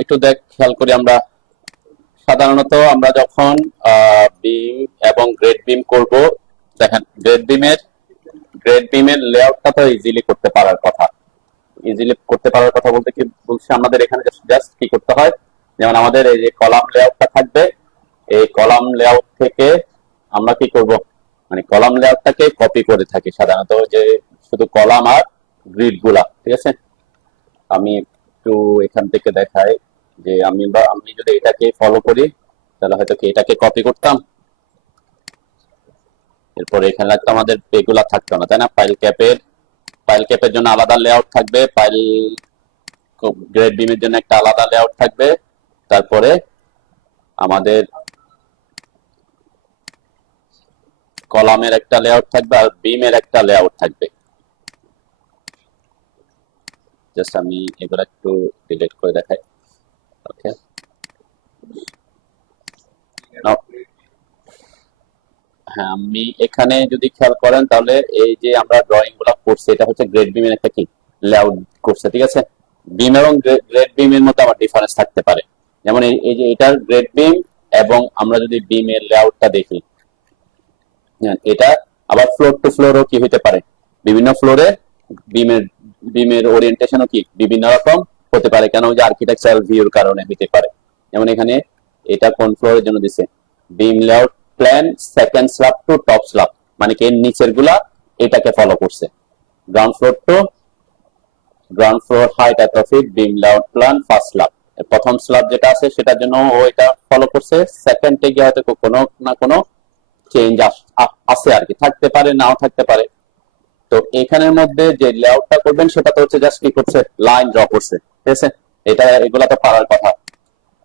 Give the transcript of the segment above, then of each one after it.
একটু খেয়াল করি আমরা। সাধারণত আমরা যখন বিম এবং গ্রেড বিম করব, দেখেন গ্রেড বিমের লেআউটটা তো ইজিলি করতে পারার কথা। ইজিলি করতে পারার কথা বলতে কি বলছি, আমাদের এখানে জাস্ট কি করতে হয়, যেমন আমাদের এই যে কলাম লেআউটটা থাকবে, এই কলাম লেআউট থেকে আমরা কি করব, মানে কলাম লেআউটটাকে কপি করে থাকি সাধারণত, যে শুধু কলাম আর গ্রিড গুলা, ঠিক আছে। আমি একটু এখান থেকে দেখাই যে আমি যদি এটাকে ফলো করি, তাহলে হয়তো কি এটাকে কপি করতাম, এরপর এখানে লাগতো আমাদের এগুলা থাকতো না, তাই না। ফাইল ক্যাপের জন্য আলাদা লেআউট থাকবে, গ্রেড বিমের জন্য একটা আলাদা লেআউট থাকবে, তারপরে আমাদের কলামের একটা লেআউট থাকবে আর বিমের একটা লেআউট থাকবে। জাস্ট আমি এগুলো একটু ডিলিট করে দেখাই। ওকে, হ্যাঁ, আমি এখানে যদি খেয়াল করেন তাহলে এই যে আমরা ড্রয়িং গুলো করছি, এটা হচ্ছে গ্রেড বিমের একটা কি লেআউট করছে, ঠিক আছে। বিম এবং গ্রেড বিমের মধ্যে আবার ডিফারেন্স থাকতে পারে। যেমন এই যে এটার গ্রেড বিম, এবং আমরা যদি বিমের লেআউটটা দেখি, এটা আবার ফ্লোর টু ফ্লোরও কি হতে পারে, বিভিন্ন ফ্লোরে বিমের বিমের ওরিয়েন্টেশনও কি বিভিন্ন রকম হতে পারে, কেন যে আর্কিটেকচারাল ভিউর কারণে হতে পারে। যেমন এখানে এটা কোন ফ্লোরের জন্য দিছে, beam layout plan second slab to top slab, মানে কি এর নিচের গুলা এটাকে ফলো করছে। গ্রাউন্ড ফ্লোর হাইট এত feet, beam layout plan first slab, প্রথম স্ল্যাব যেটা আছে সেটার জন্য ও এটা ফলো করছে। সেকেন্ডে গিয়ে হয়তো কোনো না কোনো চেঞ্জ আছে আর কি, থাকতে পারে নাও থাকতে পারে। তো এখানের মধ্যে যে লেআউটটা করবেন সেটা তো হচ্ছে জাস্ট কি করছে, লাইন ড্র করছে, ঠিক আছে। এগুলা তো পারার কথা।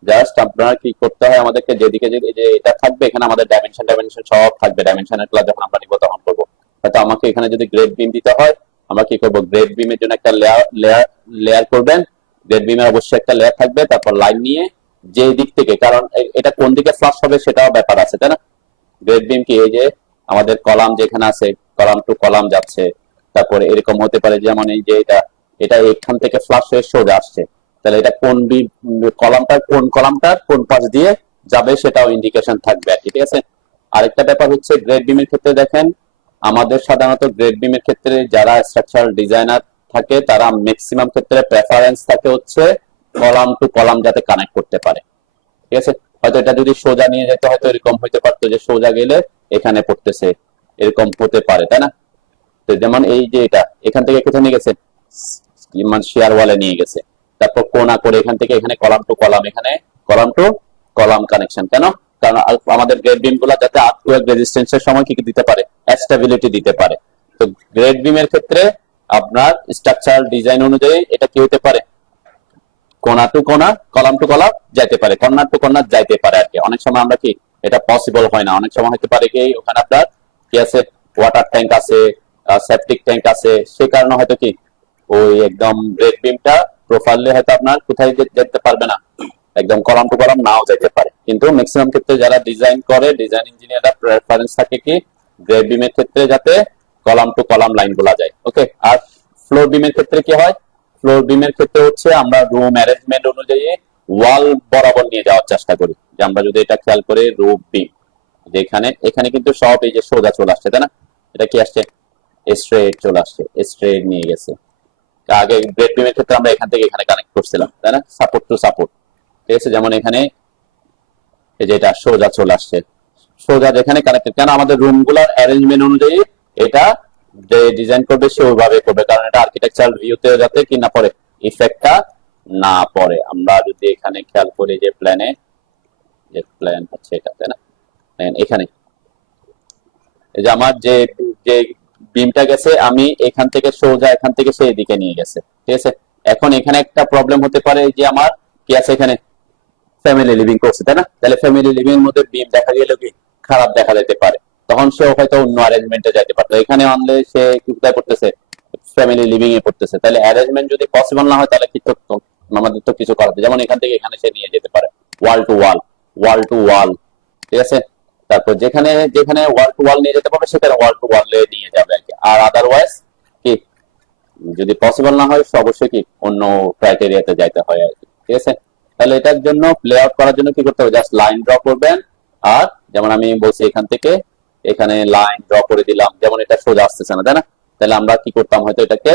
জাস্ট আপনারা কি করতে হয়, আমাদেরকে যেদিকে যে এটা থাকবে, এখানে আমাদের ডাইমেনশন সব থাকবে, ডাইমেনশনের ক্লাস যখন আমরা নিব তখন করবো। হয়তো আমাকে এখানে যদি গ্রেড বিম দিতে হয়, আমরা কি করবো, গ্রেড বিমের জন্য একটা লেয়ার করবেন, গ্রেড বিমের অবশ্যই একটা লেয়ার থাকবে, তারপর লাইন নিয়ে যে দিক থেকে, কারণ এটা কোন দিকে ফ্লাশ হবে সেটাও ব্যাপার আছে, তাই না। গ্রেড বিম কি, এই যে আমাদের কলাম যেখানে আছে, কলাম টু কলাম যাচ্ছে, তারপরে এরকম হতে পারে যেমন এই যে এটা এটা এখান থেকে ফ্লাশ হয়ে সোজা আসছে, তাহলে এটা কোন কলামটার কোন পাশ দিয়ে যাবে সেটাও ইন্ডিকেশন থাকবে আর কি, ঠিক আছে। আরেকটা ব্যাপার হচ্ছে গ্রেড বিমের ক্ষেত্রে দেখেন, আমাদের সাধারণত গ্রেড বিমের ক্ষেত্রে যারা স্ট্রাকচারাল ডিজাইনার থাকে, তারা ম্যাক্সিমাম ক্ষেত্রে প্রেফারেন্স থাকে হচ্ছে কলাম টু কলাম যাতে কানেক্ট করতে পারে, ঠিক আছে। হয়তো এটা যদি সোজা নিয়ে যেতে, হয়তো এরকম হইতে পারতো যে সোজা গেলে এখানে পড়তেছে, এরকম হতে পারে, তাই না। তো যেমন এই যে এটা এখান থেকে কোথায় নিয়ে গেছে, মানে শেয়ার ওয়ালে নিয়ে গেছে, তারপর কোনা করে এখান থেকে এখানে কলাম টু কলাম, এখানে কলাম টু কলাম কানেকশন, কেন, কারণ আমাদের গ্রেড বিম গুলা যাতে আর্থকোয়েক রেজিস্ট্যান্সের সময় কি দিতে পারে, স্টেবিলিটি দিতে পারে। তো গ্রেড বিমের ক্ষেত্রে আপনার স্ট্রাকচারাল ডিজাইন অনুযায়ী এটা কি হতে পারে, কোনা টু কোনা, কলাম টু কলাম যাইতে পারে, কর্নার টু কর্নার যাইতে পারে আর কি। অনেক সময় আমরা কি এটা পসিবল হয় না, অনেক সময় হতে পারে কি ওখানে আপনার কি আছে, ওয়াটার ট্যাঙ্ক আছে, সেপটিক ট্যাঙ্ক আছে, সে কারণে হয়তো কি ওই একদম রেড বিমটা প্রোফাইলে হয়তো আপনার কোথায় যেতে পারবে না, একদম কলাম টু কলাম নাও যেতে পারে। কিন্তু ম্যাক্সিমাম ক্ষেত্রে যারা ডিজাইন করে, ডিজাইন ইঞ্জিনিয়াররা প্রেফারেন্স থাকে কি গ্রেড বিমের ক্ষেত্রে যাতে কলাম টু কলাম লাইন গুলা যায়, ওকে। আর ফ্লোর বিমের ক্ষেত্রে কি হয়, ফ্লোর বিমের ক্ষেত্রে হচ্ছে আমরা রুম অ্যারেঞ্জমেন্ট অনুযায়ী ওয়াল বরাবর নিয়ে যাওয়ার চেষ্টা করি। যে আমরা যদি এটা খেয়াল করি, রুফ বিম যেখানে এখানে কিন্তু সব এই যে সোজা চলে আসছে, তাই না। এটা কি আসছে, স্ট্রেট চলে আসছে, স্ট্রেট নিয়ে গেছে। আগে গ্রেড বিমের ক্ষেত্রে আমরা এখান থেকে এখানে কানেক্ট করছিলাম, তাই না, সাপোর্ট টু সাপোর্ট, ঠিক আছে। যেমন এখানে এই যে এটা সোজা চলে আসছে, সোজা যেখানে কানেক্টেড, কেন আমাদের রুম গুলার অ্যারেঞ্জমেন্ট অনুযায়ী এটা যে ডিজাইন করবে সে ওইভাবে করবে, কারণ এটা আর্কিটেকচারাল ভিউতে যাতে কি না পড়ে, ইফেক্টটা না পড়ে। আমরা যদি এখানে খেয়াল করি যে প্ল্যানে, যে প্ল্যান হচ্ছে এটা, তাই না, এখানে এই যে আমার যে যে বিমটা গেছে, আমি এখান থেকে সোজা এখান থেকে সেই দিকে নিয়ে গেছে, ঠিক আছে। এখন এখানে একটা প্রবলেম হতে পারে যে আমার কি আছে, এখানে ফ্যামিলি লিভিং করছে, তাই না, তাহলে ফ্যামিলি লিভিং এর মধ্যে বিম দেখা গেল কি খারাপ দেখা যেতে পারে, তখন সে হয়তো অন্য অ্যারেঞ্জমেন্টে যাইতে পারতো। এখানে আনলে সে কোথায় পড়তেছে, ফ্যামিলি লিভিং এ পড়তেছে, তাহলে অ্যারেঞ্জমেন্ট যদি পসিবল না হয় তাহলে কি আমাদের তো কিছু করাতে, যেমন এখান থেকে এখানে সে নিয়ে যেতে পারে, ওয়াল to all, wall to all, ঠিক আছে। তারপর যেখানে যেখানে ওয়াল টু ওয়াল নিয়ে যেতে পারবে সেখানে ওয়াল টু ওয়াল নিয়ে যাবে আর কি। আর আদারওয়াইজ কি যদি পসিবল না হয় অবশ্যই কি অন্য ক্রাইটেরিয়াতে যাইতে হয় আর কি। ঠিক আছে। তাহলে এটার জন্য প্লে আউট করার জন্য কি করতে হবে, জাস্ট লাইন ড্র করবেন। আর যেমন আমি বলছি এখান থেকে এখানে লাইন ড্র করে দিলাম, যেমন এটা সোজা আসতেছে না, তাই না? তাহলে আমরা কি করতাম, হয়তো এটাকে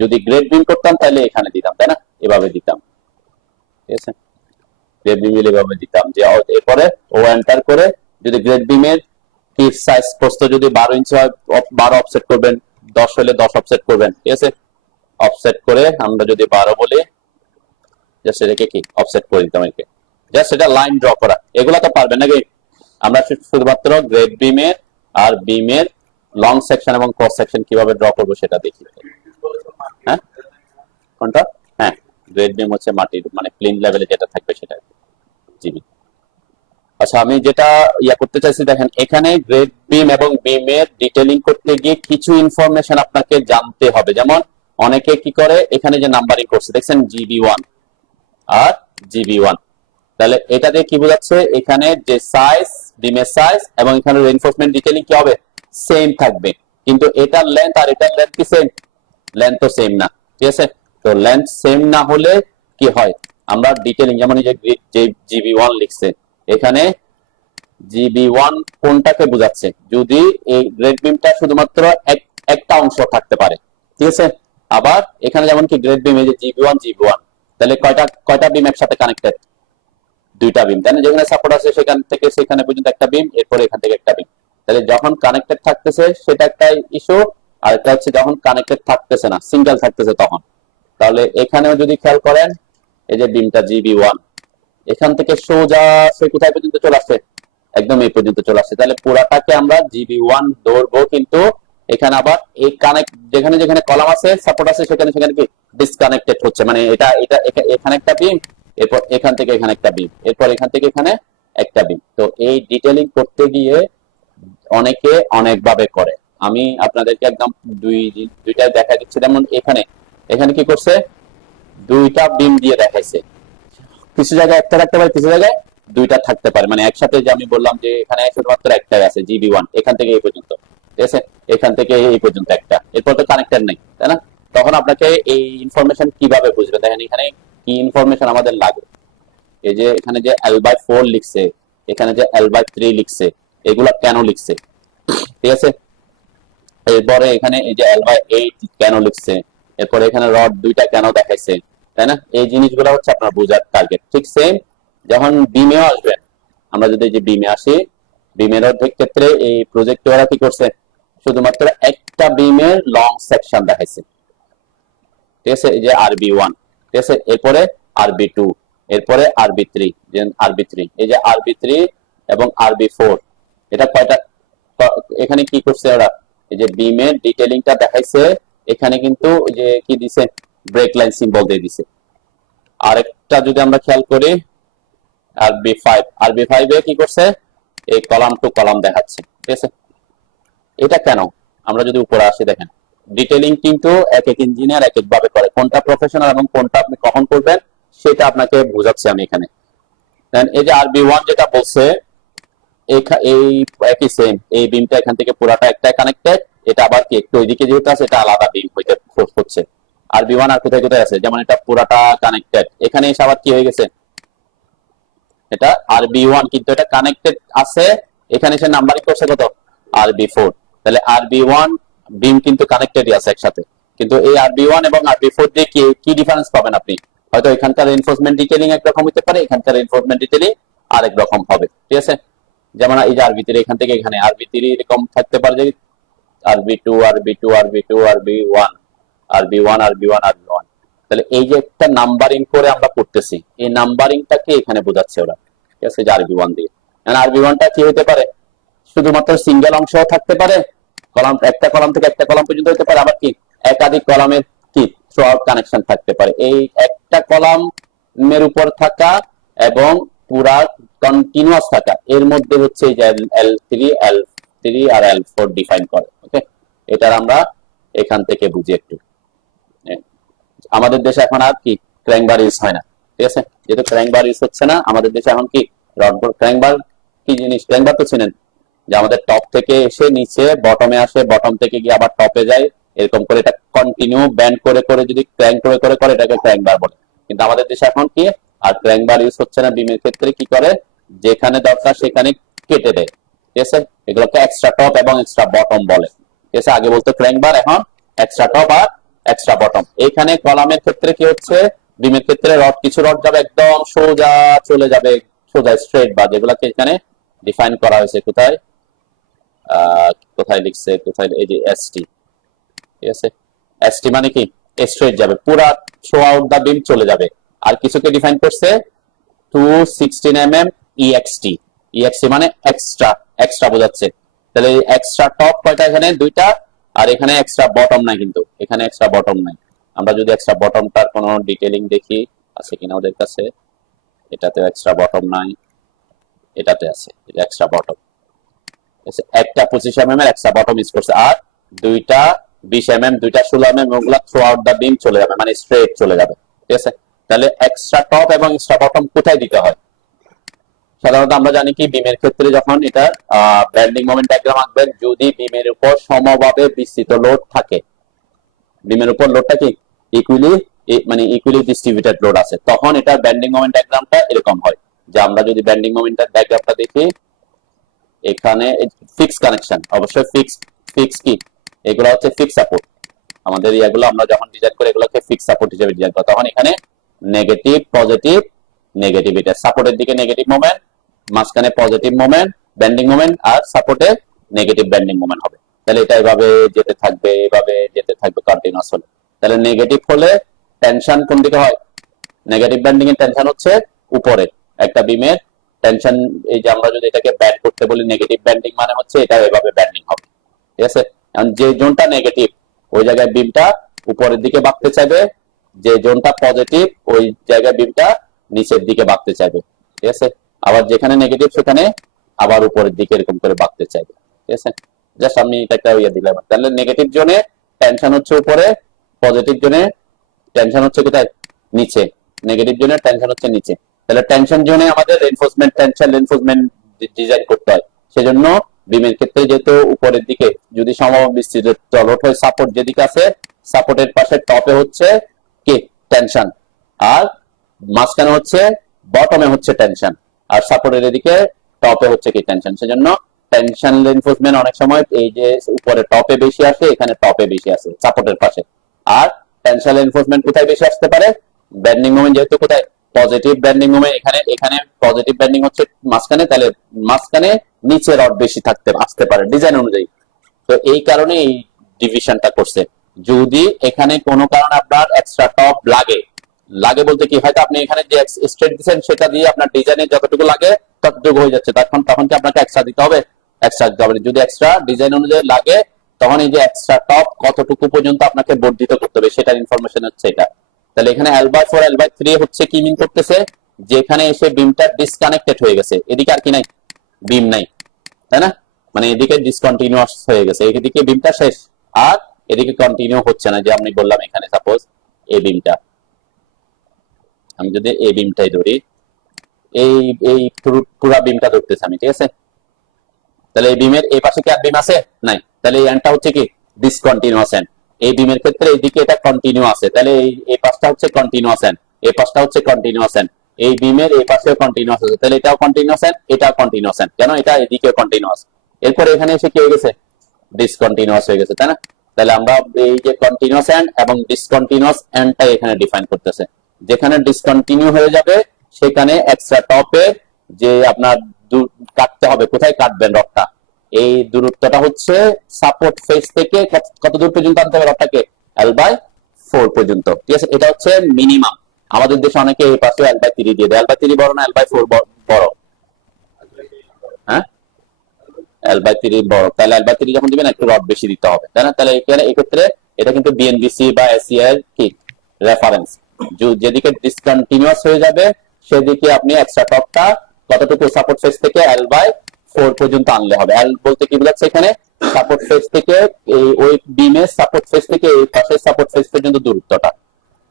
যদি গ্রেড বিম করতাম তাহলে এখানে দিতাম, তাই না? এভাবে দিতাম, ঠিক আছে। গ্রেড বিম এভাবে দিতাম যে এরপরে ও এন্টার করে যদি গ্রেড বিমের কি সাইজ প্রস্থ যদি 12 ইঞ্চি হয় 12 অফসেট করবেন, 10 হলে 10 অফসেট করবেন, ঠিক আছে। অফসেট করে আমরা যদি 12 বলি, জাস্ট এটাকে কি অফসেট করে দিতাম, একে জাস্ট এটা লাইন ড্র করা। এগুলা তো পারবেন নাকি? আমরা শুধুমাত্র গ্রেড বিমের আর বিমের লং সেকশন এবং ক্রস সেকশন কিভাবে ড্র করবো সেটা দেখি। হ্যাঁ, কোনটা? হ্যাঁ, গ্রেড বিম হচ্ছে মাটির মানে প্লেন লেভেলে যেটা থাকবে সেটা জিবি। আচ্ছা, আমি যেটা করতে চাইছি দেখেন, এখানে গ্রেড বিম এবং বিমের ডিটেইলিং করতে গিয়ে কিছু ইনফরমেশন আপনাকে জানতে হবে। যেমন অনেকে কি করে, এখানে যে নাম্বারিং করছে দেখছেন GB1 আর GB1, তাহলে এটা দিয়ে কি বোঝাচ্ছে, এখানে যে সাইজ, বিমের সাইজ এবং এখানে রিইনফোর্সমেন্ট ডিটেইলিং কি হবে, সেম থাকবে। কিন্তু এটার লেন্থ আর এটার লেন্থ কি সেম? লেন্থ তো সেম না, ঠিক আছে। তো লেন্থ সেম না হলে কি হয়, আমরা ডিটেইলিং যেমন এই যে GB1 লিখছে, এখানে GB1 কোনটাকে বোঝাচ্ছে, যদি এই গ্রেড বিমটা শুধুমাত্র একটা অংশ থাকতে পারে, ঠিক আছে। আবার এখানে যেমন কি গ্রেড বিম এই যে GB1, তাহলে কয়টা বিম একসাথে কানেক্টেড? দুইটা বিম, তাই না? যেখানে সাপোর্ট আছে সেখান থেকে সেখানে পর্যন্ত একটা বিম, এরপরে এখান থেকে একটা বিম। তাহলে যখন কানেক্টেড থাকতেছে সেটা একটা ইস্যু, আর এটা হচ্ছে যখন কানেক্টেড থাকতেছে না, সিঙ্গেল থাকতেছে তখন। তাহলে এখানেও যদি খেয়াল করেন, এই যে বিমটা GB1 এখান থেকে সোজা সে কোথায় পর্যন্ত চলে আসছে, একদম এই পর্যন্ত চলে আসছে। তাহলে পুরাটাকে আমরা GB1 ধরবো, কিন্তু এখানে আবার এই কানেক্ট যেখানে যেখানে কলাম আছে সাপোর্ট আছে সেখানে সেখানে কি ডিসকানেক্টেড হচ্ছে, মানে এটা এটা এখানে একটা বিম, এরপর এখান থেকে এখানে একটা বিম, এরপর এখান থেকে এখানে একটা বিম। তো এই ডিটেইলিং করতে গিয়ে অনেকে অনেক ভাবে করে, আমি আপনাদেরকে একদম দুইটাই দেখা দিচ্ছি। যেমন এখানে এখানে কি করছে, দুইটা বিম দিয়ে দেখাইছে। কিছু জায়গায় একটা থাকতে পারে, কিছু জায়গায় দুইটা থাকতে পারে, মানে একসাথে যে আমি বললাম যে এখানে শুধুমাত্র একটাই আছে GB1 এখান থেকে এই পর্যন্ত, ঠিক আছে। এখান থেকে এই পর্যন্ত একটা, এরপর তো কানেক্টেড নেই, তাই না? তখন আপনাকে এই ইনফরমেশন কিভাবে বুঝবেন, দেখেন এখানে কি ইনফরমেশন আমাদের লাগে। এই যে এখানে যে L/4 লিখছে, এখানে যে L/3 লিখছে, এগুলা কেন লিখছে, ঠিক আছে। এরপরে এখানে এই যে L/8 কেন লিখছে, এরপরে এখানে রড দুইটা কেন দেখাইছে, তাই না? এই জিনিসগুলো হচ্ছে আপনার বোঝার টার্গেট। ঠিক সেম যখন বিমেও আসবেন, আমরা যদি যে বিমে আসি, বিমের অর্ধেক ক্ষেত্রে এই প্রজেক্টে ওরা কি করছে, শুধুমাত্র একটা বিমের লং সেকশন দেখাইছে, ঠিক আছে। এই যে RB1, ঠিক আছে, এরপরে RB2, এরপরে RB3, এই যে RB3 এবং RB4, এটা কয়টা, এখানে কি করছে ওরা, এই যে বিমের ডিটেইলিংটা দেখাইছে, এখানে কিন্তু যে কি দিছে, ব্রেক লাইন সিম্বল দিয়ে দিছে। আরেকটা যদি আমরা খেয়াল করি RB5 এ কি করছে, এই কলাম টু কলাম দেখাচ্ছে, ঠিক আছে। এটা কেন, আমরা যদি উপরে আসি দেখেন, ডিটেইলিং কিন্তু এক এক ইঞ্জিনিয়ার এক এক ভাবে করে, কোনটা প্রফেশনাল এবং কোনটা আপনি কখন করবেন সেটা আপনাকে বোঝাচ্ছি আমি এখানে। দেন এই যে RB1 যেটা বলছে, এই একই সেম, এই বিমটা এখান থেকে পুরাটা একটা কানেক্টেড, এটা আবার কি একটু ওইদিকে যেহেতু আছে এটা আলাদা বিম হচ্ছে। RB1 আর কোথায় কোথায় আছে, যেমন এটা পুরাটা কানেক্টেড, এখানে এসে আবার কি হয়ে গেছে, এটা RB1 কিন্তু এটা কানেক্টেড আছে, এখানে এসে নাম্বারিং করছে কত, RB4। তাহলে RB1 বিম কিন্তু কানেক্টেডই আছে একসাথে, কিন্তু এই RB1 এবং RB4 দিয়ে কি ডিফারেন্স পাবেন আপনি, হয়তো এখানকার রিইনফোর্সমেন্ট ডিটেইলিং একরকম হতে পারে, এখানকার রিইনফোর্সমেন্ট ডিটেইলিং আরেক রকম হবে, ঠিক আছে। যেমন এই যে RB3 এখান থেকে এখানে RB3 এরকম থাকতে পারে যে RB2, RB1, তাহলে এই যে একটা নাম্বারিং করে আমরা করতেছি, এই নাম্বারিংটাকে এখানে বোঝাচ্ছে ওরা, ঠিক আছে, যে RB1 দিয়ে। RB1টা কি হতে পারে, শুধুমাত্র সিঙ্গেল অংশ থাকতে পারে, কলাম একটা কলাম থেকে একটা কলাম পর্যন্ত হতে পারে, আবার কি একাধিক কলামের কি থ্রু আউট কানেকশন থাকতে পারে। এই একটা কলামের উপর থাকা এবং পুরা কন্টিনিউয়াস থাকা, এর মধ্যে হচ্ছে এই যে L3 আর L4 ডিফাইন করে। ওকে, এটার আমরা এখান থেকে বুঝি একটু। আমাদের দেশে এখন আর কি ক্র্যাঙ্ক বার ইউজ হয় না, ঠিক আছে। যেহেতু ক্র্যাঙ্ক বার ইউজ হচ্ছে না আমাদের দেশে, এখন কি ক্র্যাঙ্ক বার কি জিনিস, ক্র্যাঙ্ক বার তো চিনেন, যে আমাদের টপ থেকে এসে নিচে বটমে আসে, বটম থেকে গিয়ে আবার টপে যায়, এরকম করে এটা কন্টিনিউ ব্যান্ড করে করে যদি ক্র্যাঙ্ক করে করে করে এটাকে ক্র্যাঙ্ক বার বলে। কিন্তু আমাদের দেশে এখন কি আর ক্র্যাঙ্ক বার ইউজ হচ্ছে না বিমের ক্ষেত্রে। কি করে, যেখানে দরকার সেখানে কেটে দেয়, ঠিক আছে। এগুলোকে এক্সট্রা টপ এবং এক্সট্রা বটম বলে, ঠিক আছে। আগে বলতো ক্র্যাঙ্ক বার, এখন এক্সট্রা টপ আর এক্সট্রা বটম। এইখানে কলামের ক্ষেত্রে কি হচ্ছে, বিমের ক্ষেত্রে রড, কিছু রড যাবে একদম সোজা চলে যাবে, সোজা স্ট্রেট, বা যেগুলোকে এখানে ডিফাইন করা হয়েছে কোথায়, কোথায় লিখছে, কোথায়, এই যে এসটি, ঠিক আছে। এসটি মানে কি স্ট্রেট যাবে, পুরা থ্রু আউট দা বিম চলে যাবে। আর কিছুকে ডিফাইন করছে 216 mm EXT, EXT মানে এক্সট্রা, এক্সট্রা বোঝাচ্ছে। তাহলে এক্সট্রা টপ কয়টা, এখানে দুইটা, আর এখানে এক্সট্রা বটম নাই, কিন্তু এখানে এক্সট্রা বটম নাই। আমরা যদি এক্সট্রা বটমটার কোনো ডিটেইলিং দেখি আছে কিনা ওদের কাছে, এটাতেও এক্সট্রা বটম নাই, এটাতে আছে এক্সট্রা বটম, একটা 25 mm এর এক্সট্রা বটম ইউজ করছে, আর দুইটা 20 mm, দুইটা 16 mm, ওগুলা থ্রু আউট দা বিম চলে যাবে, মানে স্ট্রেট চলে যাবে, ঠিক আছে। তাহলে এক্সট্রা টপ এবং এক্সট্রা বটম কোথায় দিতে হয়? সাধারণত আমরা জানি কি, বিমের ক্ষেত্রে যখন এটা বেন্ডিং মোমেন্ট ডায়াগ্রাম আঁকবেন, যদি বিমের উপর সমভাবে বিস্তৃত লোড থাকে, বিমের উপর লোডটা কি ইকুইলি ডিস্ট্রিবিউটেড লোড আছে, তখন এটা বেন্ডিং মোমেন্ট ডায়াগ্রামটা এরকম হয়। যে আমরা যদি বেন্ডিং মোমেন্টের ডায়াগ্রামটা দেখি, এখানে ফিক্স কানেকশন, অবশ্যই ফিক্স কি, এগুলো হচ্ছে ফিক্স সাপোর্ট। আমাদের এগুলো আমরা যখন ডিজাইন করি, এগুলোকে ফিক্স সাপোর্ট হিসেবে ডিজাইন করি, তখন এখানে নেগেটিভ পজিটিভ নেগেটিভ, এটা সাপোর্টের দিকে নেগেটিভ মোমেন্ট, মাঝখানে পজিটিভ মোমেন্ট বেন্ডিং মোমেন্ট, আর সাপোর্টে নেগেটিভ বেন্ডিং মোমেন্ট হবে। তাহলে এটা এভাবে যেতে থাকবে, এভাবে যেতে থাকবে কন্টিনিউয়াস হলে। তাহলে নেগেটিভ হলে টেনশন কোন দিকে হয়, নেগেটিভ বেন্ডিং এর টেনশন হচ্ছে উপরে, একটা বিমের টেনশন, এই যে আমরা যদি এটাকে ব্যান্ড করতে বলি, নেগেটিভ বেন্ডিং মানে হচ্ছে এটা এভাবে বেন্ডিং হবে, ঠিক আছে। এখন যে জোনটা নেগেটিভ, ওই জায়গায় বিমটা উপরের দিকে বাঁকতে চাইবে, যে জোনটা পজিটিভ, ওই জায়গায় বিমটা নিচের দিকে বাঁকতে চাইবে, ঠিক আছে। আবার যেখানে নেগেটিভ সেখানে আবার উপরের দিকে এরকম করে বাঁকতে চাইবে, ঠিক আছে। জাস্ট আমি এটা একটা ইয়ে দিলাম। তাহলে নেগেটিভ জোনে টেনশন হচ্ছে উপরে, পজিটিভ জোনে টেনশন হচ্ছে কোথায়, নিচে, নেগেটিভ জোনে টেনশন হচ্ছে নিচে। তাহলে টেনশন জোনে আমাদের রেইনফোর্সমেন্ট, টেনশন রেইনফোর্সমেন্ট ডিজাইন করতে হয়। সেজন্য বিমের ক্ষেত্রে যেহেতু উপরের দিকে যদি সমবিস্তৃত লোড হয়, সাপোর্ট যেদিকে আছে, সাপোর্টের পাশে টপে হচ্ছে কি টেনশন, আর মাঝখানে হচ্ছে বটমে হচ্ছে টেনশন, আর সাপোর্টের এদিকে টপে হচ্ছে কি টেনশন। সেজন্য টেনশন রেইনফোর্সমেন্ট অনেক সময় এই যে উপরে টপে বেশি আসে, এখানে টপে বেশি আসে সাপোর্টের পাশে। আর টেনশন রেইনফোর্সমেন্ট কোথায় বেশি আসতে পারে, বেন্ডিং মোমেন্ট যেহেতু কোথায় পজিটিভ বেন্ডিং মোমেন্ট, এখানে পজিটিভ বেন্ডিং হচ্ছে মাঝখানে, তাহলে মাঝখানে নিচে রড বেশি আসতে পারে ডিজাইন অনুযায়ী। তো এই কারণে এই ডিভিশনটা করছে। যদি এখানে কোনো কারণে আপনার এক্সট্রা টপ লাগে বলতে কি, হয়তো আপনি এখানে যে স্ট্রেট দিচ্ছেন সেটা দিয়ে আপনার ডিজাইনে যতটুকু লাগে ততটুকু হয়ে যাচ্ছে, তখন কি আপনাকে এক্সট্রা দিতে হবে, এক্সট্রা দিতে হবে। যদি এক্সট্রা ডিজাইন অনুযায়ী লাগে, তখন এই যে এক্সট্রা টপ কতটুকু পর্যন্ত আপনাকে বর্ধিত করতে হবে সেটার ইনফরমেশন হচ্ছে এটা। তাহলে এখানে L/4 L/3 হচ্ছে কি মিন করতেছে, যেখানে এসে বিমটা ডিসকানেক্টেড হয়ে গেছে, এদিকে আর কি নাই, বিম নাই, তাই না, মানে এদিকে ডিসকন্টিনিউয়াস হয়ে গেছে, এদিকে বিমটা শেষ, আর এদিকে কন্টিনিউ হচ্ছে না। যে আমি বললাম এখানে সাপোজ এই বিমটা, আমি যদি এই বিমটাই ধরি, এই পুরো বিমটা ধরতেছি আমি, ঠিক আছে। তাহলে এই বিমের এই পাশে কি আর বিম আছে, নাই, তাহলে এই এন্ডটা হচ্ছে কি ডিসকন্টিনিউয়াস এন্ড। এই বিমের ক্ষেত্রে এইদিকে এটা কন্টিনিউ আছে, তাহলে এই পাশটা হচ্ছে কন্টিনিউয়াস এন্ড, এই পাশটা হচ্ছে কন্টিনিউয়াস এন্ড। এই বিমের এই পাশেও কন্টিনিউয়াস আছে, তাহলে এটাও কন্টিনিউয়াস এন্ড, এটাও কন্টিনিউয়াস এন্ড, কেন এটা এদিকেও কন্টিনিউয়াস। এরপর এখানে এসে কি হয়ে গেছে, ডিসকন্টিনিউয়াস হয়ে গেছে, তাই না। তাহলে আমরা এই যে কন্টিনিউয়াস এন্ড এবং ডিসকন্টিনিউয়াস এন্ডটা এখানে ডিফাইন করতেছে। যেখানে ডিসকন্টিনিউ হয়ে যাবে সেখানে এক্সট্রা টপে যে আপনার কাটতে হবে, কোথায় কাটবেন রডটা, এই দূরত্বটা হচ্ছে সাপোর্ট ফেস থেকে কত দূর পর্যন্ত আনতে হবে রডটাকে, L/4 পর্যন্ত, ঠিক আছে। এটা হচ্ছে মিনিমাম। আমাদের দেশে অনেকে এই পাশে L/3 দিয়ে দেয়, L/3 বড় না L/4 বড়, হ্যাঁ L/3 বড়, তাহলে L/3 যখন দিবেন একটু রড বেশি দিতে হবে, তাই না। তাহলে এখানে এক্ষেত্রে এটা কিন্তু বিএনবিসি বা এসিআই কি রেফারেন্স, যেদিকে ডিসকন্টিনিউয়াস হয়ে যাবে সেদিকে আপনি এক্সট্রা টপটা কতটুকু সাপোর্ট ফেস থেকে L/4 পর্যন্ত আনলে হবে। এল বলতে কি বোঝাচ্ছে, এখানে সাপোর্ট ফেস থেকে ওই বিমের সাপোর্ট ফেস থেকে এই পাশের সাপোর্ট ফেস পর্যন্ত দূরত্বটা,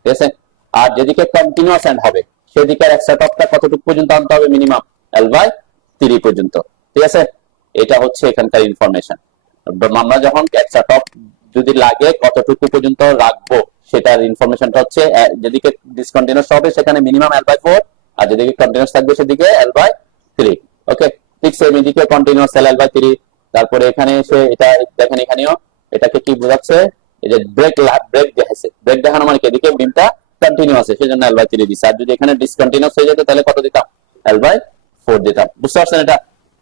ঠিক আছে। আর যেদিকে কন্টিনিউয়াস এন্ড হবে সেদিকে এক্সট্রা টপটা কতটুকু পর্যন্ত আনতে হবে, মিনিমাম L/3 পর্যন্ত, ঠিক আছে। এটা হচ্ছে এখানকার ইনফরমেশন। আমরা যখন এক্সট্রা টপ যদি লাগে কতটুকু পর্যন্ত রাখবো সেটার ইনফরমেশনটা হচ্ছে যেদিকে ডিসকন্টিনিউয়াস হবে সেখানে মিনিমাম L/4, আর যেদিকে কন্টিনিউয়াস থাকবে সেদিকে L/3। ওকে, ঠিক সেম এদিকে কন্টিনিউয়াস L/3। তারপরে এখানে এসে এটা দেখেন, এখানেও এটাকে কি বোঝাচ্ছে, এই যে ব্রেক দেখাচ্ছে, ব্রেক দেখানো মানে কি এদিকে বিমটা কন্টিনিউয়াস আছে সেজন্য L/3 দিছে, আর যদি এখানে ডিসকন্টিনিউয়াস হয়ে যেত তাহলে কত দিতাম, L/4 দিতাম। বুঝতে পারছেন এটা?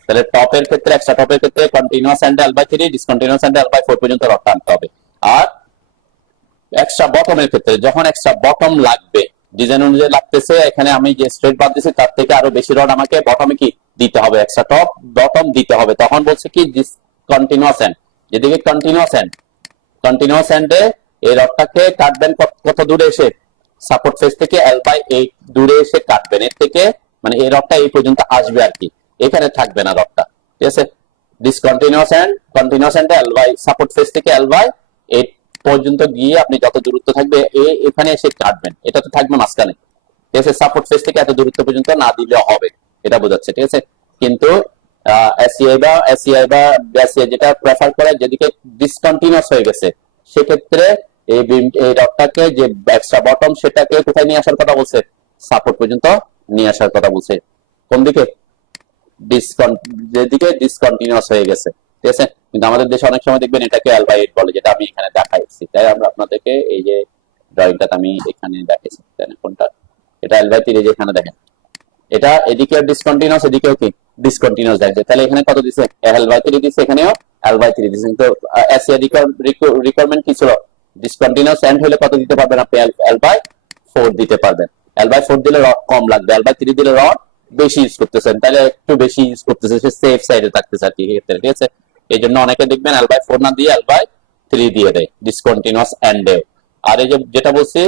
তাহলে টপের ক্ষেত্রে, এক্সট্রা টপের ক্ষেত্রে continuous end L/3, discontinuous and L/4 পর্যন্ত রড টানতে হবে। আর এক্সট্রা বটমের ক্ষেত্রে যখন এক্সট্রা বটম লাগবে, ডিজাইন অনুযায়ী লাগতেছে, এখানে আমি যে স্ট্রেট বাদ দিছি তার থেকে আরো বেশি রড আমাকে বটমে কি দিতে হবে, এক্সট্রা টপ বটম দিতে হবে, তখন বলছে কি ডিসকন্টিনিউয়াস এন্ড। যেদিকে কন্টিনিউয়াস এন্ডে এই রডটাকে কাটবেন কত দূরে এসে, সাপোর্ট ফেস থেকে L/8 দূরে এসে কাটবেন, এর থেকে মানে এই রডটা এই পর্যন্ত আসবে আর কি, এখানে থাকবে না রডটা, ঠিক আছে। ডিসকন্টিনিউয়াস এন্ড কন্টিনিউয়াস এন্ডে সাপোর্ট ফেস থেকে L/8 পর্যন্ত গিয়ে আপনি যত দূরত্ব থাকবে এখানে এসে কাটবেন, এটা তো থাকবে মাঝখানে, ঠিক আছে। সাপোর্ট ফেস থেকে এত দূরত্ব পর্যন্ত না দিলেও হবে, এটা বোঝাচ্ছে, ঠিক আছে। কিন্তু এসিআই যেটা প্রেফার করে, যেদিকে ডিসকন্টিনিউয়াস হয়ে গেছে সেক্ষেত্রে এই রডটাকে যে এক্সট্রা বটম সেটাকে কোথায় নিয়ে আসার কথা বলছে, সাপোর্ট পর্যন্ত নিয়ে আসার কথা বলছে। কোন দিকে, যেদিকে ডিসকন্টিনিউয়াস হয়ে গেছে, ঠিক আছে। কিন্তু আমাদের দেশে অনেক সময় দেখবেন এটাকে L/8 বলে, যেটা আমি এখানে দেখাইছি, তাই আমরা আপনাদেরকে এই যে ড্রয়িংটা আমি এখানে দেখাইছি, কোনটা, এটা L/3, যে এখানে দেখেন এটা এদিকে ডিসকন্টিনিউয়াস, এদিকেও কি ডিসকন্টিনিউয়াস দেখছে, তাহলে এখানে কত দিছে, L/3 দিছে, এখানেও L/3 দিছে। কিন্তু এসিআই রিকোয়ারমেন্ট কি ছিল, ডিসকন্টিনিউয়াস এন্ড হলে কত দিতে পারবেন আপনি, L/4 দিতে পারবেন। L/4 দিলে রড কম লাগবে, L/3 দিলে রড বেশি ইউজ করতেছেন, তাহলে একটু বেশি ইউজ করতেছে, সে সেফ সাইডে থাকতেছে আর কি, ঠিক আছে। এই জন্য অনেকে দেখবেন L/4 না দিয়ে L/3 দিয়ে দেয় ডিসকন্টিনিউয়াস এন্ডে। আর এই যে যেটা বলছি,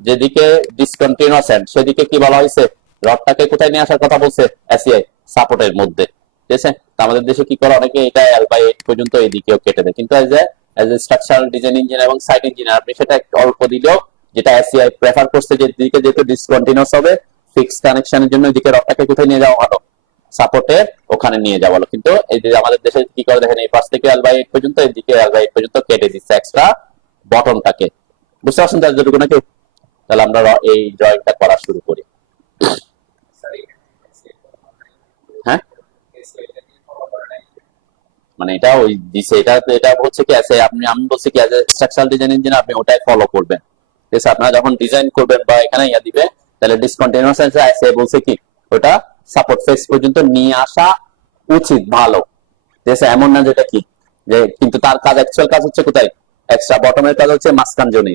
যেদিকে ডিসকন্টিনিউয়াস এন্ড সেদিকে কি বলা হয়েছে, রডটাকে কোথায় নিয়ে আসার কথা বলছে, এসিআই সাপোর্টের মধ্যে, ঠিক আছে। আমাদের দেশে কি করে অনেকে এটা L/8 পর্যন্ত এদিকেও কেটে দেয়, কিন্তু as a structural design engineer এবং সাইট ইঞ্জিনিয়ার আপনি সেটা অল্প দিলেও, যেটা এসিআই প্রেফার করছে যে দিকে যেহেতু ডিসকন্টিনিউয়াস হবে, ফিক্স কানেকশনের জন্য এদিকে রডটাকে কোথায় নিয়ে যাওয়া ভালো, সাপোর্টের ওখানে নিয়ে যাওয়া ভালো। কিন্তু এই যে আমাদের দেশে কি করে দেখেন, এই পাশ থেকে L/8 পর্যন্ত, এদিকে L/8 পর্যন্ত কেটে দিচ্ছে এক্সট্রা বটমটাকে। বুঝতে পারছেন তার যতটুকু নাকি? তাহলে আমরা এই ড্রয়িংটা করা শুরু করি। হ্যাঁ, মানে এটা ওই দিছে, এটা হচ্ছে কি আছে, আমি বলছি কি, স্ট্রাকচারাল ডিজাইন ইঞ্জিনিয়ার আপনি ওটাই ফলো করবেন, ঠিক আছে। আপনারা যখন ডিজাইন করবেন বা এখানে দিবে, তাহলে ডিসকন্টিনিউয়াস আছে বলছে কি ওটা সাপোর্ট ফেস পর্যন্ত নিয়ে আসা উচিত, ভালো, ঠিক আছে। এমন না যেটা কি যে, কিন্তু তার কাজ, অ্যাকচুয়াল কাজ হচ্ছে কোথায়, এক্সট্রা বটমের কাজ হচ্ছে মাঝখান জোনে,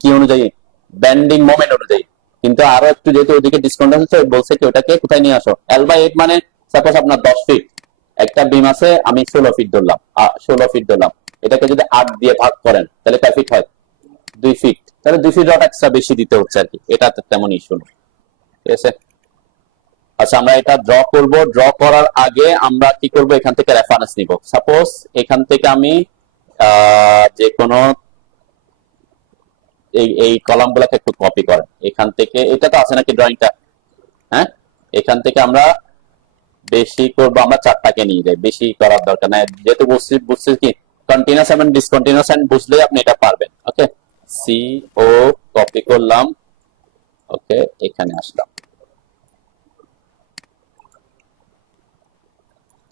কি অনুযায়ী, ব্যান্ডিং মোমেন্ট অনুযায়ী। কিন্তু আরো একটু যেহেতু ওদিকে ডিসকন্টিনিউয়াস হচ্ছে, বলছে কি ওটাকে কোথায় নিয়ে আসো, L/8 মানে সাপোজ আপনার 10 ফিট একটা বিম আছে, আমি 16 ফিট ধরলাম, 16 ফিট ধরলাম, এটাকে যদি 8 দিয়ে ভাগ করেন তাহলে কয় ফিট হয়, 2 ফিট, তাহলে 2 ফিট রড এক্সট্রা বেশি দিতে হচ্ছে আর কি, এটা তেমন ইস্যু না, ঠিক আছে। আচ্ছা, আমরা এটা ড্র করব, ড্র করার আগে আমরা কি করব, এখান থেকে রেফারেন্স নিব। সাপোজ এখান থেকে আমি যে কোনো এই কলামগুলোকে একটু কপি করেন, এখান থেকে, এটা তো আছে নাকি ড্রয়িংটা, হ্যাঁ, এখান থেকে আমরা বেশি করবো, আমরা 4টাকে নিয়ে যাই, বেশি করার দরকার নাই, যেহেতু বুঝছি কি কন্টিনিউয়াস এবং ডিসকন্টিনিউয়াস এন্ড বুঝলে আপনি এটা পারবেন। ওকে, সি ও কপি করলাম, ওকে, এখানে আসলাম,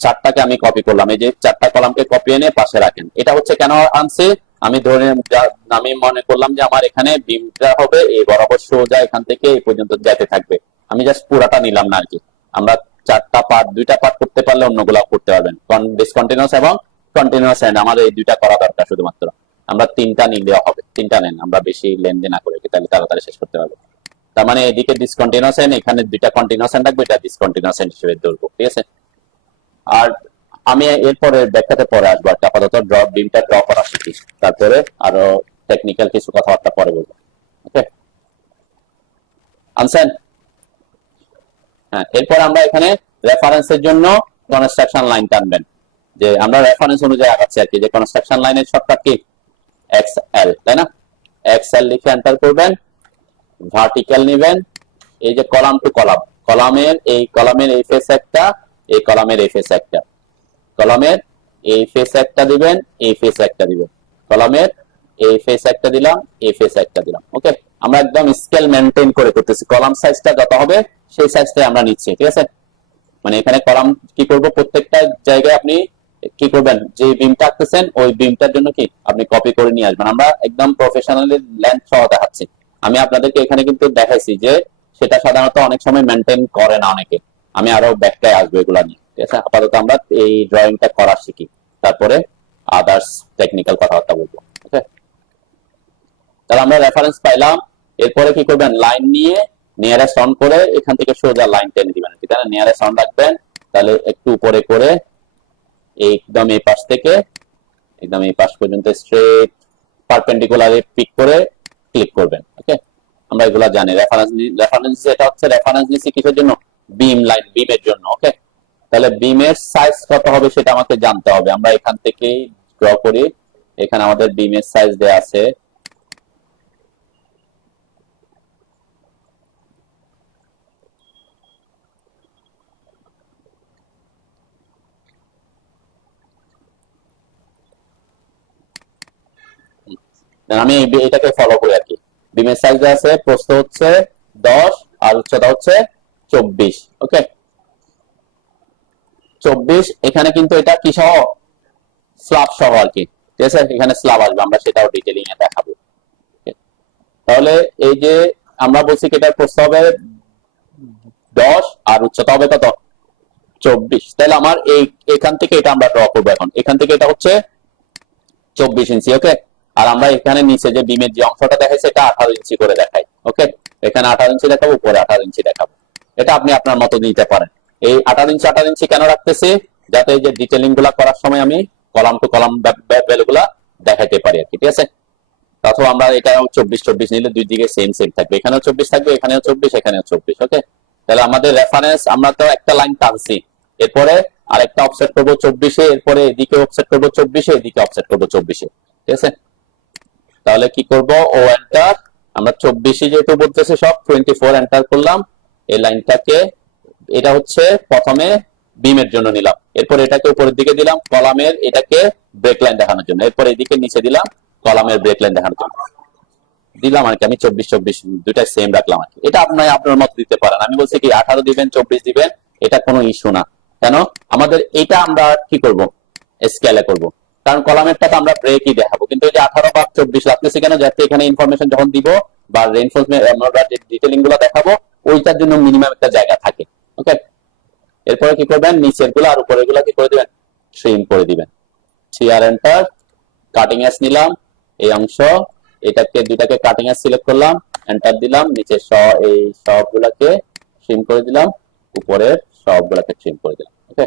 4টাকে আমি কপি করলাম, এই যে 4টা কলামকে কপি এনে পাশে রাখেন। এটা হচ্ছে কেন আনছি, আমি মনে করলাম যে আমার এখানে বিমটা হবে এই বরাবর সোজা এখান থেকে এই পর্যন্ত যেতে থাকবে, আমি জাস্ট পুরাটা নিলাম না আর কি। আমরা 4টা পার্ট, 2টা পার্ট করতে পারলে অন্যগুলো করতে পারবেন, ডিসকন্টিনিউয়াস এবং কন্টিনিউয়াস এন্ড আমাদের এই 2টা করা দরকার শুধুমাত্র। আমরা 3টা নিলেও হবে, 3টা নেন, আমরা বেশি লেনদেন না করে তাহলে তাড়াতাড়ি শেষ করতে পারবো। তার মানে এদিকে ডিসকন্টিনিউয়াস এন্ড, এখানে 2টা কন্টিনিউয়াস এন্ড রাখবো, এটা ডিসকন্টিনিউয়াস এন্ড হিসেবে ধরবো, ঠিক আছে। আর আমি এরপরে ব্যাখ্যাতে পরে আসবো, আপাতত বিমটা ড্র করা শিখি, তারপরে আরো টেকনিক্যাল কিছু কথাবার্তা পরে বলবো। ওকে, আনসার। হ্যাঁ, এরপর আমরা এখানে রেফারেন্সের জন্য কনস্ট্রাকশন লাইন টানবেন, যে আমরা রেফারেন্স অনুযায়ী আগাচ্ছি আর কি, যে কনস্ট্রাকশন লাইনের শর্টকাট কি XL, তাই না। XL লিখে এন্টার করবেন, ভার্টিক্যাল নেবেন, এই যে কলাম টু কলাম, কলামের এই ফেস একটা, এই কলামের এই ফেস একটা, কলামের এই ফেস একটা দিবেন, এই ফেস একটা দিবেন, কলামের এই ফেস একটা দিলাম, এই ফেস একটা দিলাম। ওকে, আমরা একদম স্কেল মেনটেন করে করতেছি, কলাম সাইজটা যত হবে সেই সাইজটাই আমরা নিচ্ছি, ঠিক আছে। মানে এখানে কলাম কি করব, প্রত্যেকটা জায়গায় আপনি কি করবেন, যে বিমটা আঁকতেছেন ওই বিমটার জন্য কি আপনি কপি করে নিয়ে আসবেন। আমরা একদম প্রফেশনালি লেন্থ সহ দেখাচ্ছি। আমি আপনাদেরকে এখানে কিন্তু দেখাইছি যে সেটা সাধারণত অনেক সময় মেনটেন করে না অনেকে। আমি আরো ব্যাখ্যায় আসবো এগুলা নিয়ে, ঠিক আছে। আপাতত আমরা এই ড্রয়িংটা করা শিখি, তারপরে আদার্স টেকনিক্যাল কথাবার্তা বলবো। ওকে, তাহলে আমরা রেফারেন্স পাইলাম। এরপরে কি করবেন, লাইন নিয়ে নিয়ারেস্ট অন করে এখান থেকে সোজা লাইন টেনে দিবেন, ঠিক আছে। নিয়ারেস্ট অন রাখবেন, তাহলে একটু উপরে করে একদম এই পাশ থেকে একদম এই পাশ পর্যন্ত স্ট্রেট পারপেন্ডিকুলারলি পিক করে ক্লিক করবেন। ওকে, আমরা এগুলা জানি। রেফারেন্স এটা হচ্ছে রেফারেন্স নিচ্ছি কিসের জন্য, বিম লাইন, বিমের জন্য। ওকে, তাহলে বিমের সাইজ কত হবে সেটা আমাকে জানতে হবে। আমরা এখান থেকেই ড্র করি। এখানে আমাদের বিমের সাইজ দেয়া আছে, আমি এটাকে ফলো করি আর কি। বিমের সাইজ আছে, প্রস্থ হচ্ছে 10 আর উচ্চতা হচ্ছে 24। ওকে, 24। এখানে কিন্তু এটা কি সহ, স্ল্যাব সহ আর কি, ঠিক আছে। এখানে স্ল্যাব আসবে, আমরা সেটাও ডিটেইলিং এ দেখাবো। তাহলে এই যে আমরা বলছি কি এটার প্রস্থ হবে 10 আর উচ্চতা হবে কত, 24। তাহলে আমার এই এখান থেকে এটা আমরা ড্র করবো। এখন এখান থেকে এটা হচ্ছে 24 ইঞ্চি। ওকে, আর আমরা এখানে নিচে যে বিমের যে অংশটা দেখাইছে এটা 18 ইঞ্চি করে দেখাই। ওকে, এখানে 18 ইঞ্চি দেখাবো, উপরে 18 ইঞ্চি দেখাবো। এটা আপনি আপনার মতো নিতে পারেন। এই 18 ইঞ্চি কেন রাখতেছি, যাতে এই যে ডিটেইলিং গুলা করার সময় আমি কলাম টু কলাম ভ্যালুগুলা দেখাইতে পারি আর কি, ঠিক আছে। অথবা আমরা এটা 24 নিলে দুই দিকে সেম সেম থাকবে, এখানেও 24 থাকবে, এখানেও 24, এখানেও 24। ওকে, তাহলে আমাদের রেফারেন্স, আমরা তো একটা লাইন টানছি, এরপরে আরেকটা অফসেট করবো 24-এ, এরপরে এদিকে অফসেট করবো 24-এ, এদিকে অফসেট করবো 24-এ, ঠিক আছে। তাহলে কি করব, ও এন্টার, আমরা 24 যেহেতু বলতেছে সব 24 এন্টার করলাম। এই লাইনটাকে, এটা হচ্ছে প্রথমে বিমের জন্য নিলাম, এরপর এটাকে উপরের দিকে দিলাম কলামের, এটাকে ব্রেক লাইন দেখানোর জন্য, এরপর এদিকে নিচে দিলাম কলামের ব্রেক লাইন দেখানোর জন্য দিলাম আর কি। আমি 24 দুইটা সেম রাখলাম আর কি। এটা আপনি আপনার মত দিতে পারেন। আমি বলছি কি 18 দিবেন, 24 দিবেন, এটা কোনো ইস্যু না। কেন, আমাদের এটা আমরা কি করব, স্কেলে করব, কারণ কলামেরটাকে আমরা ব্রেকই দেখাবো। কিন্তু এই যে 18 বা 24 লাগতেছে কেন, যাতে এখানে ইনফরমেশন যখন দিব বা রেইনফোর্সমেন্ট আমরা যে ডিটেইলিং গুলো দেখাবো ওইটার জন্য মিনিমাম একটা জায়গা থাকে। ওকে, এরপরে কি করবেন, নিচের গুলো আর উপরের গুলো কি করে দিবেন, ট্রিম করে দিবেন। আর এন্টার, কাটিং এস নিলাম এই অংশ, এটাকে দুটাকে কাটিং এস সিলেক্ট করলাম, এন্টার দিলাম, নিচে এই সবগুলাকে ট্রিম করে দিলাম, উপরের সবগুলাকে ট্রিম করে দিলাম। ওকে,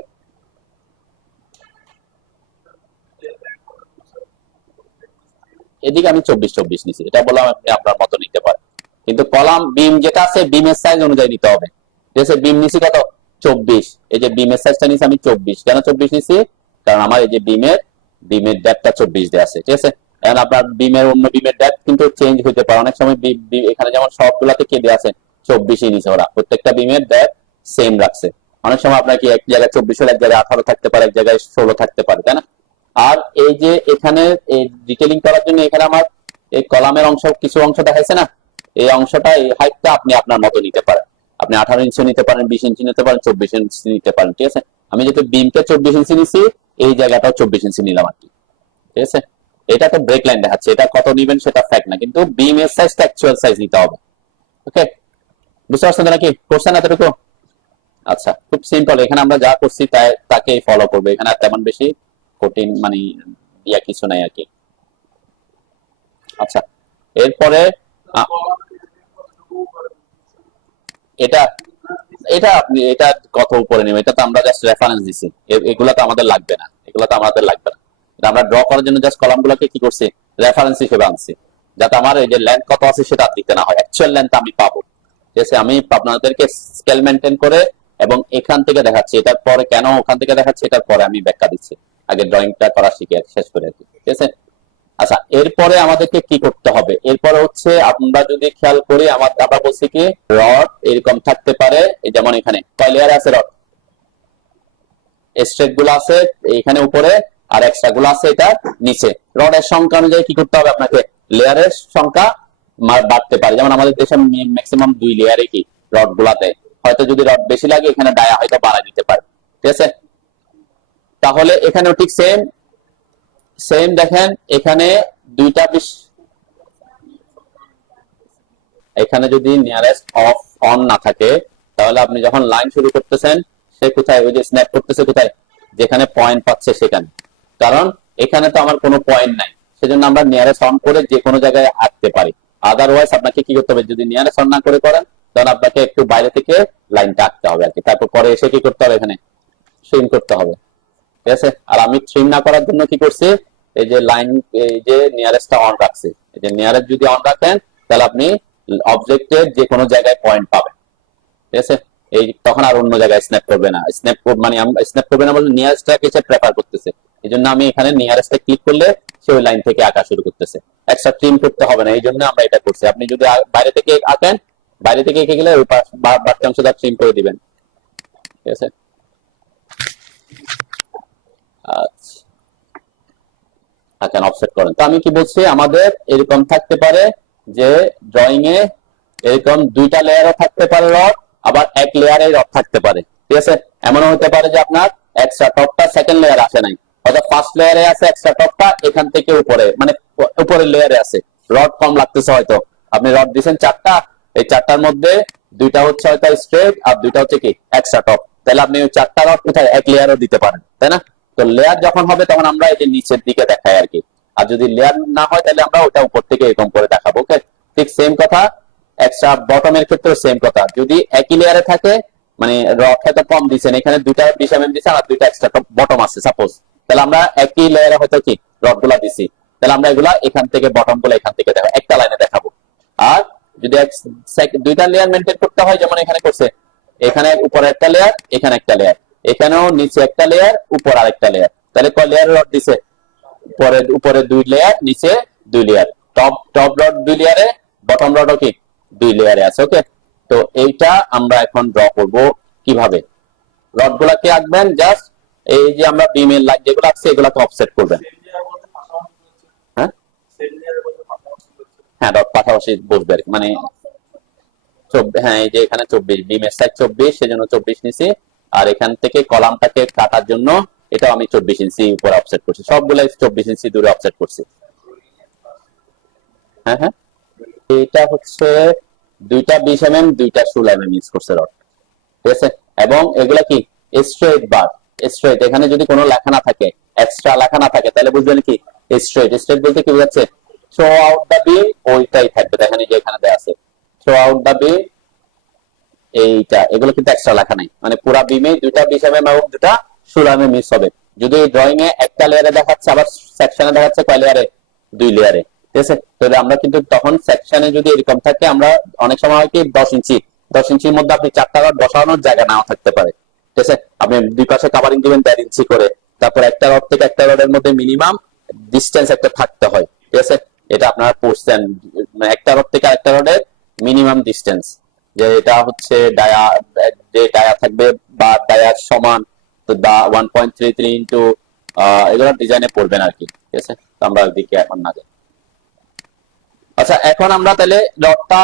এদিকে আমি 24 নিছি, এটা বললাম আপনি আপনার মতো নিতে পারেন। কিন্তু কলাম বিম যেটা আছে বিমের সাইজ অনুযায়ী নিতে হবে। ঠিক আছে, বিম নিছি কত, 24। এই যে বিমের সাইজটা নিছি আমি 24। কেন 24 নিছি, কারণ আমার এই যে বিমের ডেপথটা 24 দেয়া আছে, ঠিক আছে। এখন আপনার বিমের অন্য বিমের ডেপথ কিন্তু চেঞ্জ হতে পারে অনেক সময়। এখানে যেমন সবগুলাতে কে দেয়া আছে 24ই নিছে ওরা, প্রত্যেকটা বিমের ডেপথ সেম রাখছে। অনেক সময় আপনার কি এক জায়গায় 24 এক জায়গায় 18 থাকতে পারে, এক জায়গায় 16 থাকতে পারে, তাই না। আর এই যে এখানে এই ডিটেইলিং করার জন্য এখানে আমার এই কলামের অংশ কিছু অংশ দেখাইছে না, এই অংশটা এই হাইটটা আপনি আপনার মতো নিতে পারেন। আপনি 18 ইঞ্চি নিতে পারেন, 20 ইঞ্চি নিতে পারেন, 24 ইঞ্চি নিতে পারেন, ঠিক আছে। আমি যেহেতু বিমকে 24 ইঞ্চি নিছি, এই জায়গাটাও 24 ইঞ্চি নিলাম আর কি, ঠিক আছে। এটা তো ব্রেক লাইন দেখাচ্ছে, এটা কত নিবেন সেটা ফ্যাক্ট না, কিন্তু বিম এর সাইজটা অ্যাকচুয়াল সাইজ নিতে হবে। ওকে, বুঝতে পারছেন নাকি, কোশ্চেন এতটুকু? আচ্ছা, খুব সিম্পল। এখানে আমরা যা করছি তাকেই ফলো করবে, এখানে তেমন বেশি কঠিন মানে ইয়া কিছু নাই আর কি। আচ্ছা, এরপরে এটা এটা আপনি এটা কত উপরে নেবেন, এটা তো আমরা জাস্ট রেফারেন্স দিছি, এগুলা তো আমাদের লাগবে না, এগুলা তো আমাদের লাগবে না। এটা আমরা ড্র করার জন্য জাস্ট কলামগুলোকে কি করছি, রেফারেন্স হিসেবে আনছি, যাতে আমার এই যে লেন্থ কত আছে সেটা দিতে না হয়, অ্যাকচুয়াল লেন্থ আমি পাবো। ঠিক আছে, আমি আপনাদেরকে স্কেল মেনটেন করে এবং এখান থেকে দেখাচ্ছি, এটার পরে কেন ওখান থেকে দেখাচ্ছি এটার পরে আমি ব্যাখ্যা দিচ্ছি, আগে ড্রয়িংটা করা শিখে শেষ করে আর কি, ঠিক আছে। আচ্ছা, এরপরে আমাদেরকে কি করতে হবে, এরপরে হচ্ছে আমরা যদি খেয়াল করি আমরা বলছি কি রড এরকম থাকতে পারে, যেমন এখানে কয় লেয়ার আছে রড, স্ট্রেট গুলো আছে এখানে উপরে, আর এক্সট্রা গুলো আছে এটা নিচে। রডের সংখ্যা অনুযায়ী কি করতে হবে আপনাকে, লেয়ারের সংখ্যা বাড়তে পারে। যেমন আমাদের দেশে ম্যাক্সিমাম 2 লেয়ারে কি রড গুলাতে, হয়তো যদি রড বেশি লাগে এখানে ডায়া হয়তো বাড়াই দিতে পারে, ঠিক আছে। তাহলে এখানেও ঠিক সেম সেম দেখেন, এখানে দুইটা এখানে যদি নিয়ারেস্ট অফ অন না থাকে, তাহলে আপনি যখন লাইন শুরু করতেছেন সে কোথায়, ওই যে স্ন্যাপ করতেছে কোথায়, যেখানে পয়েন্ট পাচ্ছে সেখানে। কারণ এখানে তো আমার কোনো পয়েন্ট নাই, সেজন্য আমরা নিয়ারেস্ট অন করে যে কোনো জায়গায় আঁকতে পারি। আদারওয়াইজ আপনাকে কি করতে হবে, যদি নিয়ারেস্ট অন না করে করেন তাহলে আপনাকে একটু বাইরে থেকে লাইনটা আঁকতে হবে আর কি। তারপর পরে এসে কি করতে হবে, এখানে ট্রিম করতে হবে, ঠিক আছে। আর আমি ট্রিম না করার জন্য কি করছি, এই যে লাইন, এই যে নিয়ারেস্টটা অন রাখছি। এই যে নিয়ারেস্ট যদি অন রাখেন তাহলে আপনি অবজেক্টের যে কোনো জায়গায় পয়েন্ট পাবেন, ঠিক আছে। এই তখন আর অন্য জায়গায় স্ন্যাপ করবে না, স্ন্যাপ মানে স্ন্যাপ করবে না বলতে নিয়ারেস্টটাকে সে প্রেফার করতেছে। এই জন্য আমি এখানে নিয়ারেস্টে ক্লিক করলে সে ওই লাইন থেকে আঁকা শুরু করতেছে, এক্সট্রা ট্রিম করতে হবে না। এই জন্য আমরা এটা করছি। আপনি যদি বাইরে থেকে আঁকেন, বাইরে থেকে এঁকে গেলে ওই বাড়তি অংশটা ট্রিম করে দিবেন, ঠিক আছে। আচ্ছা, অফসেট করেন। তো আমি কি বলছি, আমাদের এরকম থাকতে পারে যে ড্রয়িং এ এরকম 2টা লেয়ারও থাকতে পারে রড, আবার এক লেয়ারে রড থাকতে পারে, ঠিক আছে। এমনও হতে পারে যে আপনার এক্সট্রা টপটা সেকেন্ড লেয়ারে আসে নাই, অর্থাৎ ফার্স্ট লেয়ারে আছে এক্সট্রা টপটা, এখান থেকে উপরে মানে উপরের লেয়ারে আছে, রড কম লাগতেছে হয়তো। আপনি রড দিয়েছেন 4টা, এই 4টার মধ্যে 2টা হচ্ছে হয়তো স্ট্রেট আর 2টা হচ্ছে কি এক্সট্রা টপ, তাহলে আপনি ওই 4টা রড কোথায় এক লেয়ারও দিতে পারেন, তাই না। তো লেয়ার যখন হবে তখন আমরা এই যে নিচের দিকে দেখাই আর কি। আর যদি লেয়ার না হয় তাহলে আমরা ওটা উপর থেকে এরকম করে দেখাবো, ওকে। ঠিক সেম কথা এক্সট্রা বটমের ক্ষেত্রে, সেম কথা। যদি একই লেয়ারে থাকে, মানে রড হয়তো কম দিচ্ছেন, এখানে 2টা 20 mm দিচ্ছেন আর 2টা এক্সট্রা বটম আছে সাপোজ, তাহলে আমরা একই লেয়ারে হয়তো কি রড গুলা দিচ্ছি, তাহলে আমরা এগুলা এখান থেকে বটম গুলো এখান থেকে দেখাবো, একটা লাইনে দেখাবো। আর যদি 2টা লেয়ার মেনটেন করতে হয়, যেমন এখানে করছে, এখানে উপরে একটা লেয়ার, এখানে একটা লেয়ার, এখানেও নিচে একটা লেয়ার, উপর আরেকটা লেয়ার, তাহলে কয় লেয়ার রড দিছে, উপরে 2 লেয়ার, নিচে 2 লেয়ার, টপ রড 2 লেয়ারে, বটম রডও কি 2 লেয়ারে আছে, ওকে। তো এইটা আমরা এখন ড্র করব কিভাবে। রড গুলাকে আঁকবেন জাস্ট এই যে আমরা বিমের লাইন যেগুলো আছে এগুলাকে অফসেট করবেন। হ্যাঁ হ্যাঁ, রড পাশাপাশি বসবে মানে হ্যাঁ, এই যে এখানে 24, বিমের সাইজ 24, সেজন্য 24 নিছি। আর এখান থেকে কলামটাকে কাটার জন্য এটা আমি 24 ইঞ্চি উপরে অফসেট করছি, সবগুলাই 24 ইঞ্চি দূরে অফসেট করছি। হ্যাঁ হ্যাঁ, এটা হচ্ছে 2টা 20 mm, 2টা 16 mm ইউজ করছে রড, ঠিক আছে। এবং এগুলা কি স্ট্রেট বার, স্ট্রেট, এখানে যদি কোনো লেখা না থাকে, এক্সট্রা লেখা না থাকে, তাহলে বুঝবেন কি স্ট্রেট। স্ট্রেট বলতে কি বোঝাচ্ছে, থ্রো আউট দা বিম, ওইটাই থাকবে, দেখেন এই যে এখানে দেয়া আছে থ্রো আউট দা বিম, এইটা, এগুলো কিন্তু এক্সট্রা লেখা নাই, মানে পুরা বিমে 2টা 20 mm এবং 2টা 16 mm মিস হবে। যদি ড্রয়িং এ একটা লেয়ারে দেখাচ্ছে, আবার সেকশনে দেখাচ্ছে কয় লেয়ারে, 2 লেয়ারে, ঠিক আছে। তাহলে আমরা কিন্তু তখন সেকশনে যদি এরকম থাকে, আমরা অনেক সময় হয় কি 10 ইঞ্চি, 10 ইঞ্চির মধ্যে আপনি 4টা রড বসানোর জায়গা নাও থাকতে পারে, ঠিক আছে। আপনি দুই পাশে কাভারিং দিবেন 1.5 ইঞ্চি করে, তারপর একটা রড থেকে একটা রডের মধ্যে মিনিমাম ডিসটেন্স একটা থাকতে হয়, ঠিক আছে। এটা আপনারা পড়ছেন, একটা রড থেকে আরেকটা রডের মিনিমাম ডিসটেন্স, যে এটা হচ্ছে ডায়া, যে ডায়া থাকবে বা ডায়ার সমান, তো 1.33 ইন্টু এগুলো ডিজাইনে পড়বেন আর কি, ঠিক আছে। তো আমরা ওইদিকে এখন না যাই। আচ্ছা, এখন আমরা তাহলে রডটা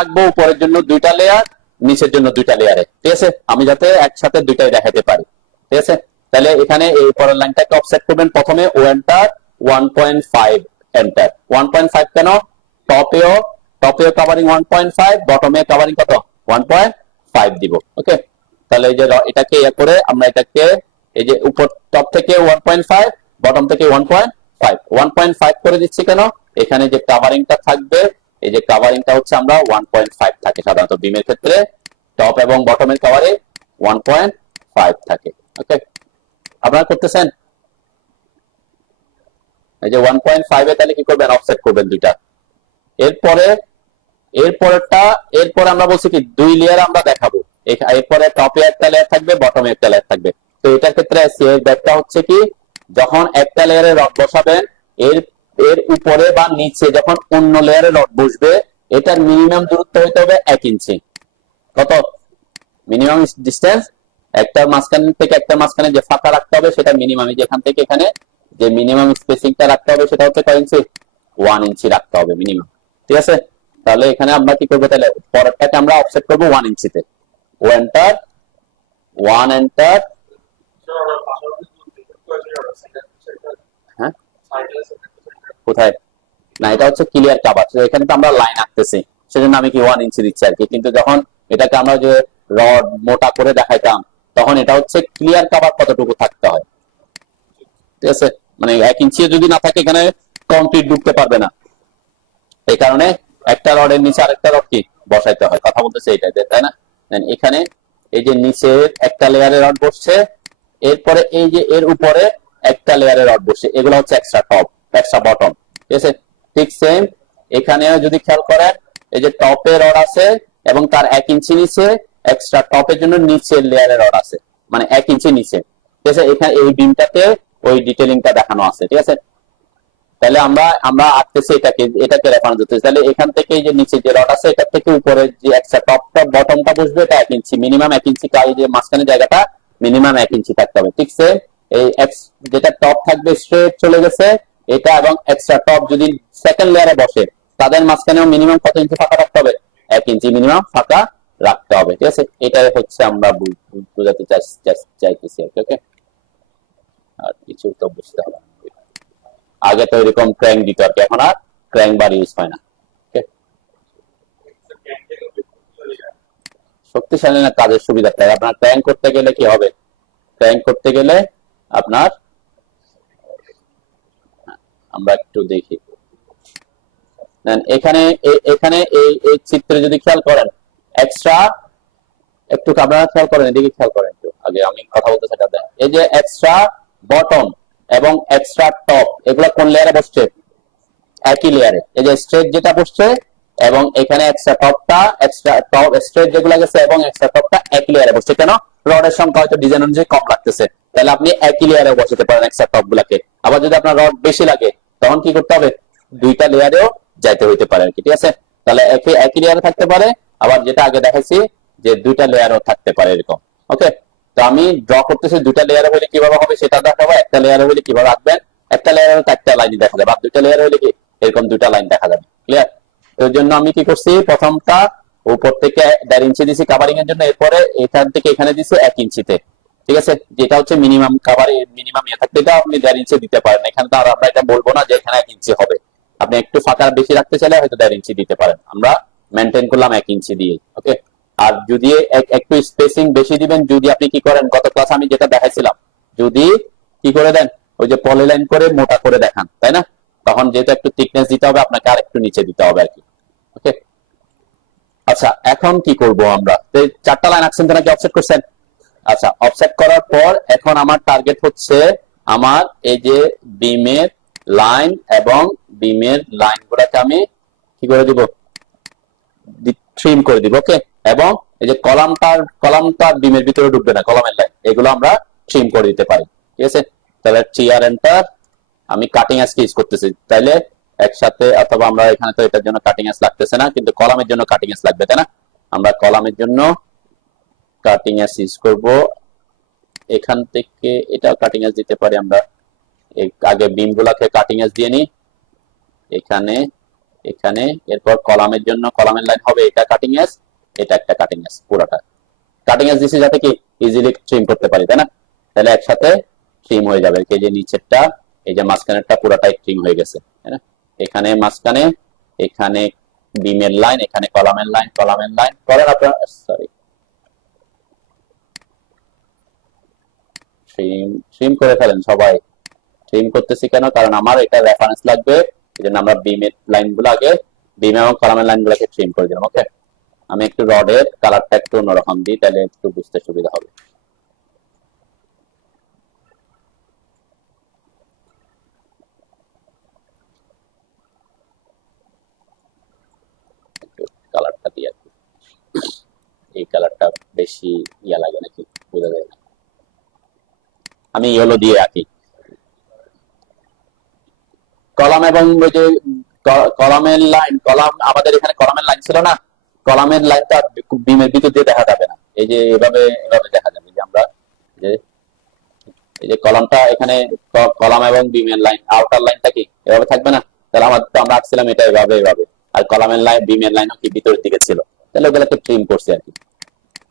আঁকবো উপরের জন্য 2টা লেয়ার, নিচের জন্য 2টা লেয়ারে, ঠিক আছে। আমি যাতে একসাথে 2টাই দেখাতে পারি, ঠিক আছে। তাহলে এখানে এই পরের লাইনটাকে অফসেট করবেন। প্রথমে ও এন্টার 1.5 এন্টার, 1.5 কেন, টপেও কভারিং 1.5, বটমে কভারিং কত 1.5 দিব, ওকে। তাহলে এই যে এটাকে ইয়া করে আমরা এটাকে এই যে উপর টপ থেকে 1.5, বটম থেকে 1.5 করে দিচ্ছি কেন, এখানে যে কাভারিংটা থাকবে, এই যে কাভারিংটা হচ্ছে আমরা 1.5 থাকে সাধারণত বিমের ক্ষেত্রে, টপ এবং বটমের কাভারে 1.5 থাকে, ওকে। আপনারা করতেছেন এই যে 1.5 এ তাহলে কি করবেন, অফসেট করবেন 2টা। এরপরে আমরা বলছি কি 2 লেয়ার আমরা দেখাবো, এরপরে টপে একটা লেয়ার থাকবে, বটমে একটা লেয়ার থাকবে। তো এটার ক্ষেত্রে ব্যাপারটা হচ্ছে কি, যখন একটা লেয়ারে রড বসাবেন, এর এর উপরে বা নিচে যখন অন্য লেয়ারে রড বসবে, এটার মিনিমাম দূরত্ব হতে হবে 1 ইঞ্চি। কত মিনিমাম ডিসটেন্স, একটার মাঝখান থেকে একটার মাঝখানে যে ফাঁকা রাখতে হবে সেটা মিনিমাম, যেখান থেকে এখানে যে মিনিমাম স্পেসিংটা রাখতে হবে সেটা হচ্ছে কয় ইঞ্চি, 1 ইঞ্চি রাখতে হবে মিনিমাম। ঠিক আছে, তাহলে এখানে আমরা কি করবো, তাহলে পরেরটাকে আমরা অফসেট করবো 1 ইঞ্চিতে। ও এন্টার, 1 এন্টার। হ্যাঁ, কোথায়, না এটা হচ্ছে ক্লিয়ার কাভার, এখানে তো আমরা লাইন আঁকতেছি সেজন্য আমি কি 1 ইঞ্চি দিচ্ছি আর কি। কিন্তু যখন এটাকে আমরা যে রড মোটা করে দেখাইতাম তখন এটা হচ্ছে ক্লিয়ার কাভার কতটুকু থাকতে হয়। ঠিক আছে, মানে 1 ইঞ্চি যদি না থাকে এখানে কংক্রিট ঢুকতে পারবে না, এই কারণে একটা রডের নিচে আরেকটা রড কি বসাইতে হয়, কথা বলতেছে এইটাই, তাই না। এখানে এই যে নিচে একটা লেয়ারে রড বসছে, এরপরে এই যে এর উপরে একটা লেয়ারে রড বসছে, এগুলো হচ্ছে এক্সট্রা টপ এক্সট্রা বটম। ঠিক আছে, ঠিক সেম এখানেও যদি খেয়াল করেন এই যে টপে রড আছে এবং তার 1 ইঞ্চি নিচে এক্সট্রা টপের জন্য নিচের লেয়ারে রড আছে, মানে 1 ইঞ্চি নিচে। ঠিক আছে, এখানে এই বিমটাতে ওই ডিটেইলিংটা দেখানো আছে। ঠিক আছে, তাহলে আমরা আমরা আঁকতেছি এটাকে রেফারেন্স দিতেছি। তাহলে এখান থেকে এই যে নিচে যে রড আছে এটা থেকে উপরে যে এক্সট্রা টপটা বটমটা বসবে এটা 1 ইঞ্চি, মিনিমাম 1 ইঞ্চি, এই যে মাঝখানে জায়গাটা মিনিমাম 1 ইঞ্চি থাকতে হবে। ঠিক সে এই যেটা টপ থাকবে স্ট্রেট চলে গেছে এটা, এবং এক্সট্রা টপ যদি সেকেন্ড লেয়ারে বসে তাদের মাঝখানেও মিনিমাম কত ইঞ্চি ফাঁকা রাখতে হবে, 1 ইঞ্চি মিনিমাম ফাঁকা রাখতে হবে। ঠিক আছে, এটাই হচ্ছে আমরা বুঝাতে চাইতেছি। ওকে, আর কিছু তো বুঝতে হবে, আগে তো এরকম ক্র্যাঙ্ক দিত আর কি, এখন আর ক্র্যাঙ্ক বার ইউজ হয় না। শক্তিশালী না কাজের সুবিধাটা, আপনার ক্র্যাঙ্ক করতে গেলে কি হবে, ক্র্যাঙ্ক করতে গেলে আপনার, আমরা একটু দেখি এখানে এখানে এই চিত্রে যদি খেয়াল করেন এক্সট্রা, একটু আপনারা খেয়াল করেন, এদিকে খেয়াল করেন একটু, আগে আমি কথা বলতে সেটা দেন। এই যে এক্সট্রা বটম এবং এক্সট্রা টপ এগুলো কোন লেয়ারে বসছে, একই লেয়ারে। এই যে স্ট্রেট যেটা বসছে এবং এখানে এক্সট্রা টপটা, এক্সট্রা টপ স্ট্রেট যেগুলো গেছে এবং এক্সট্রা টপটা এক লেয়ারে বসছে। কেন, রডের সংখ্যা হয়তো ডিজাইন অনুযায়ী কম লাগতেছে, তাহলে আপনি একই লেয়ারে বসাতে পারেন এক্সট্রা টপ গুলাকে। আবার যদি আপনার রড বেশি লাগে তখন কি করতে হবে, দুইটা লেয়ারেও যাইতে হইতে পারে আর কি। ঠিক আছে, তাহলে একই লেয়ারে থাকতে পারে, আবার যেটা আগে দেখাইছি যে দুইটা লেয়ারও থাকতে পারে এরকম। ওকে, তো আমি ড্র করতেছি দুইটা লেয়ারে হলে কিভাবে হবে সেটা দেখাবো, একটা লেয়ারে হলে কিভাবে আঁকবেন, একটা লেয়ারে একটা লাইন দেখা যাবে, আর দুইটা লেয়ারে হলে কি এরকম দুইটা লাইন দেখা যাবে। ক্লিয়ার, এর জন্য আমি কি করছি, প্রথমটা উপর থেকে 1.5 ইঞ্চি দিছি কাভারিং এর জন্য, এরপরে এখান থেকে এখানে দিছি 1 ইঞ্চিতে। ঠিক আছে, যেটা হচ্ছে মিনিমাম কাভার, মিনিমাম ইয়ে থাকতে এটা আপনি 1.5 ইঞ্চি দিতে পারেন, এখানে তো আর আমরা এটা বলবো না যে এখানে 1 ইঞ্চি হবে। আপনি একটু ফাঁকা বেশি রাখতে চাইলে হয়তো 1.5 ইঞ্চি দিতে পারেন, আমরা মেনটেন করলাম 1 ইঞ্চি দিয়ে। ওকে, আর যদি একটু স্পেসিং বেশি দিবেন, যদি আপনি কি করেন গত ক্লাস আমি যেটা দেখাইছিলাম, যদি কি করে দেন ওই যে পলিলাইন করে মোটা করে দেখান, তাই না, তখন যেহেতু একটু থিকনেস দিতে হবে আপনাকে আর একটু নিচে দিতে হবে আর কি। ওকে, আচ্ছা এখন কি করব আমরা, চারটা লাইন আঁকছেন তো নাকি, অফসেট করছেন। আচ্ছা, অফসেট করার পর এখন আমার টার্গেট হচ্ছে আমার এই যে বিমের লাইন এবং বিমের লাইন গুলাকে আমি কি করে দিব, ট্রিম করে দিব। ওকে, এবং এই যে কলামটা বিমের ভিতরে ঢুকবে না, কলামের লাইন এগুলো আমরা ট্রিম করে দিতে পারি। ঠিক আছে, তাহলে টিআর এন্টার, আমি কাটিং অ্যাজ ইউজ করতেছি, তাইলে একসাথে, অথবা আমরা এখানে তো এটার জন্য কাটিং অ্যাজ লাগতেছে না, কিন্তু কলামের জন্য কাটিং অ্যাজ লাগবে, তাই না। আমরা কলামের জন্য কাটিং অ্যাজ ইউজ করব, এখান থেকে এটাও কাটিং অ্যাজ দিতে পারি আমরা। আগে বিম গুলাকে কাটিং অ্যাজ দিয়ে নিই, এখানে এখানে, এরপর কলামের জন্য কলামের লাইন হবে এটা কাটিং অ্যাজ, এটা একটা কাটিং অ্যাজ, পুরোটা কাটিং অ্যাজ দিছি যাতে কি ইজিলি ট্রিম করতে পারি, তাই না। তাহলে একসাথে ট্রিম হয়ে যাবে, এই যে নিচেরটা এই যে মাঝখানেরটা পুরোটাই ট্রিম হয়ে গেছে, তাই না। এখানে মাঝখানে, এখানে বিমের লাইন, এখানে কলামের লাইন, কলামের লাইন করেন আপনারা, সরি ট্রিম করে ফেলেন সবাই। ট্রিম করতেছি কেন, কারণ আমার এটা রেফারেন্স লাগবে, এই জন্য আমরা বিমের লাইন গুলো আগে, বিম এবং কলামের লাইন গুলোকে ট্রিম করে দিলাম। ওকে, আমি একটু রডের কালারটা একটু অন্যরকম দিই, তাহলে একটু বুঝতে সুবিধা হবে। কালারটা দিয়ে এই কালারটা বেশি ইয়া লাগে নাকি বোঝা যায় না, আমি ইয়েলো দিয়ে আঁকি। কলাম এবং ওই যে কলামের লাইন, কলাম আমাদের এখানে কলামের লাইন ছিল না, কলামের লাইনটা বিমের ভিতর দিয়ে দেখা যাবে না, এই যে এভাবে এভাবে দেখা যাবে, যে আমরা যে এই যে কলামটা এখানে কলাম এবং বিমের লাইন আউটার লাইনটা কি এভাবে থাকবে না? তাহলে আমরা আঁকছিলাম এটা এভাবে এভাবে, আর কলামের লাইন বিমের লাইনও কি ভিতরের দিকে ছিল, তাহলে ওগুলোকে ট্রিম করছি আর কি।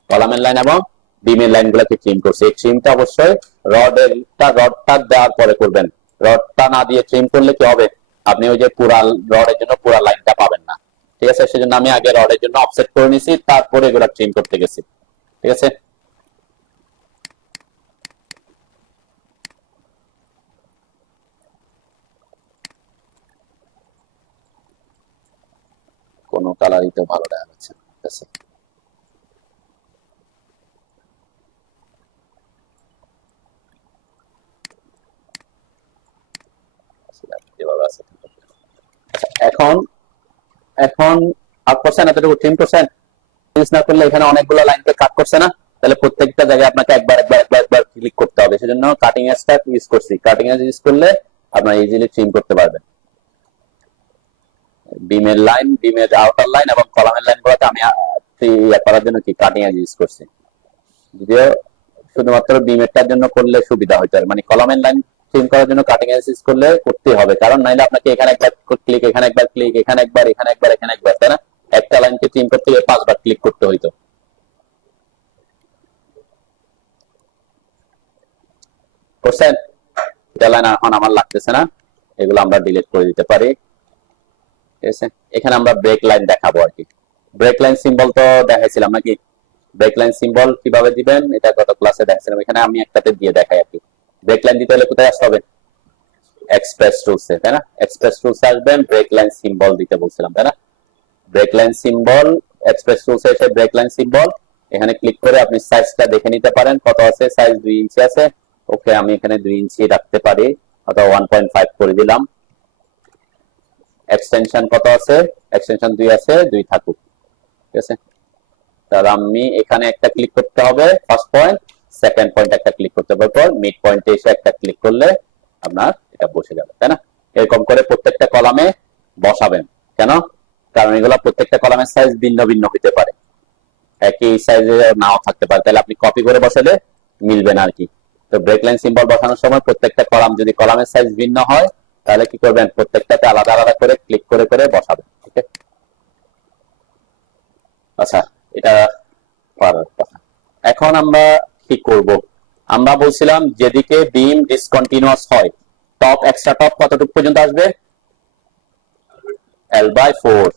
কলামের লাইন এবং বিমের লাইন গুলাকে ট্রিম করছি। এই ট্রিমটা অবশ্যই রডটা দেওয়ার পরে করবেন। রডটা না দিয়ে ট্রিম করলে কি হবে, আপনি ওই যে পুরা রডের জন্য পুরা লাইনটা পাবেন না। ঠিক আছে, সেজন্য আমি আগে রডের জন্য অফসেট করে নিছি, তারপরে এগুলা ট্রিম করতে গেছি। ঠিক আছে, কোনো কালারই তো ভালো দেখা যাচ্ছে না। ঠিক আছে, যেভাবে আছে। এখন এখন আপ করছেন এতটুকু ট্রিম করছেন, ইউজ না করলে এখানে অনেকগুলো লাইনকে কাট করছে না, তাহলে প্রত্যেকটা জায়গায় আপনাকে একবার একবার একবার একবার ক্লিক করতে হবে। সেজন্য কাটিং এজটা ইউজ করছি। কাটিং এজ ইউজ করলে আপনারা ইজিলি ট্রিম করতে পারবেন। বিমের লাইন, বিমের আউটার লাইন এবং কলামের লাইন গুলোতে আমি করার জন্য কি কাটিং এজ ইউজ করছি। যদিও শুধুমাত্র বিমেরটার জন্য করলে সুবিধা হইতো, মানে কলামের লাইন ট্রিম করার জন্য কাটিং এজ ইউজ করলে করতে হবে, কারণ নাইলে আপনাকে এখানে একবার ক্লিক, এখানে একবার ক্লিক, এখানে একবার, এখানে একবার, এখানে একবার, তাই না? একটা লাইনকে ট্রিম করতে গিয়ে 5 বার ক্লিক করতে হইতো। করছেন? এটা লাইন এখন আমার লাগতেছে না, এগুলো আমরা ডিলিট করে দিতে পারি। ঠিক আছে, এখানে আমরা ব্রেক লাইন দেখাবো আর কি। ব্রেক লাইন সিম্বল তো দেখাইছিলাম নাকি? ব্রেক লাইন সিম্বল কিভাবে দিবেন এটা গত ক্লাসে দেখাইছিলাম, এখানে আমি একটাতে দিয়ে দেখাই আর কি। ব্রেক লাইন দিতে হলে কোথায় আসতে হবে? এক্সপ্রেস রুলসে, তাই না? এক্সপ্রেস রুলসে আসবেন, ব্রেক লাইন সিম্বল দিতে বলছিলাম, তাই না? ব্রেক লাইন সিম্বল, এক্সপ্রেস রুলসে এসে ব্রেক লাইন সিম্বল, এখানে ক্লিক করে আপনি সাইজটা দেখে নিতে পারেন কত আছে। সাইজ 2 ইঞ্চি আছে, ওকে আমি এখানে 2 ইঞ্চি রাখতে পারি, অথবা 1.5 করে দিলাম। এক্সটেনশন কত আছে? এক্সটেনশন 2 আছে, 2 থাকুক। ঠিক আছে, তাহলে আমি এখানে একটা ক্লিক করতে হবে ফার্স্ট পয়েন্ট, সেকেন্ড পয়েন্ট একটা ক্লিক করতে হবে, পর মিড পয়েন্টে এসে একটা ক্লিক করলে আপনার এটা বসে যাবে, তাই না? এরকম করে প্রত্যেকটা কলামে বসাবেন। কেন? কারণ এগুলো প্রত্যেকটা কলামের সাইজ ভিন্ন ভিন্ন হতে পারে, একই সাইজে নাও থাকতে পারে, তাহলে আপনি কপি করে বসালে মিলবে না আর কি। তো ব্রেক লাইন সিম্বল বসানোর সময় প্রত্যেকটা কলাম যদি কলামের সাইজ ভিন্ন হয়, তাহলে কি করবেন, প্রত্যেকটাতে আলাদা আলাদা করে ক্লিক করে করে বসাবেন। ওকে, আচ্ছা, এটা পারার কথা। এখন আমরা কি করব? আমরা বলছিলাম যেদিকে বিম ডিসকন্টিনিউয়াস হয়, টপ এক্সট্রা টপ কতটুকু পর্যন্ত আসবে? L/4।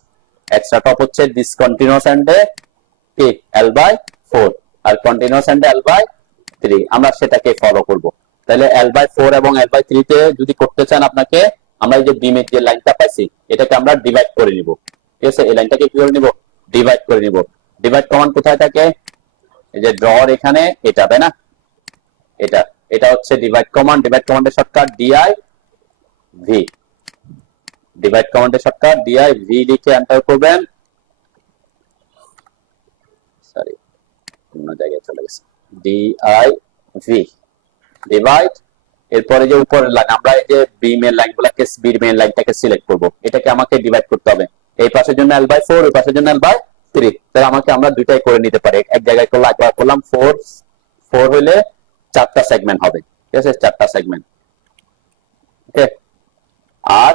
এক্সট্রা টপ হচ্ছে ডিসকন্টিনিউয়াস এন্ডে কি L/4, আর কন্টিনিউয়াস এন্ডে L/3। আমরা সেটাকে ফলো করব। তাহলে L/4 এবং L/3 তে যদি করতে চান আপনাকে, আমরা এই যে বিমের যে লাইনটা পাইছি এটাকে আমরা ডিভাইড করে নিব। ঠিক আছে, এই লাইনটাকে কি করে নিব? ডিভাইড করে নিব। ডিভাইড কমান্ড কোথায় থাকে? এই যে ড্রর এখানে, এটা, তাই না? এটা এটা হচ্ছে ডিভাইড কমান্ড। ডিভাইড কমান্ডের শর্টকাট DIV। ডিভাইড কমান্ডের শর্টকাট DIV লিখে এন্টার করবেন। সরি, অন্য জায়গায় চলে গেছে। DIV, divide. এরপরে যে উপরের লাইন, আমরা এই যে বিমের লাইনগুলোকে, বিমের লাইনটাকে সিলেক্ট করব, এটাকে আমাকে ডিভাইড করতে হবে। এই পাশের জন্য L/4, ওই পাশের জন্য L/3। তাহলে আমাকে আমরা দুইটাই করে নিতে পারি। এক জায়গায় করলে একবার করলাম 4 হইলে 4টা সেগমেন্ট হবে। ঠিক আছে, 4টা সেগমেন্ট। ওকে, আর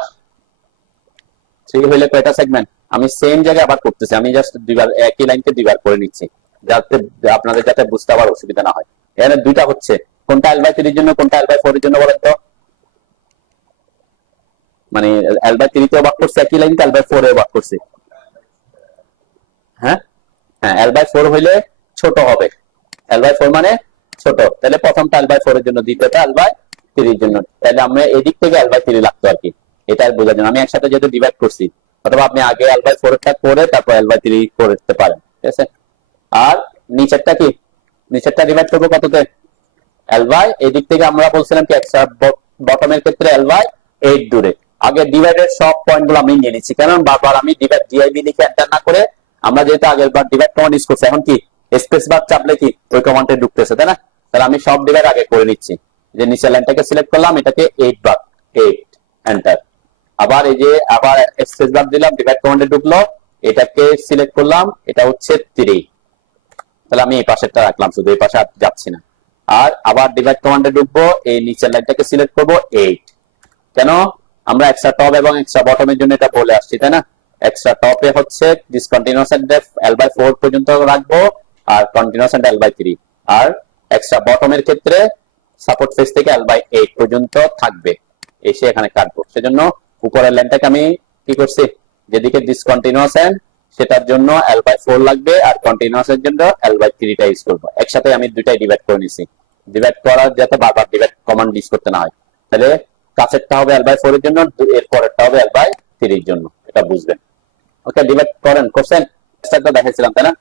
3 হইলে কয়টা সেগমেন্ট? আমি সেম জায়গায় আবার করতেছি, আমি জাস্ট দুইবার একই লাইনকে দুইবার করে নিচ্ছি, যাতে আপনাদের যাতে বুঝতে আবার অসুবিধা না হয়। এখানে দুইটা হচ্ছে, কোনটা L/3 এর জন্য, কোনটা L/4 এর জন্য বলেন তো? মানে L/3 তেও ভাগ করছে একই লাইনকে, L/4 এও ভাগ করছে। হ্যাঁ হ্যাঁ, L/4 হইলে ছোট হবে। L/4 মানে ছোট, তাহলে প্রথমটা L/4 এর জন্য, দ্বিতীয়টা L/3 এর জন্য। তাহলে আমরা এদিক থেকে L/3 লাগতো আর কি, এটা বোঝার জন্য। আমি একসাথে যেহেতু ডিভাইড করছি, অথবা আপনি আগে L/4 টা করে তারপর L/3 করতে পারেন। ঠিক আছে, আর নিচেরটা কি? নিচেরটা ডিভাইড করবো কততে? এদিক থেকে আমরা বলছিলাম কি এক্সট্রা বটমের ক্ষেত্রে L/8 দূরে। আগে ডিভাইডের সব পয়েন্ট গুলো আমি নিয়ে নিচ্ছি, কারণ বারবার আমি ডিভাইড DIV লিখে এন্টার না করে, আমরা যেহেতু আগের বার ডিভাইড কমান্ড ইউজ করছি, এখন কি স্পেস বার চাপলে কি ওই কমান্ডে ঢুকতেছে, তাই না? তাহলে আমি সব ডিভাইড আগে করে নিচ্ছি। যে নিচের লাইনটাকে সিলেক্ট করলাম, এটাকে 8 বার, 8 এন্টার। আবার এই যে আবার স্পেস বার দিলাম, ডিভাইড কমান্ডে ঢুকলো, এটাকে সিলেক্ট করলাম, এটা হচ্ছে 3। তাহলে আমি এই পাশেরটা রাখলাম, শুধু এই পাশে আর যাচ্ছি না। আর আবার ডিভাইড কমান্ডে ঢুকবো, এই নিচের লাইনটাকে সিলেক্ট করব 8। কেন? আমরা এক্সট্রা টপ এবং এক্সট্রা বটমের জন্য এটা বলে আসছি, তাই না? এক্সট্রা টপে হচ্ছে ডিসকন্টিনিউয়াস এন্ড L/4 পর্যন্ত রাখবো, আর কন্টিনিউয়াস এন্ড L/3। আর এক্সট্রা বটমের ক্ষেত্রে সাপোর্ট ফেস থেকে L/8 পর্যন্ত থাকবে, এসে এখানে কাটবো। সেজন্য উপরের লাইনটাকে আমি কি করছি, যেদিকে ডিসকন্টিনিউয়াস এন্ড সেটার জন্য L/4 লাগবে, আর কন্টিনিউয়াস এর জন্য L/3 টা ইউজ করবো। একসাথে আমি দুইটাই ডিভাইড করে নিছি, ডিভাইড করার যাতে বারবার ডিভাইড কমান্ড ইউজ করতে না হয়। তাহলে কাছেরটা হবে L/4 এর জন্য, এর পরেরটা হবে L/3 এর জন্য, এটা বুঝবেন। ওকে, ডিভাইড করেন, করছেন? স্টারটা দেখাইছিলাম, তাই না?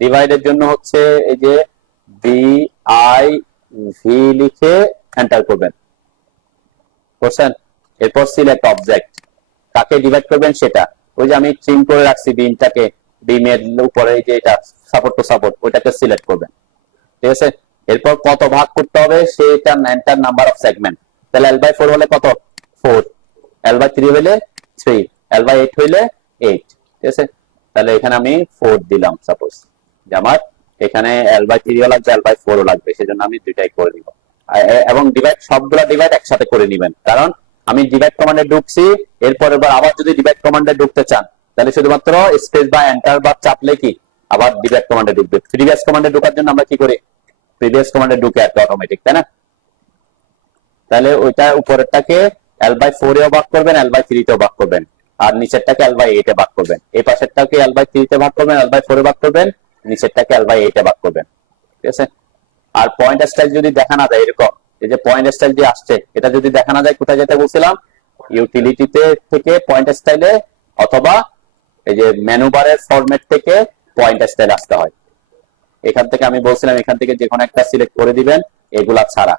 ডিভাইডের জন্য হচ্ছে এই যে DIV লিখে এন্টার করবেন, করছেন? এরপর সিলেক্ট অবজেক্ট, কাকে ডিভাইড করবেন সেটা। ওই যে আমি ট্রিম করে রাখছি বিমটাকে, বিমের উপরে যে এটা সাপোর্ট টু সাপোর্ট, ওইটাকে সিলেক্ট করবেন, ঠিক আছে? এরপর কত ভাগ করতে হবে সেটা, এন্টার নাম্বার অফ সেগমেন্ট। তাহলে L/4 হলে কত? 4, L/3 হলে 3, L/8 হইলে 8, ঠিক আছে? তাহলে এখানে আমি 4 দিলাম, সাপোজ যে আমার এখানে L/3 ও লাগবে, L/4 ও লাগবে, সেজন্য আমি দুইটাই করে দিব। এবং ডিভাইড, সবগুলা ডিভাইড একসাথে করে নেবেন, কারণ আমি ডিভাইড কমান্ডে ঢুকছি, এরপর এবার আবার যদি ডিভাইড কমান্ডে ঢুকতে চান তাহলে শুধুমাত্র স্পেস বা এন্টার বা চাপলে কি আবার ডিভাইড কমান্ডে ঢুকবে। প্রিভিয়াস কমান্ডে ঢোকার জন্য আমরা কি করি, প্রিভিয়াস কমান্ডে ঢুকে একটা অটোমেটিক, তাই না? তাহলে ওইটা উপরেরটাকে L/4 এও ভাগ করবেন, L/3 তেও ভাগ করবেন, আর নিচেরটাকে L/8 এ ভাগ করবেন। এই পাশেরটাকে L/3 তে ভাগ করবেন, L/4 এ ভাগ করবেন, নিচেরটাকে L/8 এ ভাগ করবেন, ঠিক আছে? আর পয়েন্ট স্টাইল যদি দেখা না যায়, এরকম এই যে পয়েন্ট স্টাইল যে আসছে, এটা যদি দেখা না যায়, কোথায় যেতে বলছিলাম? ইউটিলিটিতে থেকে পয়েন্ট স্টাইলে, অথবা এই যে মেনু বারের ফরম্যাট থেকে পয়েন্ট স্টাইল আসতে হয়। এখান থেকে আমি বলছিলাম, এখান থেকে যে কোনো একটা সিলেক্ট করে দিবেন, এগুলা ছাড়া,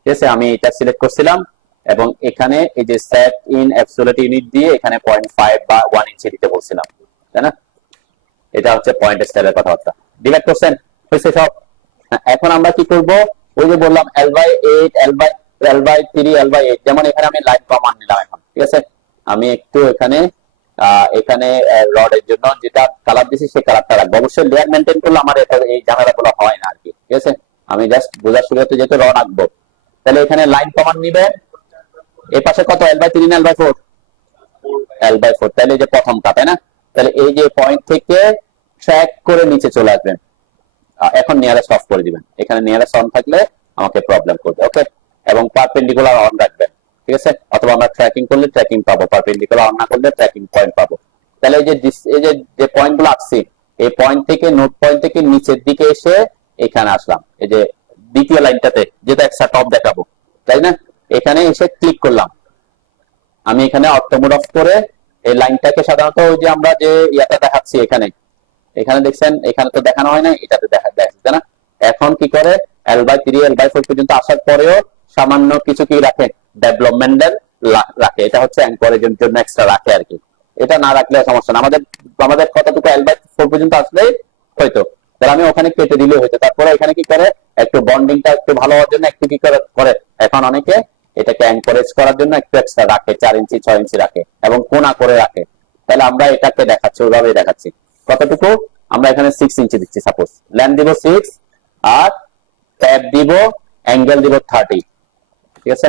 ঠিক আছে? আমি এটা সিলেক্ট করছিলাম, এবং এখানে এই যে সেট ইন অ্যাবসলিউট ইউনিট দিয়ে এখানে 0.5 বা 1 ইঞ্চি দিতে বলছিলাম, তাই না? এটা হচ্ছে পয়েন্ট স্টাইলের কথাবার্তা। ডিভাইড করছেন, হয়েছে সব? এখন আমরা কি করব, ওই যে বললাম L/8, L/3, L/8, যেমন এখানে আমি লাইন কমান্ড নিলাম এখন, ঠিক আছে? আমি একটু এখানে এখানে রডের জন্য যেটা কালার দিছি সেই কালারটা রাখবো। অবশ্যই লেয়ার মেনটেন করলে আমার এই ঝামেলাগুলো হয় না আর কি, ঠিক আছে? আমি জাস্ট বোঝার সুবিধার্থে যেহেতু রড আঁকবো, তাহলে এখানে লাইন কমান্ড নিবেন। এই পাশে কত, L/3 না L/4? L/4, তাহলে এই যে প্রথমটা, তাই না? তাহলে এই যে পয়েন্ট থেকে ট্র্যাক করে নিচে চলে আসবেন। এখন নিয়ারেস্ট অফ করে দিবেন, এখানে নিয়ারেস্ট অন থাকলে আমাকে প্রবলেম করবে, ওকে? এবং পারপেন্ডিকুলার অন রাখবেন, ঠিক আছে? অথবা আমরা ট্র্যাকিং করলে ট্র্যাকিং পাবো, পারপেন্ডিকুলার অন না করলে ট্র্যাকিং পয়েন্ট পাবো। তাহলে এই যে পয়েন্টগুলো আসছে, এই পয়েন্ট থেকে, নোট পয়েন্ট থেকে নিচের দিকে এসে এখানে আসলাম, এই যে দ্বিতীয় লাইনটাতে, যেটা এক্সট্রা টপ দেখাবো, তাই না? এখানে এসে ক্লিক করলাম। আমি এখানে অটো মোড অফ করে এই লাইনটাকে, সাধারণত ওই যে আমরা যে ইয়াটা দেখাচ্ছি এখানে, এখানে দেখছেন, এখানে তো দেখানো হয় না, এটাতে দেখা যায়, তাই না? এখন কি করে, L/3, L/4 পর্যন্ত আসার পরেও সামান্য কিছু কি রাখে, ডেভেলপমেন্টের রাখে। এটা হচ্ছে এনকারেজের জন্য এক্সট্রা রাখে আর কি। এটা না রাখলে সমস্যা না, আমাদের কতটুকু L/4 পর্যন্ত আসলেই হয়তো, তাহলে আমি ওখানে কেটে দিলে হয়তো। তারপরে এখানে কি করে, একটু বন্ডিংটা একটু ভালো হওয়ার জন্য একটু কি করে এখন অনেকে এটাকে এনকারেজ করার জন্য একটু এক্সট্রা রাখে, 4 ইঞ্চি 6 ইঞ্চি রাখে, এবং কোনা করে রাখে। তাহলে আমরা এটাকে দেখাচ্ছি, ওইভাবেই দেখাচ্ছি। কতটুকু, আমরা এখানে 6 ইঞ্চি দিচ্ছি, সাপোজ লেন্থ দিব 6, আর ট্যাব দিব, অ্যাঙ্গেল দিব 30, ঠিক আছে?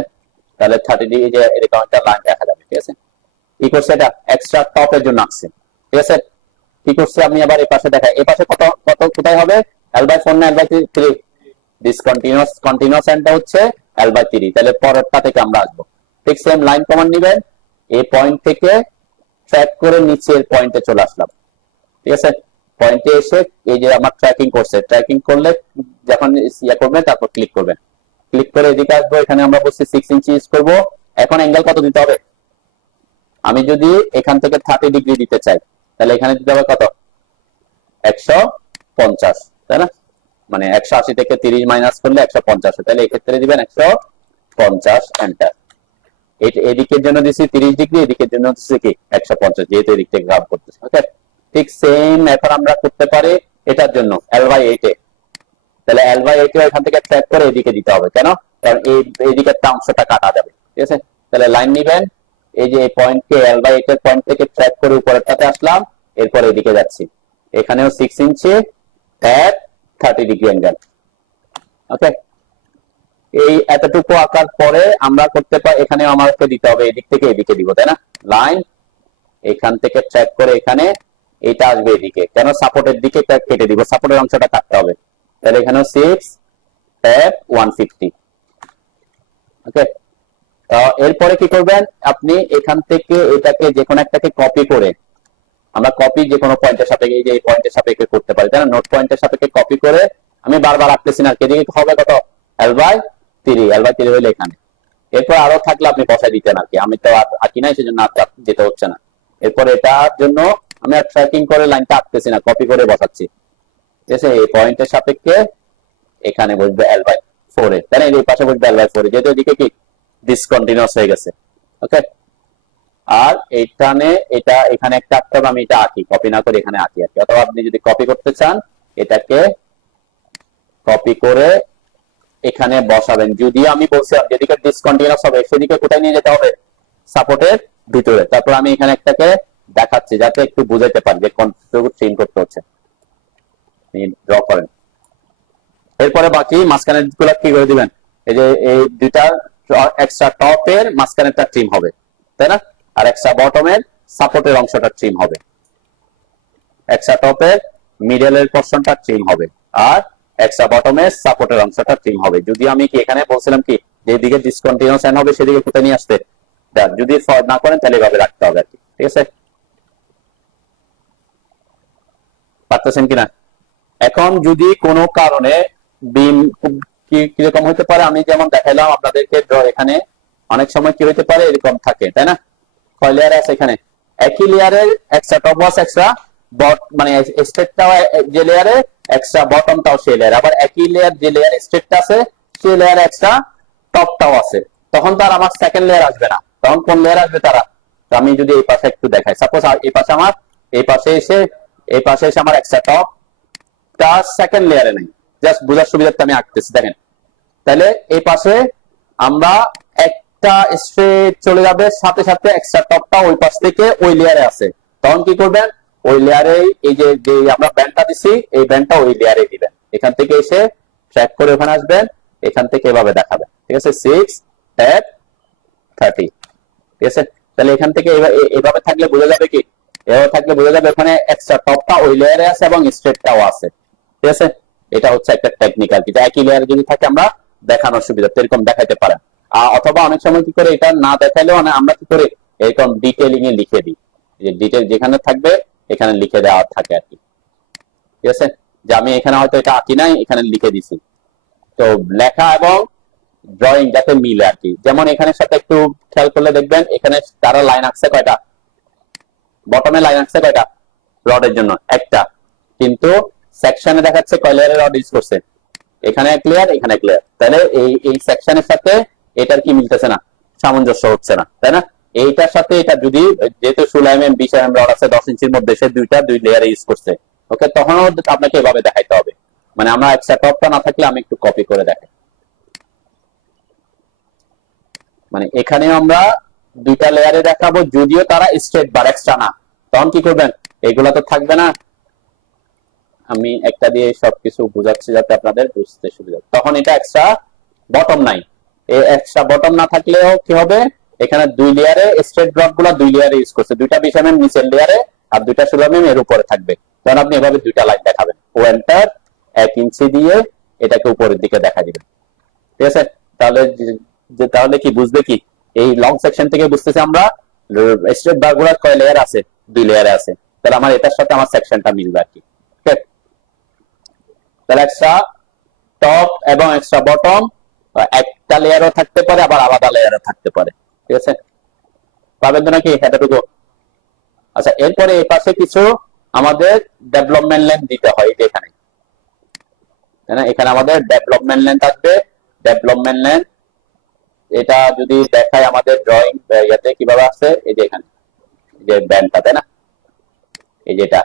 তাহলে 30 ডিগ্রি যে এরকম একটা লাইন দেখা যাবে, ঠিক আছে? কি করছে, এটা এক্সট্রা টপের জন্য আসছে, ঠিক আছে? কি করছে, আমি আবার এই পাশে দেখাই, এই পাশে কত কত কোথায় হবে, L/4 না L/3? কন্টিনিউয়াস এন্ডটা হচ্ছে L/3, তাহলে পরেরটা থেকে আমরা আসবো। ঠিক সেম লাইন কমান্ড নিবেন, এই পয়েন্ট থেকে ট্র্যাক করে নিচের পয়েন্টে চলে আসলাম, ঠিক আছে? পয়েন্টে এসে এই যে আমার ট্র্যাকিং করছে, ট্র্যাকিং করলে যখন ইয়া করবেন তারপর ক্লিক করবেন, ক্লিক করে এদিকে আসবো। এখানে আমরা বলছি 6 ইঞ্চি ইউজ করবো। এখন অ্যাঙ্গেল কত দিতে হবে, আমি যদি এখান থেকে 30 ডিগ্রি দিতে চাই, তাহলে এখানে দিতে হবে কত, 150, তাই না? মানে 180 থেকে 30 মাইনাস করলে 150, তাহলে এই ক্ষেত্রে দিবেন 150, এন্টার। এদিকের জন্য দিচ্ছি 30 ডিগ্রি, এদিকের জন্য দিচ্ছি কি 150, যেহেতু এদিক থেকে গ্রাফ করতেছি, ওকে? ঠিক সেম এখন আমরা করতে পারি এটার জন্য L/8 এ। তাহলে L/8 এ এখান থেকে ট্র্যাক করে এদিকে দিতে হবে, কেন? কারণ এই দিকের অংশটা কাটা যাবে, ঠিক আছে? তাহলে লাইন নিবেন, এই যে পয়েন্টকে L/8 এর পয়েন্ট থেকে ট্র্যাক করে উপরেরটাতে আসলাম, এরপর এদিকে যাচ্ছি, এখানেও 6 ইঞ্চি, 30 ডিগ্রি অ্যাঙ্গেল, ওকে? এই এতটুকু আঁকার পরে আমরা করতে পারি, এখানে আমাকে দিতে হবে এদিক থেকে এদিকে দিব, তাই না? লাইন এখান থেকে ট্র্যাক করে এখানে এটা আসবে এদিকে, কেন সাপোর্টের দিকে কেটে দিব, সাপোর্টের অংশটা কাটতে হবে। তাহলে এখানে 6 ট্যাপ 150। ওকে, এরপরে কি করবেন আপনি, এখান থেকে এটাকে যে কোনো একটাকে কপি করে, আমরা কপি যে কোনো পয়েন্টের সাপেক্ষে, এই যে এই পয়েন্টের সাপেক্ষে করতে পারি, তাই না? নোট পয়েন্টের সাপেক্ষে কপি করে, আমি বারবার আঁকতেছি না, এদিকে হবে কত, L/3, L/3 হইলে এখানে। এরপর আরো থাকলে আপনি বসাই দিতেন আর কি, আমি তো আঁকি নাই সেজন্য যেতে হচ্ছে না। এরপর এটার জন্য আমি আর ট্র্যাকিং করে লাইনটা আঁকতেছি না, কপি করে বসাচ্ছি, ঠিক আছে? এই পয়েন্টের সাপেক্ষে এখানে বসবে L/4 এ, তাই না? এই পাশে বসবে L/4 এ, যেহেতু এদিকে কি ডিসকন্টিনিউয়াস হয়ে গেছে। ওকে, আর এইখানে এটা এখানে একটা আঁকতে হবে, আমি এটা আঁকি, কপি না করে এখানে আঁকি আর কি। অথবা আপনি যদি কপি করতে চান এটাকে কপি করে এখানে বসাবেন। যদিও আমি বলছিলাম যেদিকে ডিসকন্টিনিউয়াস হবে সেদিকে কোথায় নিয়ে যেতে হবে, সাপোর্টের ভিতরে। তারপর আমি এখানে একটাকে দেখাচ্ছি যাতে একটু বুঝাইতে পারি যে কোনটুকু ট্রিম করতে হচ্ছে, ড্র করেন। এরপরে বাকি মাঝখানের গুলো কি করে দিবেন, এই যে এই দুইটা এক্সট্রা টপের মাঝখানেরটা ট্রিম হবে, তাই না? আর এক্সট্রা বটমের সাপোর্টের অংশটা ট্রিম হবে, এক্সট্রা টপের মিডলের পোরশনটা ট্রিম হবে, আর এক্সট্রা বটমের সাপোর্টের অংশটা ট্রিম হবে। যদি আমি কি এখানে বলছিলাম কি যেদিকে ডিসকন্টিনিউয়াস এন্ড হবে সেদিকে কোথায় নিয়ে আসতে, যদি না করেন তাহলে এভাবে রাখতে হবে আর কি, ঠিক আছে? পারতেছেন কিনা? এখন যদি কোনো কারণে বিম কিরকম হতে পারে, আমি যেমন দেখাইলাম আপনাদেরকে, এখানে অনেক সময় কি হতে পারে, এরকম থাকে, তাই না? কয় লেয়ার আছে এখানে, একই লেয়ারের এক্সট্রা টপ ওয়াস এক্সট্রা মানে স্টেটটাও যে লেয়ারে এক্সট্রা বটমটাও সেই লেয়ার, আবার একই লেয়ার যে লেয়ার স্টেটটা আছে সেই লেয়ার এক্সট্রা টপটাও আছে, তখন তার আমার সেকেন্ড লেয়ার আসবে না, তখন কোন লেয়ার আসবে তারা? আমি যদি এই পাশে একটু দেখাই, সাপোজ এই পাশে আমার এই পাশে এসে আমার এক্সট্রা টপ টা সেকেন্ড লেয়ারে নেই, জাস্ট বোঝার সুবিধার্থে আমি আঁকতেছি, দেখেন। তাহলে এই পাশে আমরা একটা স্ট্রেট চলে যাবে, সাথে সাথে এক্সট্রা টপটা ওই পাশ থেকে ওই লেয়ারে আছে, তখন কি করবেন, ওই লেয়ারে এই যে আমরা ব্যান্ডটা দিছি এই ব্যান্ডটা ওই লেয়ারে দিবেন, এখান থেকে এসে ট্র্যাক করে ওখানে আসবেন, এখান থেকে এভাবে দেখাবেন, ঠিক আছে? 6 ট্যাপ 30, ঠিক আছে? তাহলে এখান থেকে এভাবে থাকলে বোঝা যাবে কি, এভাবে থাকলে বোঝা যাবে ওখানে এক্সট্রা টপটা ওই লেয়ারে আছে এবং স্ট্রেটটাও আছে, ঠিক আছে? এটা হচ্ছে একটা টেকনিক্যাল, কি একই লেয়ারে যদি থাকে আমরা দেখানোর সুবিধা এরকম দেখাইতে পারেন। অথবা অনেক সময় কি করে, এটা না দেখাইলেও আমরা কি করি, এরকম ডিটেইলিং এ লিখে দিই, যে ডিটেইল যেখানে থাকবে এখানে লিখে দেওয়া থাকে আর কি, ঠিক আছে? যে আমি এখানে হয়তো এটা আঁকি নাই, এখানে লিখে দিছি, তো লেখা এবং ড্রয়িং যাতে মিলে আর কি। যেমন এখানের সাথে একটু খেয়াল করলে দেখবেন এখানে তারা লাইন আঁকছে কয়টা, বটমে লাইন আঁকছে কয়টা, রডের জন্য একটা, কিন্তু সেকশনে দেখাচ্ছে কয় লেয়ারের রড ইউজ করছে, এখানে এক লেয়ার এখানে এক লেয়ার, তাহলে এই সেকশনের সাথে এটার কি মিলতেছে না, সামঞ্জস্য হচ্ছে না, তাই না? এইটার সাথে এটা যদি, যেহেতু 16 mm 20 mm রড আছে 10 ইঞ্চির মধ্যে, সে দুই লেয়ারে ইউজ করছে, ওকে, তখনও আপনাকে এভাবে দেখাইতে হবে। মানে আমরা এক্সট্রা টপটা না থাকলে আমি একটু কপি করে দেখাই, মানে এখানে আমরা দুইটা লেয়ারে দেখাবো, যদিও তারা স্ট্রেট বার এক্সট্রা না, তখন কি করবেন, এগুলা তো থাকবে না, আমি একটা দিয়ে সবকিছু বুঝাচ্ছি যাতে আপনাদের বুঝতে সুবিধা। তখন এটা এক্সট্রা বটম নাই, এই এক্সট্রা বটম না থাকলেও কি হবে, এখানে দুই লেয়ারে স্ট্রেট রড গুলা দুই লেয়ারে ইউজ করছে, দুইটা 20 mm নিচের লেয়ারে আর দুইটা 16 mm এর উপরে থাকবে, তখন আপনি এভাবে দুইটা লাইন দেখাবেন, ওয়েন্টার 1 ইঞ্চি দিয়ে এটাকে উপরের দিকে দেখা দিবেন, ঠিক আছে? তাহলে কি বুঝবে কি, এই লং সেকশন থেকে বুঝতেছি আমরা স্ট্রেট বার গুলা কয় লেয়ার আছে, দুই লেয়ারে আছে, তাহলে আমার এটার সাথে আমার সেকশনটা মিলবে আর কি, ঠিক আছে? তাহলে এক্সট্রা টপ এবং এক্সট্রা বটম একটা লেয়ারও থাকতে পারে, আবার আলাদা লেয়ারও থাকতে পারে, ঠিক আছে? পাবেন তো নাকি এতটুকু? আচ্ছা, এরপরে এই পাশে কিছু আমাদের ডেভেলপমেন্ট লেন্থ দিতে হয়, এখানে, তাই না? এখানে আমাদের ডেভেলপমেন্ট লেন্থ আসবে, ডেভেলপমেন্ট লেন্থ এটা যদি দেখায় আমাদের ড্রয়িং ইয়াতে কিভাবে আছে, এই যে এখানে যে ব্যান্ডটা, তাই না? এই যেটা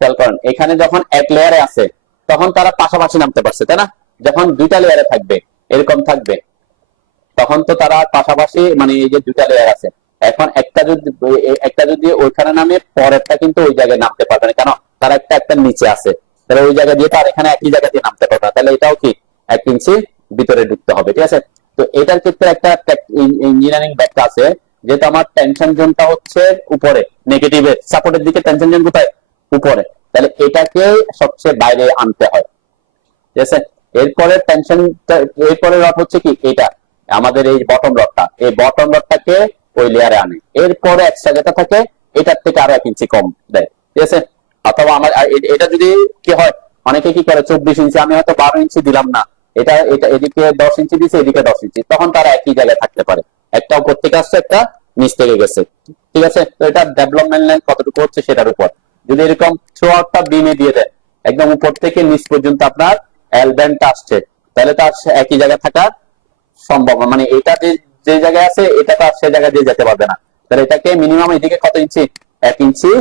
খেয়াল করেন, এখানে যখন এক লেয়ারে আছে তখন তারা পাশাপাশি নামতে পারছে, তাই না? যখন দুইটা লেয়ারে থাকবে এরকম থাকবে, তখন তো তারা পাশাপাশি, মানে এই যে দুইটা লেয়ার আছে, এখন একটা যদি ওইখানে নামে, পরেরটা কিন্তু ওই জায়গায় নামতে পারবে না, কেন, তারা একটা নিচে আছে, তাহলে ওই জায়গা দিয়ে তো আর এখানে একই জায়গা দিয়ে নামতে পারবে না, তাহলে এটাও কি 1 ইঞ্চি ভিতরে ঢুকতে হবে। ঠিক আছে, তো এটার ক্ষেত্রে একটা ইঞ্জিনিয়ারিং ব্যাখ্যা আছে, যেহেতু আমার টেনশন জোনটা হচ্ছে উপরে, নেগেটিভের সাপোর্টের দিকে টেনশন জোন কোথায়, উপরে, তাহলে এটাকে সবচেয়ে বাইরে আনতে হয়। ঠিক আছে, এরপরে টেনশন, এরপরে রড হচ্ছে কি এটা আমাদের এই বটম রডটা, এই বটম রডটাকে ওই লেয়ারে আনে, এরপরে এক্সট্রা যেটা থাকে এটার থেকে আরো 1 ইঞ্চি কম দেয়। ঠিক আছে, অথবা আমার এটা যদি কি হয়, অনেকে কি করে 24 ইঞ্চি, আমি হয়তো 12 ইঞ্চি দিলাম না, এটা এটা এদিকে 10 ইঞ্চি দিছে, এদিকে 10 ইঞ্চি, তখন তারা একই জায়গায় থাকতে পারে, একটা উপর থেকে আসছে, একটা নিচ থেকে গেছে। ঠিক আছে, তো এটা ডেভেলপমেন্ট লাইন কতটুকু হচ্ছে সেটার উপর। যদি এরকম থ্রু আউটটা বিমে দিয়ে দেন, একদম উপর থেকে নিচ পর্যন্ত আপনার এল ব্যান্ডটা আসছে, তাহলে তার একই জায়গায় থাকা সম্ভব না, মানে এটা যে জায়গায় আছে এটা তো আর সে জায়গায় দিয়ে যেতে পারবে না, তাহলে এটাকে মিনিমাম এদিকে কত ইঞ্চি, 1 ইঞ্চি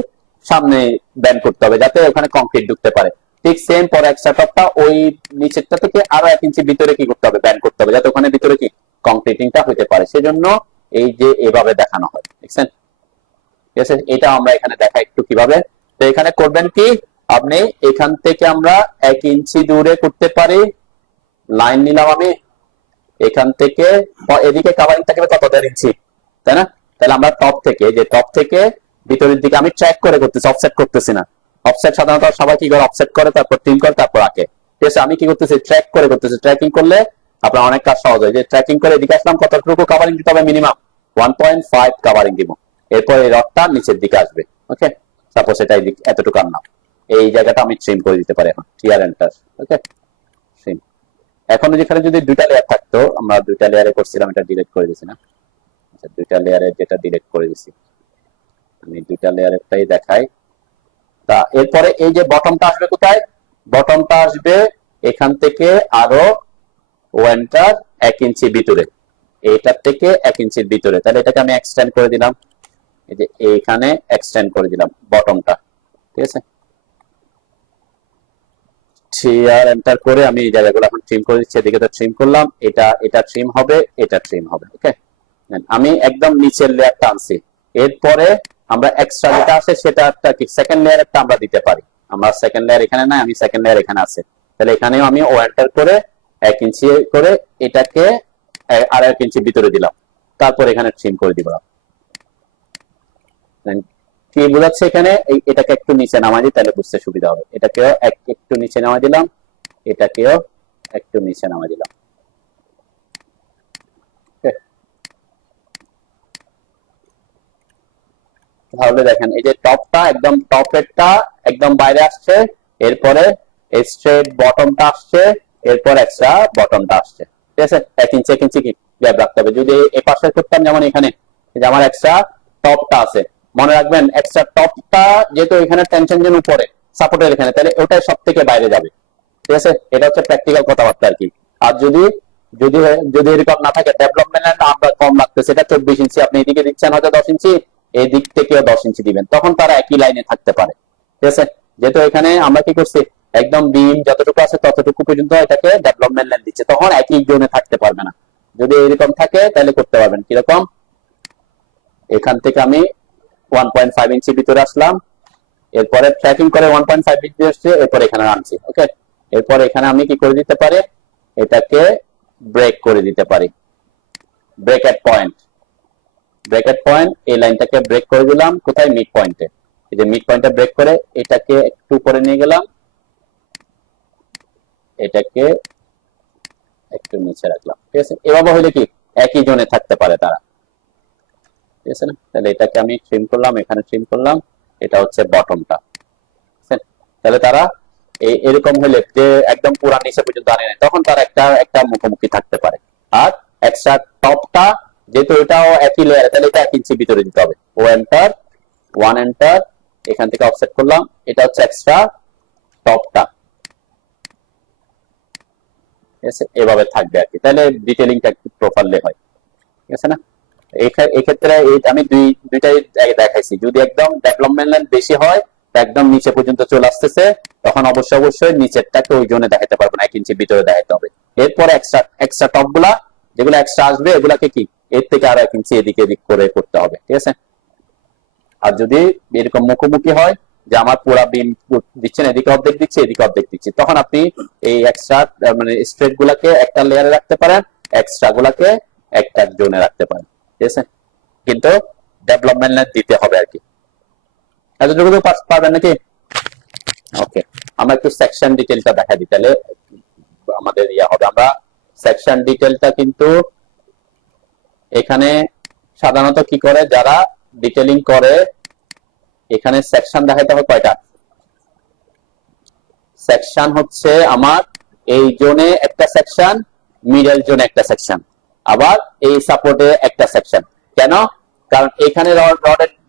সামনে ব্যান্ড করতে হবে, যাতে ওখানে কংক্রিট ঢুকতে পারে। ঠিক সেম পরে এক্সট্রা টপটা ওই নিচেরটা থেকে আরো 1 ইঞ্চি ভিতরে কি করতে হবে, ব্যান্ড করতে হবে, যাতে ওখানে ভিতরে কি কংক্রিটিংটা হতে পারে, সেজন্য এই যে এভাবে দেখানো হয়। দেখছেন? ঠিক আছে, এটা আমরা এখানে দেখা একটু কিভাবে। তো এখানে করবেন কি, আপনি এখান থেকে আমরা 1 ইঞ্চি দূরে করতে পারি, লাইন নিলাম আমি এখান থেকে, এদিকে কাভারিং থাকবে কত, 1.5 ইঞ্চি, তাই না? তাহলে আমরা টপ থেকে, যে টপ থেকে ভিতরের দিকে আমি ট্র্যাক করে করতেছি, অফসেট করতেছি না। অফসেট সাধারণত সবাই কি করে, অফসেট করে তারপর ট্রিম করে তারপর আঁকে। ঠিক আছে, আমি কি করতেছি, ট্র্যাক করে করতেছি। ট্র্যাকিং করলে আপনার অনেক কাজ সহজ হয়। যে ট্র্যাকিং করে এদিকে আসলাম, কতটুকু কাভারিং দিতে হবে, মিনিমাম 1.5 কাভারিং দিব, এরপর এই রডটা নিচের দিকে আসবে। ওকে, সাপোজ এটা এতটুকু আনলাম, এই জায়গাটা আমি ট্রিম করে দিতে পারি এখন, ক্লিয়ার এন্টার। ওকে, ট্রিম। এখন যেখানে যদি 2টা লেয়ার থাকতো, আমরা 2টা লেয়ারে করছিলাম, এটা ডিলিট করে দিছি না, আচ্ছা 2টা লেয়ারে যেটা ডিলিট করে দিছি, আমি 2টা লেয়ারেরটাই দেখাই। তা এরপরে এই যে বটমটা আসবে কোথায়, বটমটা আসবে এখান থেকে আরো ওয়েন্টার 1 ইঞ্চি ভিতরে, এইটার থেকে 1 ইঞ্চির ভিতরে, তাহলে এটাকে আমি এক্সটেন্ড করে দিলাম, এই যে এইখানে এক্সটেন্ড করে দিলাম বটমটা। ঠিক আছে, আর এন্টার করে আমি এই জায়গাগুলো এখন ট্রিম করে দিচ্ছি, এদিকে তো ট্রিম করলাম, এটা ট্রিম হবে, এটা ট্রিম হবে। ওকে, আমি একদম নিচের লেয়ারটা আনছি, এরপরে আমরা এক্সট্রা যেটা আছে সেটা একটা কি সেকেন্ড লেয়ারটা আমরা দিতে পারি। আমরা সেকেন্ড লেয়ার এখানে নাই, আমি সেকেন্ড লেয়ার এখানে আছে, তাহলে এখানেও আমি এন্টার করে 1 ইঞ্চি করে এটাকে আর 1 ইঞ্চি ভিতরে দিলাম, তারপর এখানে ট্রিম করে দিলাম। কি বোঝাচ্ছে এখানে, এটাকে একটু নিচে নামাই দিই, তাহলে বুঝতে সুবিধা হবে। এটাকেও একটু নিচে নামাই দিলাম, এটাকেও একটু নিচে নামাই দিলাম। তাহলে দেখেন এই যে টপটা একদম, টপেরটা একদম বাইরে আসছে, এরপরে স্ট্রেট বটমটা আসছে, এরপর এক্সট্রা বটমটা আসছে। ঠিক আছে, 1 ইঞ্চি 1 ইঞ্চি কি গ্যাপ রাখতে হবে। যদি এই পাশে করতাম, যেমন এখানে যে আমার এক্সট্রা টপটা আছে, মনে রাখবেন এক্সট্রা টপটা যেহেতু এখানে টেনশন জোন উপরে সাপোর্টের এখানে, তাহলে ওটাই সব থেকে বাইরে যাবে। ঠিক আছে, এটা হচ্ছে প্র্যাকটিক্যাল কথাবার্তা আর কি। আর যদি যদি যদি এরকম না থাকে, ডেভেলপমেন্ট আমরা কম লাগতেছে, এটা 24 ইঞ্চি, আপনি এদিকে দিচ্ছেন হয়তো 10 ইঞ্চি, এই দিক থেকেও 10 ইঞ্চি দিবেন, তখন তারা একই লাইনে থাকতে পারে। ঠিক আছে, যেহেতু এখানে আমরা কি করছি, একদম বিম যতটুকু আছে ততটুকু পর্যন্ত এটাকে ডেভেলপমেন্ট লাইন দিচ্ছে, তখন একই জোনে থাকতে পারবে না। যদি এরকম থাকে তাহলে করতে পারবেন কিরকম, এখান থেকে আমি 1.5 ইঞ্চি ভিতরে আসলাম, এরপরে ট্র্যাকিং করে 1.5 ইঞ্চি আসছে, এরপর এখানে আনছি। ওকে, এরপর এখানে আমি কি করে দিতে পারি, এটাকে ব্রেক করে দিতে পারি, ব্রেকেট পয়েন্ট, ব্রেকেট পয়েন্ট, এই লাইনটাকে ব্রেক করে দিলাম কোথায়, মিড পয়েন্টে। এই যে মিড পয়েন্টে ব্রেক করে এটাকে একটু উপরে নিয়ে গেলাম, এটাকে একটু নিচে রাখলাম। ঠিক আছে, এভাবে হইলে কি একই জোনে থাকতে পারে তারা। ঠিক আছে না, তাহলে এটাকে আমি ট্রিম করলাম, এখানে ট্রিম করলাম, এটা হচ্ছে বটমটা। তাহলে তারা এরকম হলে যে একদম পুরা নিচে পর্যন্ত আনে নাই, তখন তারা একটা মুখোমুখি থাকতে পারে। আর এক্সট্রা টপটা যেহেতু এটাও একই লেয়ারে, তাহলে এটা 1 ইঞ্চি ভিতরে দিতে হবে। ও এন্টার, 1 এন্টার, এখান থেকে অফসেট করলাম, এটা হচ্ছে এক্সট্রা টপটা। ঠিক আছে, এভাবে থাকবে আর কি, তাহলে ডিটেইলিংটা একটু প্রপারলি হয়। ঠিক আছে না, এই ক্ষেত্রে আমি দুইটাই দেখাইছি। যদি একদম ডেভেলপমেন্ট লাইন বেশি হয়, একদম নিচে পর্যন্ত চলে আসতেছে, তখন অবশ্যই নিচেরটাকে ওই জোনে দেখাতে পারবো না, 1 ইঞ্চি ভিতরে দেখাতে হবে। এরপরে এক্সট্রা টপ গুলা যেগুলো এক্সট্রা আসবে, এগুলাকে কি এর থেকে আরো 1 ইঞ্চি এদিক করে করতে হবে। ঠিক আছে, আর যদি এরকম মুখোমুখি হয়, যে আমার পুরা বিম দিচ্ছেন, এদিকে অর্ধেক দিচ্ছে, এদিকে অর্ধেক দিচ্ছে, তখন আপনি এই এক্সট্রা মানে স্ট্রেট গুলাকে একটা লেয়ারে রাখতে পারেন, এক্সট্রা গুলাকে একটা জোনে রাখতে পারেন, ঠিক আছে? কিন্তু ডেভেলপমেন্ট দিতে হবে আর কি। এতটুকু তো পারবেন নাকি? ওকে, আমরা একটু সেকশন ডিটেইলটা দেখা দিই, তাহলে আমাদের ইয়া হবে। আমরা সেকশন ডিটেইলটা কিন্তু এখানে সাধারণত কি করে, যারা ডিটেইলিং করে এখানে সেকশন দেখাইতে হবে কয়টা সেকশন হচ্ছে আমার এই জোনে একটা সেকশন, মিডল জোনে একটা সেকশন, আবার এই সাপোর্টে একটা সেকশন। কেন? কারণ এখানে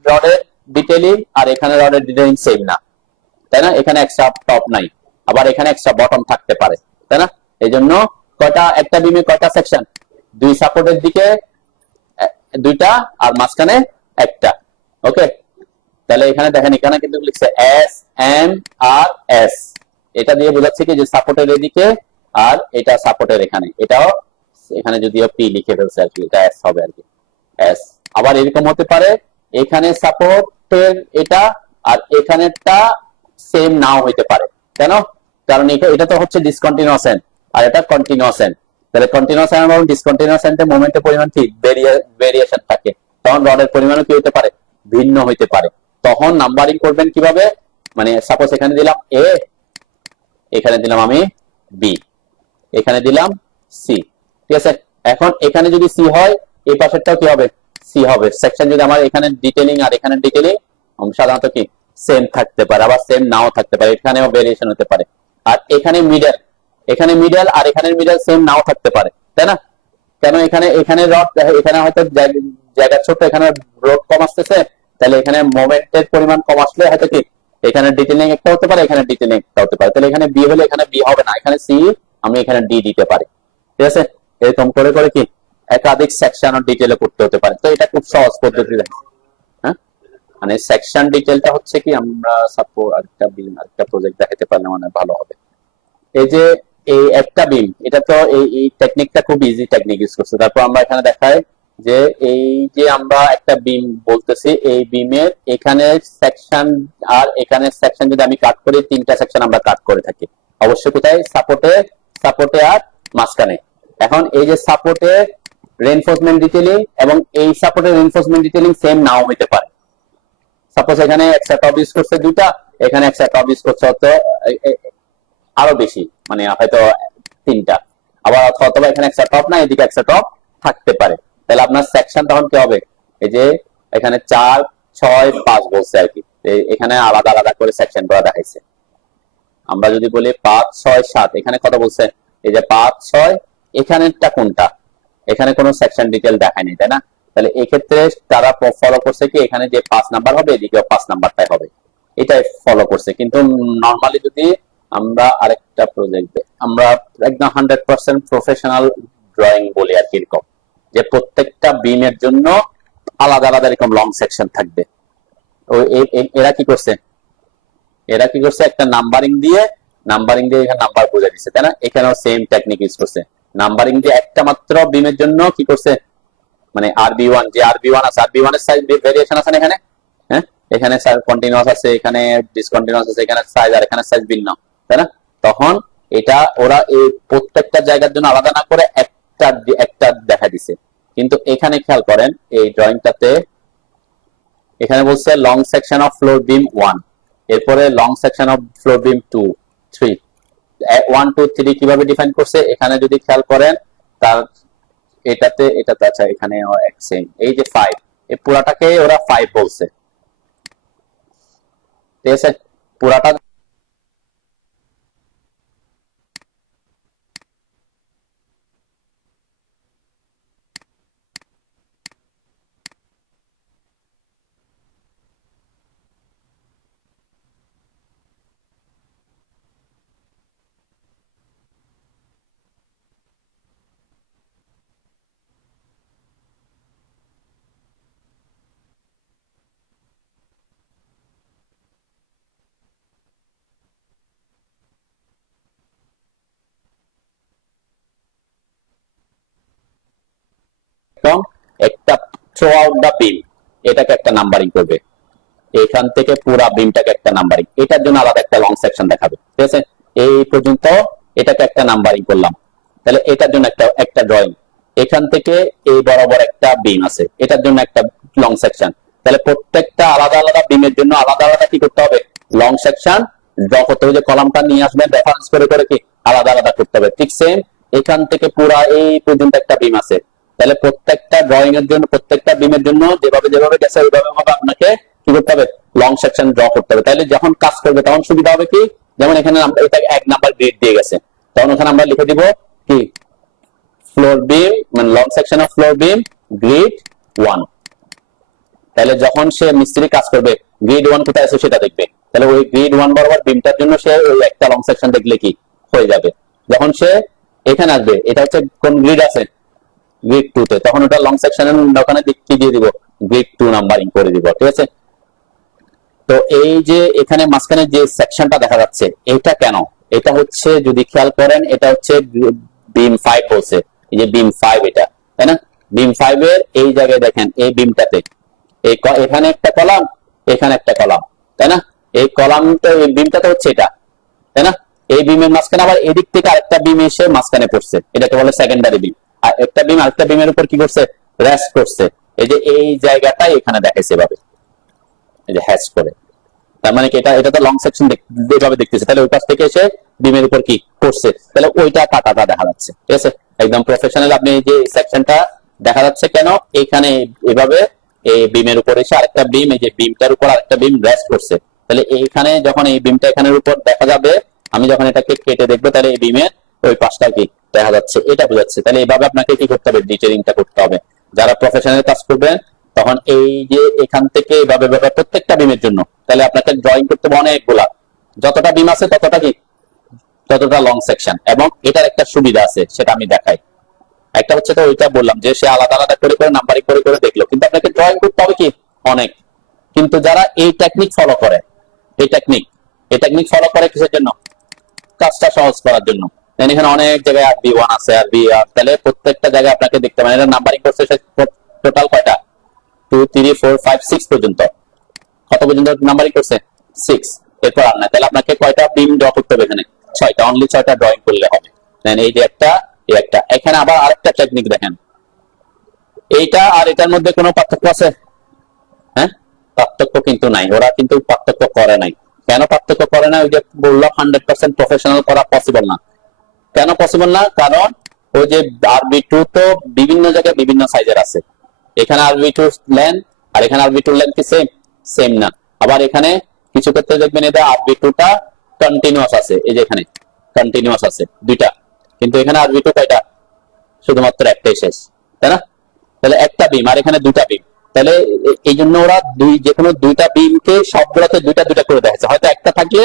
রডের ডিটেইলিং আর এখানে রডের ডিটেইলিং সেম না, তাই না? এখানে এক্সট্রা টপ নাই, আবার এখানে এক্সট্রা বটম থাকতে পারে, তাই না? এই জন্য কয়টা, একটা বিমে কয়টা সেকশন, দুই সাপোর্টের দিকে দুইটা আর মাঝখানে একটা। ওকে, তাহলে এখানে দেখেন, এখানে কিন্তু লিখছে এস এম আর এস, এটা দিয়ে বোঝাচ্ছে কি যে সাপোর্টের এদিকে আর এটা সাপোর্টের এখানে, এটাও এখানে যদিও পি লিখে ফেলছে আর কি, এটা এস হবে আর কি, এস। আবার এরকম হতে পারে এখানে সাপোর্টের এটা আর এখানেরটা সেম নাও হইতে পারে। কেন? কারণ এটা তো হচ্ছে ডিসকন্টিনিউয়াস এন্ড আর এটা কন্টিনিউয়াস এন্ড, তাহলে কন্টিনিউয়াস এন্ড এবং ডিসকন্টিনিউয়াস এন্ডে মোমেন্টের পরিমাণ কি ভেরিয়েশন থাকে, তখন রডের পরিমাণও কি হতে পারে, ভিন্ন হইতে পারে। তখন নাম্বারিং করবেন কিভাবে, মানে সাপোজ এখানে দিলাম এ, এখানে দিলাম আমি বি, এখানে দিলাম সি, ঠিক আছে? এখন এখানে যদি সি হয়, এই পাশেরটাও কি হবে, সি হবে। সেকশন যদি আমার এখানে ডিটেইলিং আর এখানে ডিটেইলিং সাধারণত কি সেম থাকতে পারে, আবার সেম নাও থাকতে পারে, এখানেও ভেরিয়েশন হতে পারে। আর এখানে মিডল, এখানে মিডল আর এখানে মিডল সেম নাও থাকতে পারে, তাই না? কেন? এখানে রড, এখানে হয়তো জায়গা ছোট, এখানে রড কম আসতেছে, তাহলে এখানে মোমেন্টের পরিমাণ কম আসলে হয়তো কি এখানে ডিটেইলিং একটা হতে পারে, এখানে ডিটেইলিং একটা হতে পারে, তাহলে এখানে বি হলে এখানে বি হবে না, এখানে সি, আমি এখানে ডি দিতে পারি, ঠিক আছে? এরকম করে করে কি একাধিক সেকশন ও ডিটেইলে করতে হতে পারে। তো এটা খুব সহজ পদ্ধতি, হ্যাঁ। মানে সেকশন ডিটেইলটা হচ্ছে কি, আমরা সাপোজ আরেকটা প্রজেক্ট দেখাতে পারলে মানে ভালো হবে। এই যে এই একটা বিম, এটা তো এই টেকনিকটা খুব ইজি টেকনিক ইউজ করছে। তারপর আমরা এখানে দেখাই যে এই যে আমরা একটা বিম বলতেছি, এই বিমের এখানে সেকশন আর এখানে সেকশন যদি আমি কাট করি, তিনটা সেকশন আমরা কাট করে থাকি অবশ্যই কোথায়, সাপোর্টে আর মাঝখানে। এখন এই যে সাপোর্টে রেইনফোর্সমেন্ট ডিটেইলিং এবং এই সাপোর্টের রেইনফোর্সমেন্ট ডিটেইলিং সেম নাও হতে পারে। সাপোজ এখানে এক্সট্রা টপ ইউজ করছে দুইটা, এখানে এক্সট্রা টপ ইউজ করছে হয়তো আরো বেশি, মানে হয়তো তিনটা, আবার অথবা এখানে একটা টপ না, এদিকে একটা টপ থাকতে পারে। তাহলে আপনার সেকশন তখন কি হবে, এই যে এখানে 4 6 5 বলছে আর কি, এখানে আলাদা আলাদা করে সেকশন করা দেখাইছে। আমরা যদি বলি 5 6 7, এখানে কত বলছে, এই যে 5 6, এখানেরটা কোনটা, এখানে কোনো সেকশন ডিটেইল দেখায়নি, তাই না? তাহলে এই ক্ষেত্রে তারা ফলো করছে কি, এখানে যে 5 নাম্বার হবে এদিকেও 5 নাম্বারটাই হবে, এটাই ফলো করছে। কিন্তু নরমালি যদি আমরা আরেকটা প্রজেক্ট, আমরা একদম 100% প্রফেশনাল ড্রয়িং বলি আর কি, এরকম যে প্রত্যেকটা বিমের জন্য আলাদা আলাদা এরকম লং সেকশন থাকবে। এরা কি করছে, একটা নাম্বারিং দিয়ে এখানে নাম্বার বুঝে দিচ্ছে, তাই না? এখানেও সেম টেকনিক ইউজ করছে, নাম্বারিং দিয়ে একটা মাত্র বিমের জন্য কি করছে, মানে আরবি1, যে আরবি1 আছে, আরবি1 এর সাইজ ভেরিয়েশন আছে এখানে, হ্যাঁ, এখানে কন্টিনিউয়াস আছে, এখানে ডিসকন্টিনিউয়াস আছে, এখানে সাইজ আর এখানে সাইজ ভিন্ন, তাই না? তখন এটা ওরা এই প্রত্যেকটা জায়গার জন্য আলাদা না করে একটা দেখা দিছে। কিন্তু এখানে খেয়াল করেন, এই ড্রয়িংটাতে এখানে বলছে লং সেকশন অফ ফ্লোর বিম 1, এরপরে লং সেকশন অফ ফ্লোর বিম 2 3, 1 2 3 কিভাবে ডিফাইন করছে এখানে যদি খেয়াল করেন, তার এটাতে আচ্ছা, এখানে এক সেম, এই যে 5, এই পুরাটাকে ওরা 5 বলছে, ঠিক আছে? পুরাটা একটা থ্রু আউট দা বিম, এটাকে একটা নাম্বারিং করবে, এখান থেকে পুরা বিমটাকে একটা নাম্বারিং, এটার জন্য আলাদা একটা লং সেকশন দেখাবে, ঠিক আছে। এই পর্যন্ত এটাকে একটা নাম্বারিং করলাম, তাহলে এটার জন্য একটা একটা ড্রয়িং। এখান থেকে এই বরাবর একটা বিম আছে, এটার জন্য একটা লং সেকশন। তাহলে প্রত্যেকটা আলাদা আলাদা বিমের জন্য আলাদা আলাদা কি করতে হবে, লং সেকশন ড্র করতে হবে। যে কলামটা নিয়ে আসবেন রেফারেন্স করে করে কি আলাদা আলাদা করতে হবে। ঠিক সেম এখান থেকে পুরা এই পর্যন্ত একটা বিম আছে, তাহলে প্রত্যেকটা ড্রয়িং এর জন্য প্রত্যেকটা বিমের জন্য যেভাবে যেভাবে গেছে ওইভাবে আপনাকে কি করতে হবে, লং সেকশন ড্র করতে হবে। তাহলে যখন কাজ করবে তখন সুবিধা হবে কি, যেমন এখানে এটা 1 নাম্বার গ্রিড দিয়ে গেছে, তখন ওখানে আমরা লিখে দিব কি ফ্লোর বিম, মানে long section of floor beam grid 1। তাহলে যখন সে মিস্ত্রি কাজ করবে গ্রিড 1 কোথায় আছে সেটা দেখবে, তাহলে ওই গ্রিড 1 বরাবর বিমটার জন্য সে ওই একটা লং সেকশন দেখলে কি হয়ে যাবে। যখন সে এখানে আসবে, এটা হচ্ছে কোন গ্রিড আছে, গ্রিড 2 তে, তখন ওটা লং সেকশনের ওখানে কি দিয়ে দিব, গ্রিড 2 নাম্বারিং করে দিব, ঠিক আছে। তো এই যে এখানে মাঝখানে যে সেকশনটা দেখা যাচ্ছে এটা কেন, এটা হচ্ছে যদি খেয়াল করেন এটা হচ্ছে বিম 5 বলছে, এই যে বিম 5 এটা, তাই না। বিম 5 এর এই জায়গায় দেখেন এই বিমটাতে এখানে একটা কলাম, এখানে একটা কলাম, তাই না। এই কলামটা এই বিমটাতে হচ্ছে এটা, তাই না। এই বিমের মাঝখানে আবার এদিক থেকে আরেকটা বিম এসে মাঝখানে পড়ছে, এটাকে বলে সেকেন্ডারি বিম। আর একটা বিম আরেকটা বিমের উপর কি করছে, রেস্ট করছে। এই যে এই জায়গাটাই এখানে দেখাইছে এভাবে, এই যে হ্যাচ করে, তার মানে কি এটা তো লং সেকশন যেভাবে দেখতেছে, তাহলে ওই পাশ থেকে এসে বিমের উপর কি করছে, তাহলে ওইটা কাটাটা দেখা যাচ্ছে, ঠিক আছে। একদম প্রফেশনাল আপনি যে সেকশনটা দেখা যাচ্ছে কেন, এখানে এভাবে এই বিমের উপর এসে আরেকটা বিম, এই যে বিমটার উপর আরেকটা বিম রেস্ট করছে, তাহলে এইখানে যখন এই বিমটা এখানের উপর দেখা যাবে, আমি যখন এটাকে কেটে দেখবো তাহলে এই বিমের ওই পাশটা কি দেখা যাচ্ছে, এটা বোঝাচ্ছে। তাহলে এইভাবে আপনাকে কি করতে হবে, ডিটেইলিংটা করতে হবে। যারা প্রফেশনাল কাজ করবেন তখন এই যে এখান থেকে এভাবে প্রত্যেকটা বিমের জন্য, তাহলে আপনাকে ড্রয়িং করতে হবে অনেকগুলা, যতটা বিম আছে ততটা লং সেকশন। এবং এটার একটা সুবিধা আছে সেটা আমি দেখাই। একটা হচ্ছে তো ওইটা বললাম যে সে আলাদা আলাদা করে করে নাম্বারিং করে করে দেখলো, কিন্তু আপনাকে ড্রয়িং করতে হবে কি অনেক। কিন্তু যারা এই টেকনিক ফলো করে, এই টেকনিক ফলো করে কিসের জন্য, কাজটা সহজ করার জন্য। এখানে অনেক জায়গায় RB1 আছে, RB, তাহলে প্রত্যেকটা জায়গায় আপনাকে দেখতে পারেন এটা নাম্বারিং করছে টোটাল কয়টা, 2 3 4 5 6 পর্যন্ত, কত পর্যন্ত নাম্বারিং করছে 6, এরপর আর না। তাহলে আপনাকে কয়টা বিম ড্র করতে হবে, এখানে 6টা, অনলি 6টা ড্রয়িং করলে হবে। দেন এই যে একটা, এই একটা, এখানে আবার আরেকটা টেকনিক দেখেন, এইটা আর এটার মধ্যে কোনো পার্থক্য আছে, হ্যাঁ পার্থক্য কিন্তু নাই, ওরা কিন্তু পার্থক্য করে নাই। কেন পার্থক্য করে না, ওই যে বললাম 100% প্রফেশনাল করা পসিবল না। কেন পসিবল না, কারণ ওই যে RB2 তো বিভিন্ন জায়গায় বিভিন্ন সাইজের আছে, এখানে RB2 লেন্থ আর এখানে RB2 লেন্থ কি সেম না। আবার এখানে কিছু ক্ষেত্রে দেখবেন এটা RB2 টা কন্টিনিউয়াস আছে, এই যে এখানে কন্টিনিউয়াস আছে দুইটা, কিন্তু এখানে RB2 কয়টা, শুধুমাত্র একটাই শেষ, তাই না। তাহলে একটা বিম আর এখানে দুটা বিম, তাহলে এই জন্য ওরা যে কোনো দুইটা বিমকে সবগুলোতে দুইটা দুইটা করে দেখাচ্ছে। হয়তো একটা থাকলে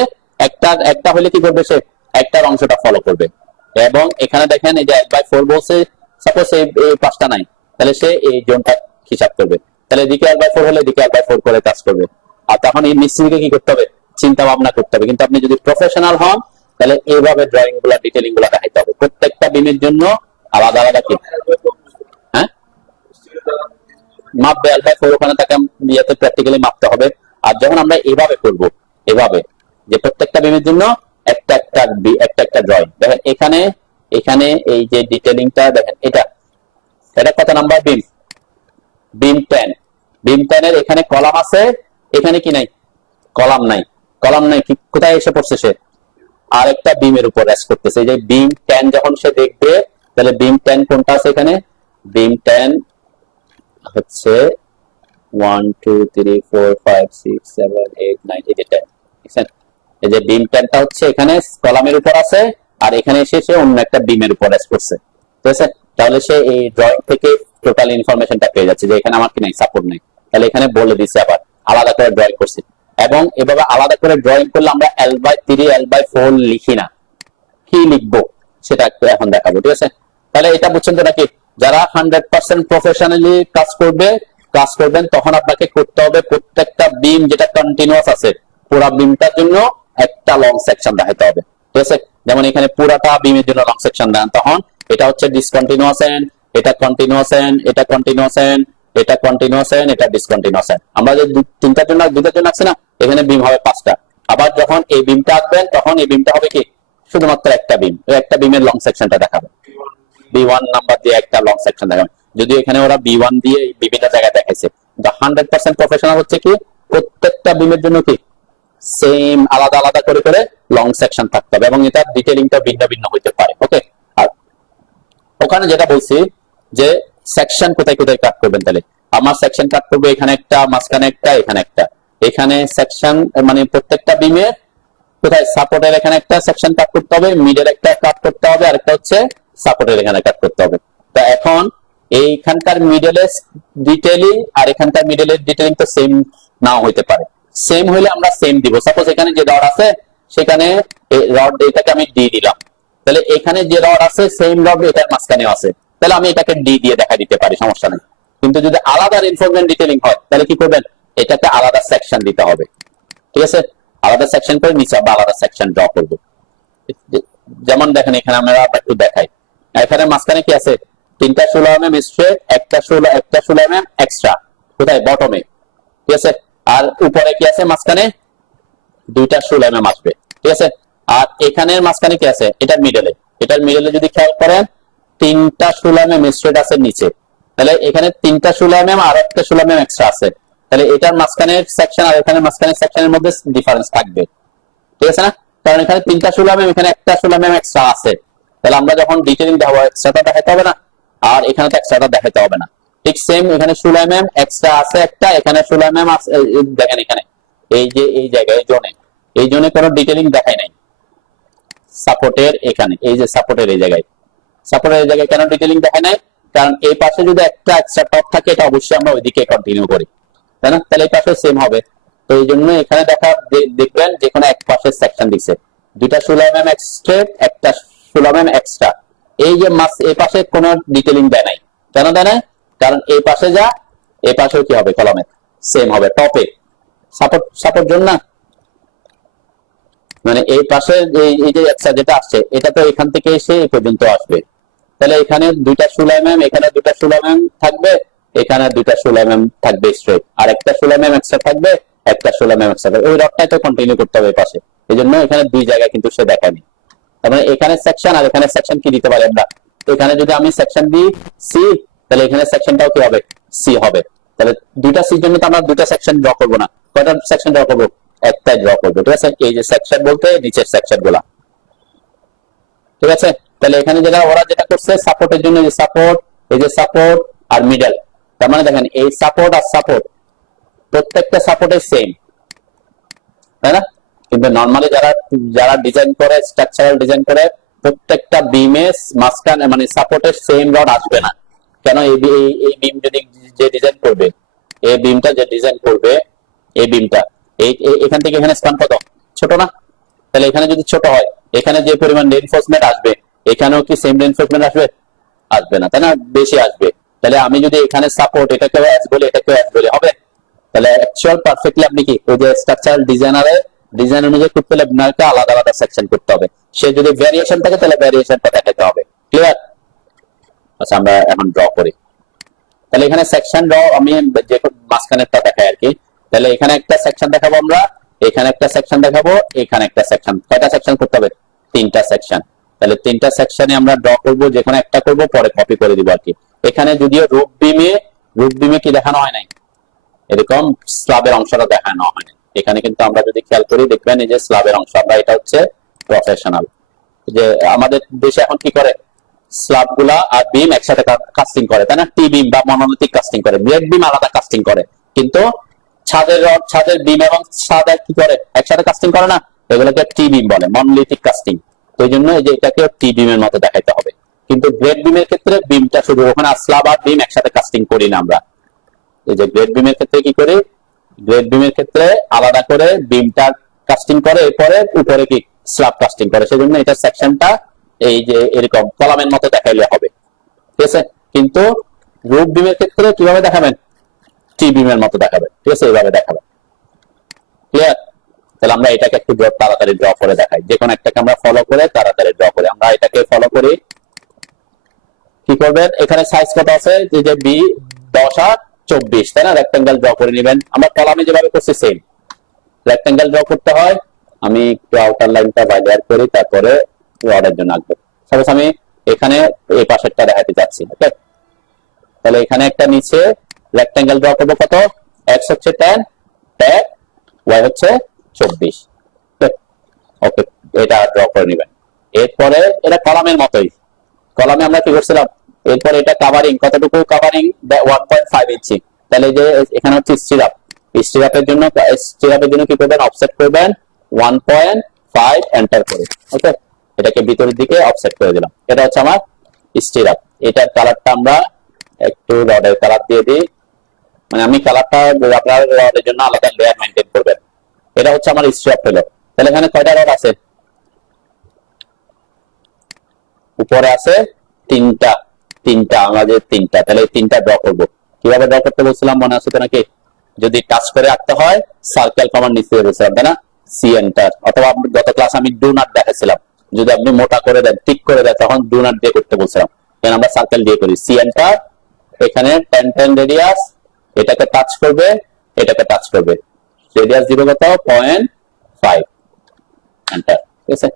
একটা হলে কি করবে, সে একটার অংশটা ফলো করবে। এবং এখানে দেখেন এই যে 1/4 বলছে, সাপোজ এই 5টা নাই, তাহলে সে এই জোনটা হিসাব করবে, তাহলে এদিকে 1/4 হলে এদিকে 1/4 করে কাজ করবে। আর তখন এই মিস্ত্রিকে কি করতে হবে, চিন্তা ভাবনা করতে হবে। কিন্তু আপনি যদি প্রফেশনাল হন তাহলে এইভাবে ড্রয়িং গুলা ডিটেইলিং গুলা দেখাইতে হবে, প্রত্যেকটা বিমের জন্য আলাদা আলাদা কি, হ্যাঁ মাপবে 1/4, ওখানে তাকে ইয়েতে প্র্যাকটিক্যালি মাপতে হবে। আর যখন আমরা এভাবে করব, এভাবে যে প্রত্যেকটা বিমের জন্য একটা একটা ড্রয়িং দেখেন, এখানে এই যে ডিটেইলিংটা দেখেন, এটা কত নাম্বার বিম, বিম 10, বিম 10 এর এখানে কলাম আছে, এখানে কি নাই, কলাম নাই কি কোথায় এসে পড়ছে, সে আরেকটা বিমের উপর রেস্ট করতেছে। এই যে বিম 10 যখন সে দেখবে, তাহলে বিম 10 কোনটা আছে, এখানে বিম 10 হচ্ছে 1 2 3 4 5 6 7 8 9 এই যে 10, বুঝছেন। এই যে বিম 10টা হচ্ছে এখানে কলামের উপর আছে, আর এখানে এসে সে অন্য একটা বিমের উপর রেস্ট করছে, ঠিক আছে। তাহলে সে এই ড্রয়িং থেকে টোটাল ইনফরমেশনটা পেয়ে যাচ্ছে যে এখানে আমার কি নাই, সাপোর্ট নাই, তাহলে এখানে বলে দিছে, আবার আলাদা করে ড্রয়িং করছে। এবং এভাবে আলাদা করে ড্রয়িং করলে আমরা L/3 L/4 লিখি না, কি লিখবো সেটা একটু এখন দেখাবো, ঠিক আছে। তাহলে এটা বুঝছেন তো নাকি, যারা 100% প্রফেশনালি কাজ করবেন তখন আপনাকে করতে হবে প্রত্যেকটা বিম যেটা কন্টিনিউয়াস আছে পুরো বিমটার জন্য একটা লং সেকশন দেখাতে হবে, ঠিক আছে। যেমন এখানে পুরাটা বিমের জন্য লং সেকশন দেন, তখন এটা হচ্ছে ডিসকন্টিনিউয়াস এন্ড, এটা কন্টিনিউয়াস এন্ড, এটা কন্টিনিউয়াস এন্ড, এটা কন্টিনিউয়াস লাইন, এটা ডিসকন্টিনিউয়াস লাইন। আমরা যে তিনটার জন্য দুটার জন্য আছে না, এখানে বিম হবে 5টা। আবার যখন এই বিমটা আঁকবেন তখন এই বিমটা হবে কি শুধুমাত্র একটা বিম, একটা বিমের লং সেকশনটা দেখাবে, B1 নাম্বার দিয়ে একটা লং সেকশন দেখাবে। যদি এখানে ওরা B1 দিয়ে বিভিন্ন জায়গায় দেখাইছে, 100% প্রফেশনাল হচ্ছে কি প্রত্যেকটা বিমের জন্য কি সেম আলাদা আলাদা করে করে লং সেকশন থাকতে হবে এবং এটা ডিটেইলিংটা ভিন্ন ভিন্ন হইতে পারে। ওকে, আর ওখানে যেটা বলছি যে সেকশন কোথায় কোথায় কাট করবেন, তাহলে আমার সেকশন কাট করবে এখানে একটা, মাঝখানে একটা, এখানে একটা। এখানে সেকশন মানে প্রত্যেকটা বিমে কোথায় সাপোর্টের এখানে একটা সেকশন কাট করতে হবে, মিডের একটা কাট করতে হবে, আর একটা হচ্ছে সাপোর্টের এখানে কাট করতে হবে। তা এখন এইখানকার মিডলের ডিটেইলিং আর এখানকার মিডলের ডিটেইলিং তো সেম নাও হইতে পারে। সেম হইলে আমরা সেম দিব। সাপোজ এখানে যে রড আছে সেখানে রড এটাকে আমি ডি দিলাম, তাহলে এখানে যে রড আছে সেম রড এটার মাঝখানেও আছে, তাহলে আমি এটাকে ডি দিয়ে দেখা দিতে পারি, সমস্যা নেই। কিন্তু যদি আলাদা রিনফোর্সমেন্ট ডিটেইলিং হয় তাহলে কি করবেন, এটাকে আলাদা সেকশন দিতে হবে। ঠিক আছে, আলাদা সেকশন করে নিচে আবার আলাদা সেকশন ড্র করব। যেমন দেখেন এখানে আমরা একটু দেখাই, এখানে মাঝখানে কি আছে 3টা 16 mm স্ট্রেট, একটা 16 mm এক্সট্রা কোথায় বটমে, ঠিক আছে। আর উপরে কি আছে মাঝখানে 2টা 16 mm আসবে, ঠিক আছে। আর এখানের মাঝখানে কি আছে, এটার মিডলে যদি খেয়াল করেন 3টা 16 mm স্ট্রেট আছে নিচে, তাহলে এখানে 3টা 16 mm আর একটা 16 mm এক্সট্রা আছে, তাহলে এটার মাঝখানে সেকশন আর এখানে মাঝখানে সেকশনের মধ্যে ডিফারেন্স থাকবে, ঠিক আছে না। কারণ এখানে 3টা 16 mm এখানে একটা 16 mm এক্সট্রা আছে, তাহলে আমরা যখন ডিটেইলিং দেখাবো এক্সট্রাটা দেখাতে হবে না, আর এখানে তো এক্সট্রাটা দেখাতে হবে না। ঠিক সেম এখানে 16 mm এক্সট্রা আছে একটা, এখানে 16 mm আছে। দেখেন এখানে এই যে এই জায়গায় এই জোনে কোনো ডিটেইলিং দেখাই নাই। সাপোর্টের এখানে এই যে সাপোর্টের এই জায়গায় কেন ডিটেইলিং দেখায় নাই, কারণ এই পাশে যদি একটা এক্সট্রা টপ থাকে এটা অবশ্যই আমরা ওইদিকে কন্টিনিউ করি, তাই না। তাহলে এই পাশে সেম হবে, তো এই জন্য এখানে দেখবেন যে কোনো এক পাশে সেকশন দিচ্ছে 2টা 16 mm এক্সট্রা, একটা 16 mm এক্সট্রা। এই যে এই পাশে কোনো ডিটেইলিং দেয় নাই, কেন দেয় নাই, কারণ এই পাশে যা এই পাশেও কি হবে কলামে সেম হবে। টপে সাপোর্ট জন্য না, মানে এই পাশে এই যে এক্সট্রা যেটা আসছে এটা তো এখান থেকে এসে এই পর্যন্ত আসবে, তাহলে এখানে 2টা 16 mm, এখানে 2টা 16 mm থাকবে, এখানে 2টা 16 mm থাকবে স্ট্রেট, আর একটা 16 mm এক্সট্রা থাকবে, একটা 16 mm এক্সট্রা থাকবে। ওই রডটাই তো কন্টিনিউ করতে হবে এই পাশে, এই জন্য এখানে দুই জায়গায় কিন্তু সে দেখায়নি। তার মানে এখানে সেকশন আর এখানে সেকশন কি দিতে পারি আমরা, এখানে যদি আমি সেকশন দিই সি, তাহলে এখানে সেকশনটাও কি হবে সি হবে। তাহলে 2টা সির জন্য তো আমরা 2টা সেকশন ড্র করবো না, কয়টা সেকশন ড্র করবো, একটাই ড্র করবো, ঠিক আছে। এই যে সেকশন বলতে নিচের সেকশন গুলা, ঠিক আছে। তাহলে এখানে ওরা যেটা করছে সাপোর্টের জন্য যে সাপোর্ট, এই যে সাপোর্ট আর মিডল, তার মানে দেখেন এই সাপোর্ট আর সাপোর্ট প্রত্যেকটা সাপোর্টের সেম, তাই না। কিন্তু নরমালি যারা ডিজাইন করে, স্ট্রাকচারাল ডিজাইন করে, প্রত্যেকটা বিমের মাঝখানে মানে সাপোর্টের সেম রড আসবে না। কেন, এই বিম যদি যে ডিজাইন করবে, এই বিমটা যে ডিজাইন করবে, এই বিমটা এখান থেকে এখানে স্প্যান কত ছোট না, তাহলে এখানে যদি ছোট হয় এখানে যে পরিমাণ রিইনফোর্সমেন্ট আসবে এখানেও কি সেম রিইনফোর্সমেন্ট আসবে না, তাই না, বেশি আসবে। তাহলে আমি যদি এখানে সাপোর্ট এটাকেও এস বলি এটাকেও এস বলি হবে, তাহলে অ্যাকচুয়াল পারফেক্টলি আপনি কি ওই যে স্ট্রাকচারাল ডিজাইন অনুযায়ী করতে হলে আপনাকে আলাদা আলাদা সেকশন করতে হবে। সে যদি ভ্যারিয়েশন থাকে তাহলে ভ্যারিয়েশনটা দেখাতে হবে, ক্লিয়ার। আচ্ছা আমরা এখন ড্র করি, তাহলে এখানে সেকশন ড্র আমি যে মাঝখানেরটা দেখাই আর কি। তাহলে এখানে একটা সেকশন দেখাবো আমরা, এখানে একটা সেকশন দেখাবো, এখানে একটা সেকশন। কয়টা সেকশন করতে হবে, 3টা সেকশন। তাহলে 3টা সেকশনে আমরা ড্র করবো, যে কোনো একটা করবো পরে কপি করে দিব আর কি। এখানে যদিও রুফ বিমে কি দেখানো হয় নাই, এরকম স্ল্যাবের অংশটা দেখানো হয় না। এখানে কিন্তু আমরা যদি খেয়াল করি দেখবেন এই যে স্ল্যাবের অংশ, আমরা এটা হচ্ছে প্রফেশনাল। যে আমাদের দেশে এখন কি করে স্ল্যাব গুলা আর বিম একসাথে কাস্টিং করে, তাই না। টি বিম বা মনোলিথিক কাস্টিং করে, ব্লেড বিম আলাদা কাস্টিং করে, কিন্তু ছাদের বিম এবং ছাদ কি করে একসাথে কাস্টিং করে না, এগুলোকে টি বিম বলে, মনোলিথিক কাস্টিং। তো এই জন্য এই যে এটাকে টি বিমের মতো দেখাইতে হবে। কিন্তু গ্রেড বিমের ক্ষেত্রে বিমটা শুধু ওখানে স্ল্যাব আর বিম একসাথে কাস্টিং করি না আমরা। এই যে গ্রেড বিমের ক্ষেত্রে কি করি, গ্রেড বিমের ক্ষেত্রে আলাদা করে বিমটা কাস্টিং করে, এরপরে উপরে কি স্ল্যাব কাস্টিং করে, সেজন্য এটা সেকশনটা এই যে এরকম কলামের মতো দেখাইলে হবে, ঠিক আছে। কিন্তু রুফ বিমের ক্ষেত্রে কিভাবে দেখাবেন, টি বিমের মতো দেখাবেন, ঠিক আছে, এইভাবে দেখাবেন, ক্লিয়ার। তাহলে আমরা এটাকে একটু তাড়াতাড়ি ড্র করে দেখাই, যে কোনো একটাকে আমরা ফলো করে তাড়াতাড়ি ড্র করি। আমরা এটাকে ফলো করি, কি করবেন, এখানে সাইজ কত আছে, যে বি 10 আর 24, তাই না? রেক্টেঙ্গেল ড্র করে নেবেন। আমরা কলামে যেভাবে করছি সেম রেক্টেঙ্গেল ড্র করতে হয়। আমি একটু আউটার লাইনটা বাইরে করি, তারপরে রডের জন্য আঁকবো। সাপোজ আমি এখানে এই পাশেরটা দেখাতে যাচ্ছি, ওকে? তাহলে এখানে একটা নিচে রেক্টেঙ্গেল ড্র করবো। কত? x হচ্ছে 10, ট্যাগ y হচ্ছে 24, ওকে? এটা ড্র করে নেবেন। এরপরে এটা কলামের মতোই, কলামে আমরা কি করছিলাম, এরপর এটা কাভারিং, কতটুকু কাভারিং? 1.5 ইঞ্চি। তাহলে যে এখানে হচ্ছে স্টিরাপের জন্য কি করবেন? অফসেট করবেন 1.5, এন্টার করে, ওকে? এটাকে ভিতরের দিকে অফসেট করে দিলাম। এটা হচ্ছে আমার স্টিরাপ। এটার কালারটা আমরা একটু রডের কালার দিয়ে দিই, মানে আমি কালারটা আপনার রডের জন্য আলাদা লেয়ার মেইনটেইন করবেন। এটা হচ্ছে আমার স্টিরাপ হলো। তাহলে এখানে কয়টা রড আছে? উপরে আছে তিনটা, আমাদের তিনটা। তাহলে এই তিনটা ড্র করবো। কিভাবে ড্র করতে বলছিলাম মনে আছে তো নাকি? যদি টাচ করে আঁকতে হয় সার্কেল কমান্ড নিচে বলছিলাম, তাই না? সি এন্টার, অথবা গত ক্লাস আমি ডু নট দেখাচ্ছিলাম, যদি আপনি মোটা করে দেন, টিক করে দেন, তখন ডু নট দিয়ে করতে বলছিলাম। এখানে আমরা সার্কেল দিয়ে করি, সি এন্টার। এখানে 10 রেডিয়াস, এটাকে টাচ করবে, এটাকে টাচ করবে, রেডিয়াস দিব কত? 0.5, এন্টার, ঠিক আছে?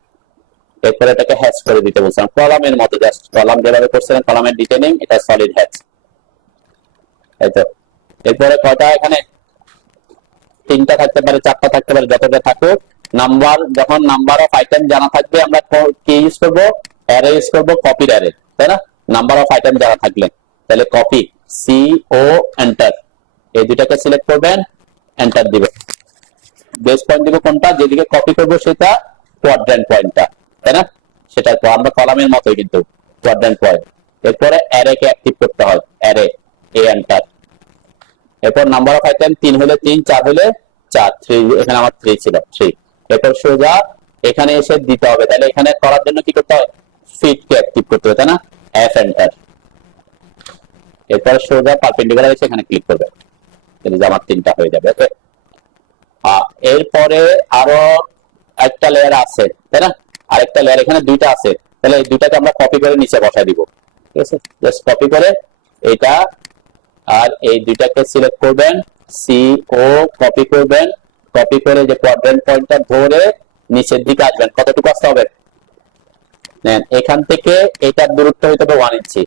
এরপরে এটাকে হ্যাচ করে দিতে বলছিলাম, কলামের মতো, জাস্ট কলাম যেভাবে করছিলেন, কলামের ডিটেইলিং, এটা সলিড হ্যাচ, তাই তো? এরপরে কয়টা? এখানে তিনটা থাকতে পারে, চারটা থাকতে পারে, যতটা থাকুক। নাম্বার, যখন নাম্বার অফ আইটেম জানা থাকবে আমরা কি ইউজ করবো? অ্যারে ইউজ করবো, কপির অ্যারে, তাই না? নাম্বার অফ আইটেম জানা থাকলে, তাহলে কপি, সি ও এন্টার, এই দুটাকে সিলেক্ট করবেন, এন্টার দিবেন। বেস পয়েন্ট দিব কোনটা? যেদিকে কপি করবো সেটা কোয়াড্রেন্ট পয়েন্টটা, তাই না? সেটা তো আমরা কলামের মতোই কিন্তু কোয়াড্রেন্ট পয়েন্ট। এরপরে অ্যারে কে অ্যাক্টিভ করতে হয়, অ্যারে, এ এন্টার। এরপর নাম্বার অফ আইটেম 3 হলে 3, 4 হলে 4, 3, এখানে আমার 3 ছিল, 3। এরপর সোজা এখানে এসে দিতে হবে। তাহলে এখানে করার জন্য কি করতে হয়? ফিট কে অ্যাক্টিভ করতে হবে, তাই না? F enter. এরপর সোজা পারপেন্ডিকুলার এসে এখানে ক্লিক করবে, তাহলে আমার 3টা হয়ে যাবে, ওকে? এরপরে আরো একটা লেয়ার আছে, তাই না? আরেকটা লেয়ার, এখানে 2টা আছে, তাহলে এই 2টাকে আমরা কপি করে নিচে বসাই দিব, ঠিক আছে? জাস্ট কপি করে এটা আর এই 2টাকে সিলেক্ট করবেন, সি ও কপি করবেন, কপি করে যে কোয়াড্রেন্ট পয়েন্টটা ধরে নিচের দিকে আসবেন। কতটুকু আসতে হবে? এখান থেকে এটার দূরত্ব হইতে হবে 1 ইঞ্চি।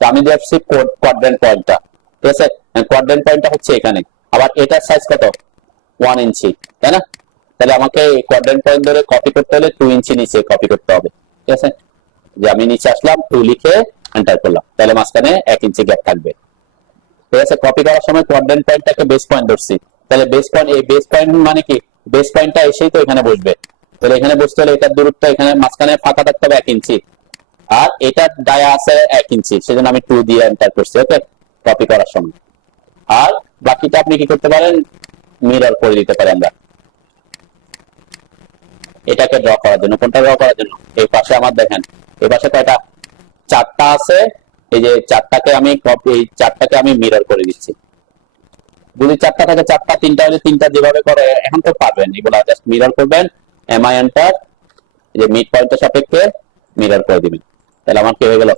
আমি দেখছি কোয়াড্রেন্ট পয়েন্টটা, ঠিক আছে? কোয়াড্রেন্ট পয়েন্টটা হচ্ছে এখানে, আবার এটার সাইজ কত? 1 ইঞ্চি, তাই না? তাহলে আমাকে এই কোয়াড্রেন্ট পয়েন্ট ধরে কপি করতে হলে 2 ইঞ্চি নিচে কপি করতে হবে, ঠিক আছে? যে আমি নিচে আসলাম, 2 লিখে এন্টার করলাম, তাহলে মাঝখানে 1 ইঞ্চি গ্যাপ থাকবে, ঠিক আছে? কপি করার সময় কোয়াড্রেন্ট পয়েন্টটাকে বেস পয়েন্ট ধরছি, তাহলে বেস পয়েন্ট, এই বেস পয়েন্ট মানে কি? বেস পয়েন্টটা এসেই তো এখানে বসবে, তাহলে এখানে বসতে হলে এটার দূরত্ব, এখানে মাঝখানে ফাঁকা থাকতে হবে 1 ইঞ্চি, আর এটার ডায়া আছে 1 ইঞ্চি, সেজন্য আমি 2 দিয়ে এন্টার করছি, ওকে? কপি করার সময়। আর বাকিটা আপনি কি করতে পারেন? মিরর করে দিতে পারি আমরা এটাকে ড্র করার জন্য। কোনটা ড্র করার জন্য? এই পাশে আমার দেখেন, এই পাশে কয়টা? 4টা আছে। এই যে 4টাকে আমি এই 4টাকে আমি মিরর করে দিচ্ছি। যদি 4টা থাকে 4টা, 3টা হলে 3টা, যেভাবে করে এখন তো পারবেন, এগুলা জাস্ট মিরর করবেন, এমআই এন্টার, এই যে মিড পয়েন্টের সাপেক্ষে মিরর করে দিবেন, তাহলে আমার কি হয়ে গেল?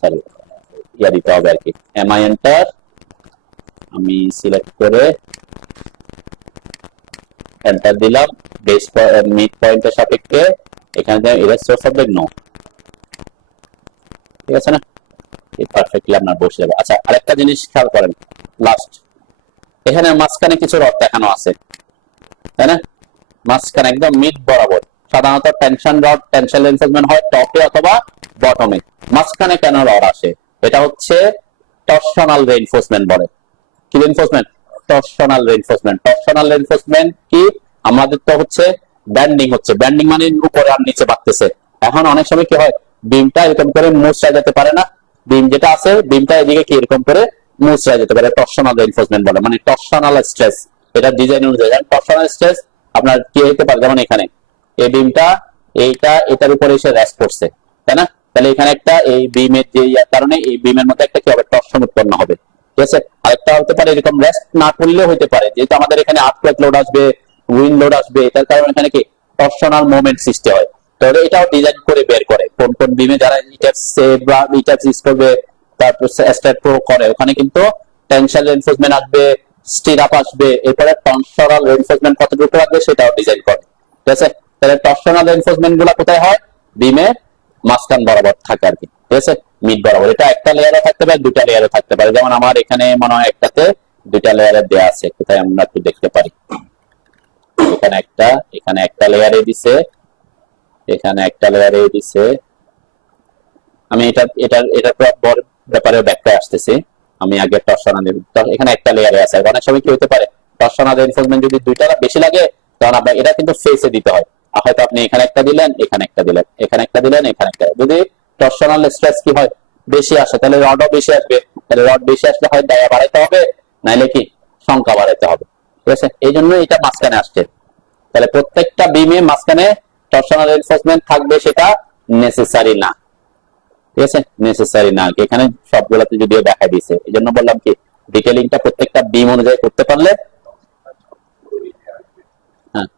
সরি, ইয়া দিতে হবে আর কি, এমআই এন্টার, আমি সিলেক্ট করে এন্টার দিলাম। বেস মিড পয়েন্টের সাপেক্ষে এখানে ইরেজ সোর্স সাবজেক্ট নো, ঠিক আছে না? এই পারফেক্টলি আপনার বসে যাবে। আচ্ছা, আরেকটা জিনিস খেয়াল করেন, লাস্ট এখানে মাঝখানে কিছু রড দেখানো আছে, তাই না? মাঝখানে একদম মিড বরাবর। সাধারণত টেনশন রড, টেনশন রিইনফোর্সমেন্ট হয় টপে অথবা বটমে। মাঝখানে কেন রড আসে? এটা হচ্ছে টরশনাল রিইনফোর্সমেন্ট বলে। কি reinforcement? Torsional reinforcement. Torsional reinforcement কি? আমাদের তো হচ্ছে ব্যান্ডিং হচ্ছে, ব্যান্ডিং মানে উপরে আর নিচে বাড়তেছে। এখন অনেক সময় কি হয়, বিমটা এরকম করে মুচড়া যেতে পারে না, বিম যেটা আছে বিমটা এদিকে কি এরকম করে মুচড়া যেতে পারে, টরশনাল রিইনফোর্সমেন্ট বলে, মানে টরশনাল স্ট্রেস। এটা ডিজাইন অনুযায়ী টরশনাল স্ট্রেস আপনার কি হতে পারে, যেমন এখানে এই বিমটা এইটা এটার উপরে এসে রেস্ট করছে, তাই না? তাহলে এখানে একটা এই বিমের যে কারণে এই বিমের মধ্যে একটা কি হবে, টরশন উৎপন্ন হবে, ঠিক আছে? আরেকটা হতে পারে এরকম রেস্ট না করলেও হতে পারে, যেহেতু আমাদের এখানে আর্থকোয়েক লোড আসবে, উইন্ড লোড আসবে, এটার কারণে এখানে কি টরশনাল মুভমেন্ট সৃষ্টি হয়। তাহলে এটাও ডিজাইন করে বের করে কোন কোন বিমে যারা ইটার সেভ বা ইটার ইউজ করবে, তারপর স্ট্যাট প্রো করে, ওখানে কিন্তু টেনশন রেইনফোর্সমেন্ট আসবে, স্টির আপ আসবে, এরপরে টর্সনাল রেইনফোর্সমেন্ট কতটুকু লাগবে সেটাও ডিজাইন করে। ঠিক আছে, তাহলে টর্সনাল রেইনফোর্সমেন্ট গুলো কোথায় হয়? বিমে মাঝখান বরাবর থাকে আর কি। ঠিক আছে, মিড বরাবর। এটা একটা লেয়ারে থাকতে পারে, দুটা লেয়ারে থাকতে পারে। যেমন আমার এখানে মনে হয় একটাতে দুইটা লেয়ারে দেয়া আছে, কোথায় আমরা একটু দেখতে পারি। এখানে একটা লেয়ারে দিছে, এখানে একটা লেয়ারে দিছে। আমি এটার ব্যাপারে ব্যাখ্যা আসতেছি। আমি আগে টর্সনাল, এখানে একটা লেয়ারে আছে। অনেক সময় কি হতে পারে, টর্সনাল রেইনফোর্সমেন্ট যদি দুইটা বেশি লাগে, তখন আপনার এটা কিন্তু ফেসে দিতে হয়। হয়তো আপনি এখানে একটা দিলেন, এখানে একটা দিলেন, এখানে একটা দিলেন, এখানে একটা। যদি টর্সনাল স্ট্রেস কি হয়, বেশি আসে, তাহলে রডও বেশি আসবে। তাহলে রড বেশি আসলে হয় ডায়া বাড়াইতে হবে, নাইলে কি সংখ্যা বাড়াইতে হবে। ঠিক আছে, এই জন্য এটা মাঝখানে আসছে। তাহলে প্রত্যেকটা বিমে মাঝখানে টর্সনাল রেইনফোর্সমেন্ট থাকবে, সেটা নেসেসারি না। ঠিক আছে, নেসেসারি না। এখানে সবগুলোতে যদিও দেখা দিয়েছে, এই জন্য বললাম কি ডিটেইলিংটা প্রত্যেকটা বিম অনুযায়ী করতে পারলে। হ্যাঁ,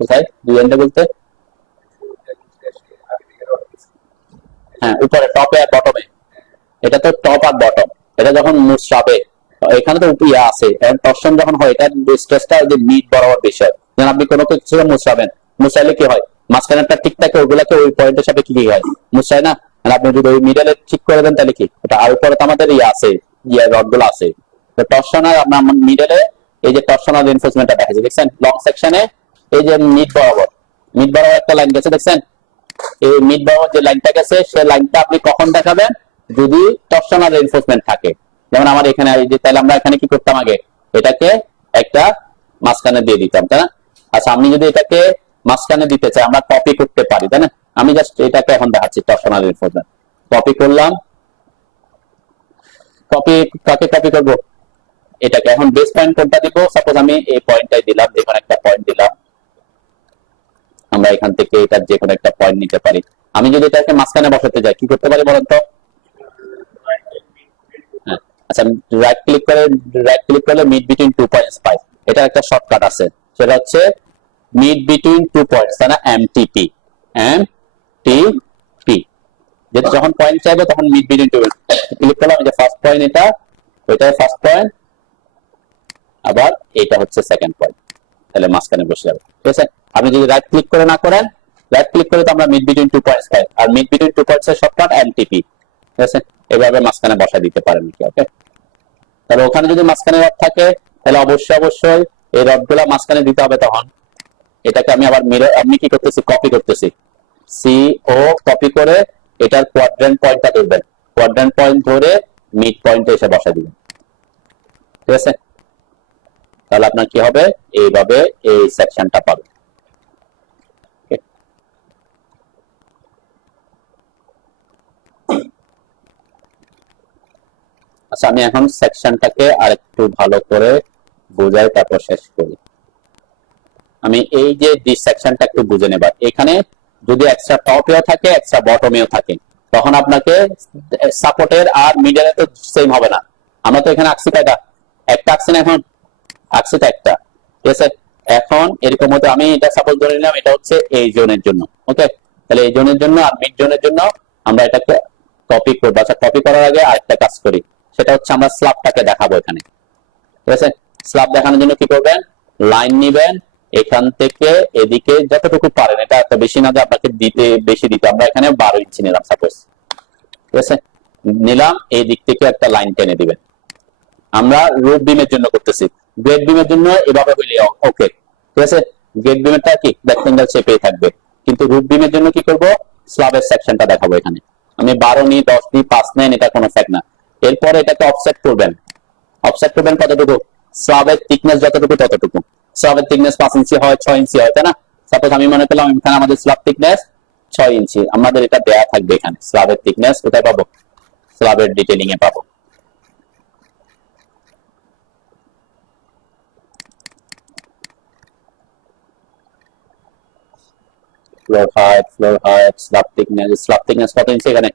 কোথায় দুই এন্ডে বলতে? হ্যাঁ, উপরে টপে আর বটমে। এটা তো টপ আর বটম। এটা যখন মুছাবে, এখানে তো উপরে আছে, কারণ টর্শন যখন হয় এটা স্ট্রেসটা যে মিড বরাবর বেশি হয়। যেন আপনি কোনো কিছু মুছাবেন, মুছাইলে কি হয়, মাঝখানেটা ঠিক থাকে, ওগুলাকে ওই পয়েন্টের সাথে কি হয়, মুছায় না। আর আপনি যদি ওই মিডলে ঠিক করে দেন তাহলে কি ওটা, আর উপরে তো আমাদের আছে, রড গুলো আছে। তো টর্শন আর আপনার মিডলে এই যে টর্শনাল রিইনফোর্সমেন্টটা দেখা যায়, দেখছেন লং সেকশনে এই যে মিড বরাবর একটা লাইন গেছে, দেখছেন এই মিড বরাবর যে লাইনটা গেছে, সেই লাইনটা আপনি কখন দেখাবেন, যদি টর্সনাল রিইনফোর্সমেন্ট থাকে। যেমন আমার এখানে এই যে, তাহলে আমরা এখানে কি করতাম, আগে এটাকে একটা মাঝখানে দিয়ে দিতাম, তাই না? আচ্ছা, আমি যদি এটাকে মাঝখানে দিতে চাই, আমরা কপি করতে পারি, তাই না? আমি জাস্ট এটাকে এখন দেখাচ্ছি টর্সনাল রিইনফোর্সমেন্ট। কপি করলাম, কাকে কপি করব, এটাকে। এখন বেস পয়েন্ট কোনটা দিব? সাপোজ আমি এই পয়েন্টটাই দিলাম, যেকোনো একটা পয়েন্ট দিলাম। আমরা এখান থেকে এটার যে কোনো একটা পয়েন্ট নিতে পারি। আমি যদি এটাকে মাঝখানে বসাতে যাই, কি করতে পারি বলেন তো? হ্যাঁ, আচ্ছা, রাইট ক্লিক করলে মিড বিটুইন 2 পয়েন্টস পাই। এটা একটা শর্টকাট আছে, সেটা হচ্ছে মিড বিটুইন 2 পয়েন্টস, তাই না? MTP, MTP. যেটা যখন পয়েন্ট চাইবে তখন মিড বিটুইন 2 ক্লিক করলাম, যে ফার্স্ট পয়েন্ট এটা, ওইটাই ফার্স্ট পয়েন্ট, আবার এটা হচ্ছে সেকেন্ড পয়েন্ট, তাহলে মাঝখানে বসে যাবে। ঠিক আছে, আপনি যদি রাইট ক্লিক করে না করেন, রাইট ক্লিক করে তো আমরা মিড বিটুইন 2 পয়েন্টস পাই, আর মিড বিটুইন 2 পয়েন্টস এর শর্টকাট এমটিপি। ঠিক আছে, এভাবে মাঝখানে বসা দিতে পারেন কি। ওকে, তাহলে ওখানে যদি মাঝখানে রড থাকে, তাহলে অবশ্যই এই রডগুলা মাঝখানে দিতে হবে। তখন এটাকে আমি আবার আমি কি করতেছি, কপি করতেছি, সি ও কপি করে এটার কোয়াড্রেন্ট পয়েন্টটা ধরবেন, কোয়াড্রেন্ট পয়েন্ট ধরে মিড পয়েন্টে এসে বসা দিবেন। ঠিক আছে, তাহলে আপনার কি হবে, এইভাবে এই সেকশনটা পাবেন। আচ্ছা, আমি এখন সেকশনটাকে আরেকটু ভালো করে বোঝাই, তারপর শেষ করি। আমি এই যে সেকশনটা একটু বুঝে নেবার, এখানে যদি এক্সট্রা টপেও থাকে, এক্সট্রা বটমেও থাকে, তখন আপনাকে সাপোর্টের আর মিডলে তো সেম হবে না। আমরা তো এখানে আঁকছি কয়টা, একটা আঁকছি না, এখন আঁকছি তো একটা। ঠিক আছে, এখন এরকম হতে আমি এটা সাপোজ ধরে নিলাম, এটা হচ্ছে এই জোনের জন্য। ওকে, তাহলে এই জোনের জন্য আর মিড জোনের জন্য আমরা এটাকে কপি করবো। আচ্ছা, কপি করার আগে আরেকটা কাজ করি, সেটা হচ্ছে আমরা স্ল্যাবটাকে দেখাবো এখানে। ঠিক আছে, স্ল্যাব দেখানোর জন্য কি করবেন, লাইন নিবেন, এখান থেকে এদিকে যতটুকু পারেন, এটা একটা বেশি না যে আপনাকে বেশি দিতে, আমরা এখানে 12 ইঞ্চি নিলাম সাপোজ। ঠিক আছে, নিলাম, এই দিক থেকে একটা লাইন টেনে দিবেন। আমরা রুফ বিমের জন্য করতেছি, গ্রেড বিমের জন্য এভাবে হইলে ওকে। ঠিক আছে, গ্রেড বিমেরটা কি রেক্টেঙ্গেল শেপে থাকবে, কিন্তু রুফ বিমের জন্য কি করব, স্ল্যাবের সেকশনটা দেখাবো এখানে। আমি 12 নিই, 10 নিই, 5 নেন, এটা কোনো ফ্যাক্ট না। এরপর এটাকে অফসেট করবেন। অফসেট করবেন কতটুকু, স্ল্যাবের থিকনেস যতটুকু ততটুকু। স্ল্যাবের থিকনেস 5 ইঞ্চি হয়, 6 ইঞ্চি হয়, তাই না? সাপোজ আমি মনে করলাম এখানে আমাদের স্ল্যাব থিকনেস 6 ইঞ্চি, আমাদের এটা দেয়া থাকবে এখানে। স্ল্যাবের থিকনেস কোথায় পাবো, স্ল্যাবের ডিটেইলিং এ পাবো। ফ্লোর হাইট, স্ল্যাব থিকনেস কত ইঞ্চি, এখানে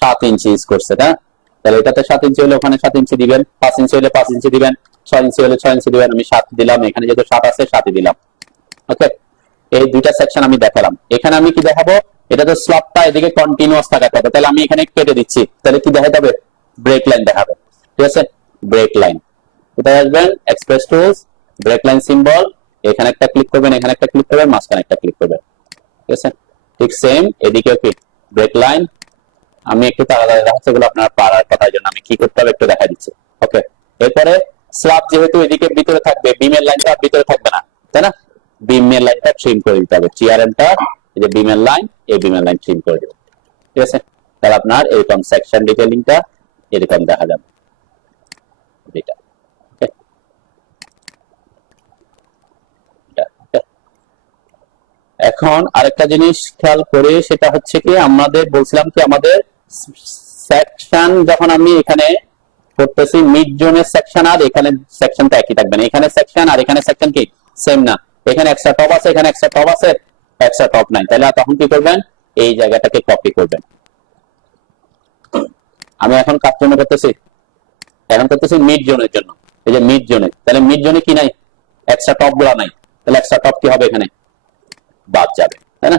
7 ইঞ্চি ইউজ করছে, তাই না? তাহলে এটাতে 7 ইঞ্চি হলে ওখানে 7 ইঞ্চি দিবেন, 5 ইঞ্চি হলে 5 ইঞ্চি দিবেন, 6 ইঞ্চি হলে 6 ইঞ্চি দিবেন। আমি 7 দিলাম, এখানে যেহেতু 7 আছে 7ই দিলাম। ওকে, এই দুইটা সেকশন আমি দেখালাম। এখানে আমি কি দেখাবো, এটা তো স্ল্যাবটা এদিকে কন্টিনিউয়াস থাকার কথা, তাহলে আমি এখানে কেটে দিচ্ছি, তাহলে কি দেখাতে হবে? ব্রেক লাইন দেখাবে। ঠিক আছে, ব্রেক লাইন কোথায় আসবেন? Express tools, break line symbol, এখানে একটা ক্লিক করবেন, এখানে একটা ক্লিক করবেন, মাঝখানে একটা ক্লিক করবেন। ঠিক আছে, ঠিক সেম এদিকেও কি ব্রেক লাইন। আমি একটু তাড়াতাড়ি দেখাচ্ছি, এগুলো আপনার পারার কথার জন্য আমি কি করতে হবে একটু দেখা দিচ্ছি। ওকে, এরপরে স্ল্যাব যেহেতু এদিকে ভিতরে থাকবে, বিমের লাইনটা ভিতরে থাকবে না, তাই না? বিমের লাইনটা ট্রিম করে দিতে হবে, টিআরএমটা এই যে বিমের লাইন, এই বিমের লাইন ট্রিম করে দেবে। ঠিক আছে, তাহলে আপনার এরকম সেকশন ডিটেইলিংটা এরকম দেখা যাবে এটা। এখন আরেকটা জিনিস খেয়াল করে, সেটা হচ্ছে কি আমাদের বলছিলাম কি আমাদের সেকশন যখন আমি এখানে করতেছি মিড জোনের সেকশন আর এখানে সেকশনটা একই থাকবে না, এখানে সেকশন আর এখানে সেকশন কি সেম না, এখানে এক্সট্রা টপ আছে, এখানে এক্সট্রা টপ আছে, এক্সট্রা টপ নাই, তাহলে তখন কি করবেন? এই জায়গাটাকে কপি করবেন। আমি এখন কার জন্য করতেছি? এখন করতেছি মিড জোনের জন্য। এই যে মিড জোনে, তাহলে মিড জোনে কি নাই? এক্সট্রা টপ গুলা নাই, তাহলে এক্সট্রা টপ কি হবে? এখানে বাদ যাবে, তাই না?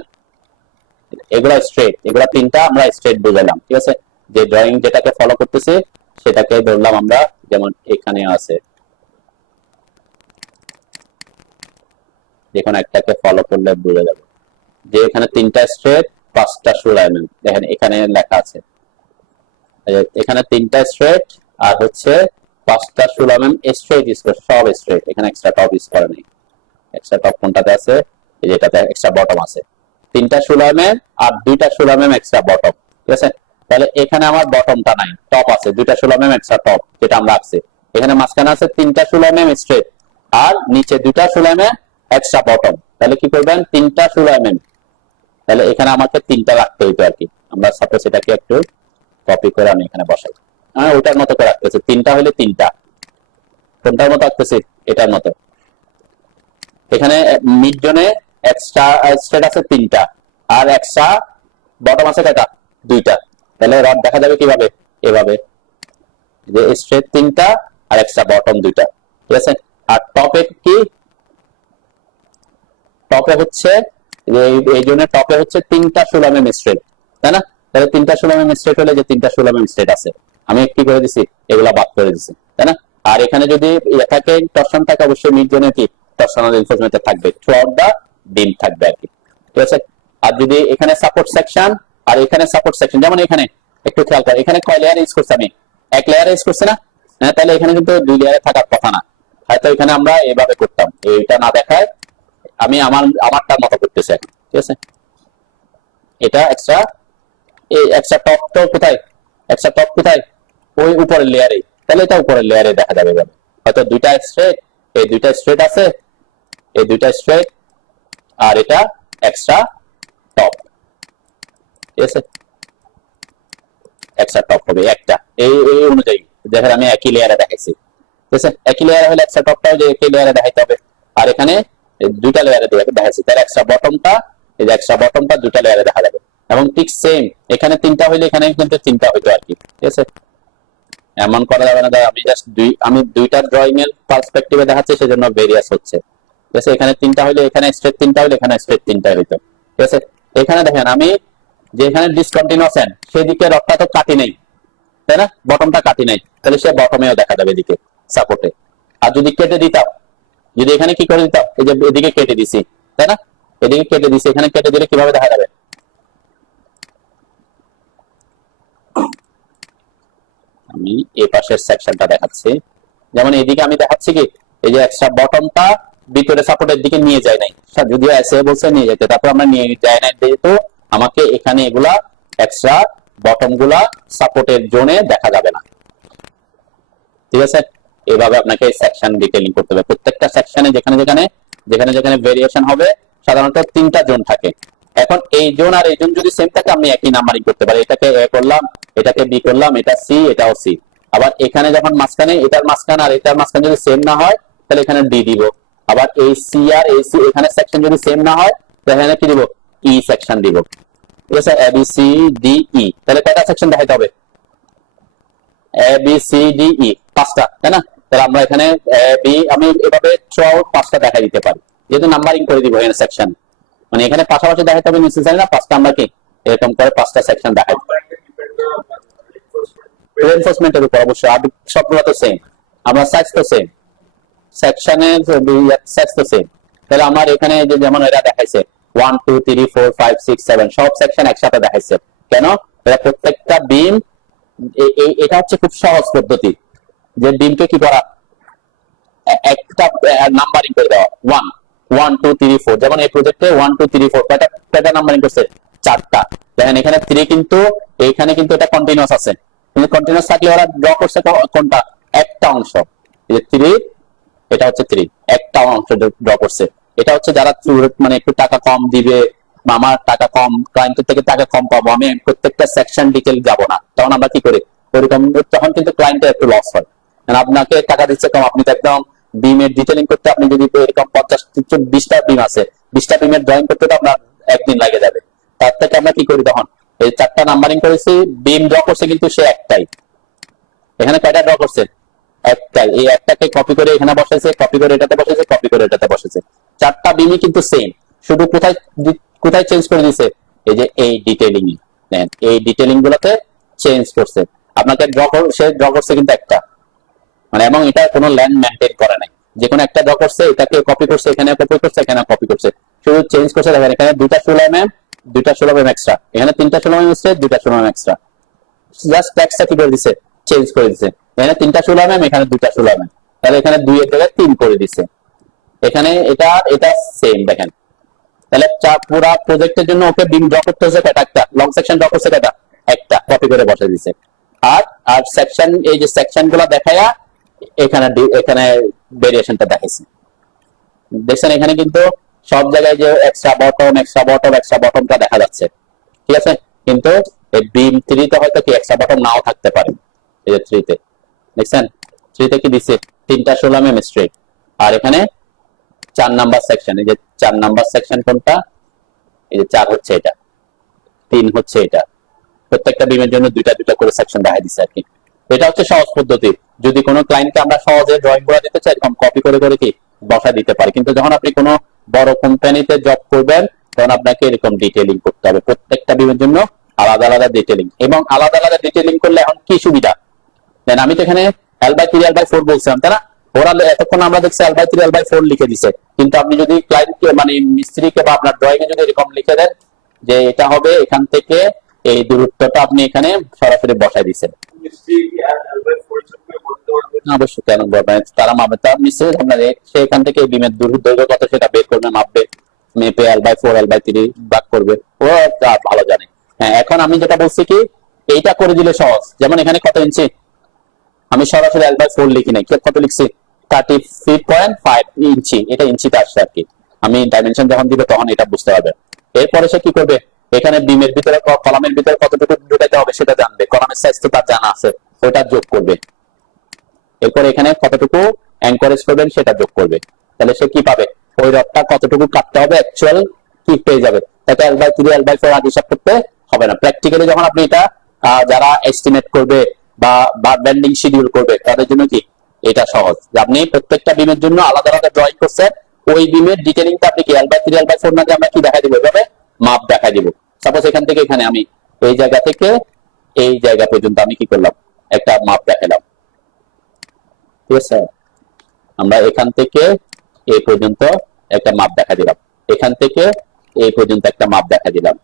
এগুলা স্ট্রেট, এগুলা তিনটা আমরা স্ট্রেট বুঝাইলাম। ঠিক আছে, যে ড্রয়িং যেটাকে ফলো করতেছে সেটাকে ধরলাম আমরা, যেমন এখানে আছে যেখানে একটাকে ফলো করলে বুঝে যাবে যে এখানে তিনটা স্ট্রেট, পাঁচটা 16 mm, দেখেন এখানে লেখা আছে এখানে তিনটা স্ট্রেট আর হচ্ছে পাঁচটা 16 mm স্ট্রেট ইউজ করে, সব স্ট্রেট, এখানে এক্সট্রা টপ ইউজ করে নেই। এক্সট্রা টপ কোনটাতে আছে? এই যেটাতে এক্সট্রা বটম আছে, তিনটা 16 mm আর দুইটা 16 mm এক্সট্রা বটম। ঠিক আছে, তাহলে এখানে আমার বটমটা নাই, টপ আছে দুইটা 16 mm এক্সট্রা টপ, যেটা আমরা রাখছি। এখানে মাঝখানে আছে তিনটা 16 mm স্ট্রেট আর নিচে দুইটা 16 mm এক্সট্রা বটম, তাহলে কি করবেন? তিনটা 16 mm, তাহলে এখানে আমাকে তিনটা রাখতে হইতো আর কি। আমরা সাপোজ এটাকে একটু কপি করে আমি এখানে বসাই, হ্যাঁ ওটার মতো করে রাখতেছি, তিনটা হলে তিনটা, কোনটার মতো রাখতেছি? এটার মতো। এখানে মিড জোনে এক্সট্রা স্ট্রেট আছে তিনটা আর এক্সট্রা বটম আছে কয়টা? দুইটা, তাহলে রড দেখা যাবে কিভাবে? এভাবে, যে স্ট্রেট তিনটা আর এক্সট্রা বটম দুইটা। ঠিক আছে, আর টপে কি? টপে হচ্ছে এই জন্য টপে হচ্ছে তিনটা 16 mm স্ট্রেট, তাই না? তাহলে তিনটা 16 mm স্ট্রেট হলে যে তিনটা 16 mm স্ট্রেট আছে, আমি কি করে দিছি? এগুলা বাদ করে দিছি, তাই না? আর এখানে যদি এটাকে টর্শন থাকে, অবশ্যই মিড জোনে কি টর্শনাল রিইনফোর্সমেন্ট থাকবে, থ্রু আউট দা বিম থাকবে আর কি। ঠিক আছে, আর যদি এখানে সাপোর্ট সেকশন আর এখানে সাপোর্ট সেকশন, যেমন এখানে একটু খেয়াল করে, এখানে কয় লেয়ার ইউজ করছি? আমি এক লেয়ার ইউজ করছি না? হ্যাঁ, তাহলে এখানে কিন্তু দুই লেয়ারে থাকার কথা না, হয়তো এখানে আমরা এভাবে করতাম, এইটা না দেখায় আমি আমারটার মতো করতেছি এখন। ঠিক আছে, এটা এক্সট্রা, এই এক্সট্রা টপ তো কোথায়? এক্সট্রা টপ কোথায়? ওই উপরের লেয়ারে, তাহলে এটা উপরের লেয়ারে দেখা যাবে। হয়তো দুইটা স্ট্রেট, এই দুইটা স্ট্রেট আছে, এই দুইটা স্ট্রেট আর এটা এক্সট্রা টপ। ঠিক আছে, এক্সট্রা টপ হবে একটা, এই অনুযায়ী দেখেন আমি একই লেয়ারে দেখাইছি। ঠিক আছে, একই লেয়ারে হলে এক্সট্রা টপটাও যে একই লেয়ারে দেখাইতে হবে, আর এখানে দুইটা লেয়ারে দেখাইছি, তার এক্সট্রা বটমটা, এই যে এক্সট্রা বটমটা দুইটা লেয়ারে দেখা যাবে। এবং ঠিক সেম এখানে তিনটা হইলে এখানে কিন্তু তিনটা হইতো আর কি। ঠিক আছে, এমন করা যাবে না আমি দুইটা ড্রয়িং এর পার্সপেক্টিভে দেখাচ্ছি, সেজন্য ভেরিয়াস হচ্ছে। ঠিক আছে, এখানে তিনটা হইলে এখানে স্ট্রেট তিনটা হইলে এখানে স্ট্রেট তিনটা হইতো। ঠিক আছে, এখানে দেখেন আমি যেখানে ডিসকন্টিনিউয়াস এন্ড সেদিকে রডটা তো কাটি নাই, তাই না? বটমটা কাটি নাই, তাহলে সে বটমেও দেখা যাবে এদিকে সাপোর্টে। আর যদি কেটে দিতাম, যদি এখানে কি করে দিতাম, এই যে এদিকে কেটে দিছি, তাই না? এদিকে কেটে দিছি, এখানে কেটে দিলে কিভাবে দেখা যাবে? আমি এই পাশের সেকশনটা দেখাচ্ছি, যেমন এদিকে আমি দেখাচ্ছি কি এই যে এক্সট্রা বটমটা ভিতরে সাপোর্টের দিকে নিয়ে যায় নাই, যদিও এসে বলছে নিয়ে যেতে, তারপর আমরা নিয়ে যায় নাই, যেহেতু আমাকে এখানে এগুলা এক্সট্রা বটম গুলা সাপোর্টের জোনে দেখা যাবে না। ঠিক আছে, এইভাবে আপনাকে সেকশন ডিটেইলিং করতে হবে। প্রত্যেকটা সেকশনে যেখানে যেখানে যেখানে যেখানে ভেরিয়েশন হবে, সাধারণত তিনটা জোন থাকে। এখন এই জোন আর এই জোন যদি সেম থাকে, আমি একই নাম্বারিং করতে পারি, এটাকে এ করলাম, এটাকে বি করলাম, এটা সি, এটাও সি। আবার এখানে যখন মাঝখানে, এটার মাঝখানে আর এটার মাঝখানে যদি সেম না হয়, তাহলে এখানে ডি দিব। আবার এই সি আর এই সি এখানে সেকশন যদি সেম না হয়, তাহলে এখানে কি দিব? ই সেকশন দিব। ঠিক আছে, A B C D E, তাহলে কয়টা সেকশন দেখাইতে হবে? A B C D E, পাঁচটা, তাই না? তাহলে আমরা এখানে এ বি আমি এভাবে থ্রু আউট পাঁচটা দেখাই দিতে পারি, যেহেতু নাম্বারিং করে দিব এখানে সেকশন, মানে এখানে পাশাপাশি দেখাতে হবে নেসেসারি না, পাঁচটা আমরা কি এরকম করে পাঁচটা সেকশন দেখাই রিইনফোর্সমেন্টের উপর অবশ্যই। আর সবগুলো তো সেম, আমরা সাইজ তো সেম, সেকশনের সাইজ তো সেম। তাহলে আমার এখানে যে যেমন এটা দেখাইছে 1 2 3 4 5 6 7 সব সেকশন একসাথে দেখাইছে। কেন? এটা প্রত্যেকটা বিম, এটা হচ্ছে খুব সহজ পদ্ধতি যে বিমকে কি করা, একটা নাম্বারিং করে দেওয়া 1 1 2 3 4। যেমন এই প্রজেক্টে 1 2 3 4 কয়টা নাম্বারিং করছে, চারটা। দেখেন এখানে 3 কিন্তু এইখানে কিন্তু এটা কন্টিনিউয়াস আছে, কিন্তু কন্টিনিউয়াস থাকলে ওরা ড্র করছে কোনটা, একটা অংশ। এই যে 3, এটা হচ্ছে 3 একটা অংশ ড্র করছে। এটা হচ্ছে যারা মানে একটু টাকা কম দিবে, আমার টাকা কম, ক্লায়েন্টের থেকে টাকা কম পাবো, আমি প্রত্যেকটা সেকশন ডিটেইল যাব না, তখন আমরা কি করি ওরকম, তখন কিন্তু ক্লায়েন্টের একটু লস হয়। আপনাকে টাকা দিচ্ছে কম, আপনি তো একদম বিমের ডিটেইলিং করতে, আপনি যদি এরকম 50-20টা বিম আছে, 20টা বিমের ড্রয়িং করতে তো আপনার একদিন লাগে যাবে। তার থেকে আমরা কি করি তখন, এই চারটা নাম্বারিং করেছি, বিম ড্র করছে কিন্তু সে একটাই। এখানে কয়টা ড্র করছে, একটাই। এই একটাকে কপি করে এখানে বসেছে, কপি করে এটাতে বসেছে, কপি করে এটাতে বসেছে। চারটা বিমই কিন্তু সেম, শুধু কোথায় কোথায় চেঞ্জ করে দিয়েছে, এই যে এই ডিটেইলিং, এই ডিটেইলিং গুলোতে চেঞ্জ করছে। আপনাকে সে ড্র করছে কিন্তু একটা, মানে এবং এটা কোনো ল্যান্ড মেইনটেইন করে নাই, যে কোনো একটা ড্র করছে, এটাকে কপি করছে, এখানে কপি করছে, এখানে কপি করছে, শুধু চেঞ্জ করছে। দেখেন এখানে 2টা 16 mm, 2টা 16 mm এক্সট্রা, এখানে 3টা 16 mm এক্সট্রা, 2টা 16 mm এক্সট্রা, জাস্ট টেক্সটটা কি করে দিছে, চেঞ্জ করে দিছে। এখানে 3টা 16 mm, এখানে 2টা 16 mm, তাহলে এখানে 2 এর জায়গায় 3 করে দিছে। এখানে এটা সেম দেখেন। তাহলে পুরো প্রজেক্টের জন্য ওকে বিম ড্র করতে হচ্ছে কয়টা, একটা লং সেকশন ড্র করছে কয়টা, একটা, কপি করে বসে দিছে। আর আর সেকশন, এই যে সেকশন গুলো দেখায়া এখানে এখানে ভেরিয়েশনটা দেখাইছে। দেখছেন এখানে কিন্তু সব জায়গায় যে extra bottom extra bottom extra বটমটা দেখা যাচ্ছে, ঠিক আছে। কিন্তু এই বিম 3 তে হয়তো কি এক্সট্রা বটম নাও থাকতে পারে। এই যে 3 তে দেখছেন, 3 তে কি দিছে, 3টা 16 mm স্ট্রেট। আর এখানে 4 নাম্বার সেকশন, এই যে 4 নাম্বার সেকশন কোনটা, এই যে 4 হচ্ছে এটা, 3 হচ্ছে এটা। প্রত্যেকটা বিমের জন্য 2টা 2টা করে সেকশন দেখাই দিছে আর কি। এটা হচ্ছে সহজ পদ্ধতি। যদি কোনো ক্লায়েন্টকে আমরা সহজে ড্রয়িং করে দিতে চাই, এরকম কপি করে করে কি বসা দিতে পারি। কিন্তু যখন আপনি কোনো বড় কোম্পানিতে জব করবেন, তখন আপনাকে এরকম ডিটেইলিং করতে হবে, প্রত্যেকটা বিমের জন্য আলাদা আলাদা ডিটেইলিং। এবং আলাদা আলাদা ডিটেইলিং করলে এখন কি সুবিধা দেন, আমি তো এখানে L/3 L/4 বলছিলাম, তাই না? ওরা এতক্ষণ আমরা দেখছি L/3 L/4 লিখে দিছে, কিন্তু আপনি যদি ক্লায়েন্টকে মানে মিস্ত্রিকে বা আপনার ড্রয়িং এ যদি এরকম লিখে দেন যে এটা হবে এখান থেকে এই দূরত্বটা, আপনি এখানে সরাসরি বসাই দিচ্ছেন, অবশ্যই কেন বলবেন, তারা মাপবে, তার নিশ্চয়ই আপনার সে এখান থেকে বিমের দৈর্ঘ্য কত সেটা বের করবে, মাপবে, মেপে L/4 L/3 ভাগ করবে, ও ভালো জানে। হ্যাঁ, এখন আমি যেটা বলছি কি, এইটা করে দিলে সহজ। যেমন এখানে কত ইঞ্চি, আমি সরাসরি L/4 লিখি নাই, কত লিখছি, 33.5 ইঞ্চি, এটা ইঞ্চিতে আসছে আর কি। আমি ডাইমেনশন যখন দিবে তখন এটা বুঝতে পারবে। এরপরে সে কি করবে, এখানে বিমের ভিতরে কলামের ভিতরে কতটুকু ঢুকাইতে হবে সেটা জানবে, কলামের সাইজ তো তার জানা আছে, ওটা যোগ করবে। এরপর এখানে কতটুকু অ্যাঙ্করেজ করবেন সেটা যোগ করবে। তাহলে সে কি পাবে, ওই রডটা কতটুকু কাটতে হবে অ্যাকচুয়াল কি পেয়ে যাবে। তাতে L/3 L/4 আগে হিসাব করতে হবে না। প্র্যাকটিক্যালি যখন আপনি এটা যারা এস্টিমেট করবে বা বেন্ডিং শিডিউল করবে, তাদের জন্য কি এটা সহজ, যে আপনি প্রত্যেকটা বিমের জন্য আলাদা আলাদা ড্রয়িং করছেন, ওই বিমের ডিটেইলিংটা আপনি কি L/3 L/4 না দিয়ে আমরা কি দেখাই দিব, এভাবে মাপ দেখাই দিব। সাপোজ এখান থেকে এখানে আমি এই জায়গা থেকে এই জায়গা পর্যন্ত আমি কি করলাম, একটা মাপ দেখালাম, ঠিক আছে। আমরা এখান থেকে এই পর্যন্ত একটা মাপ দেখা দিলাম, এখান থেকে এই পর্যন্ত একটা মাপ দেখা দিলাম,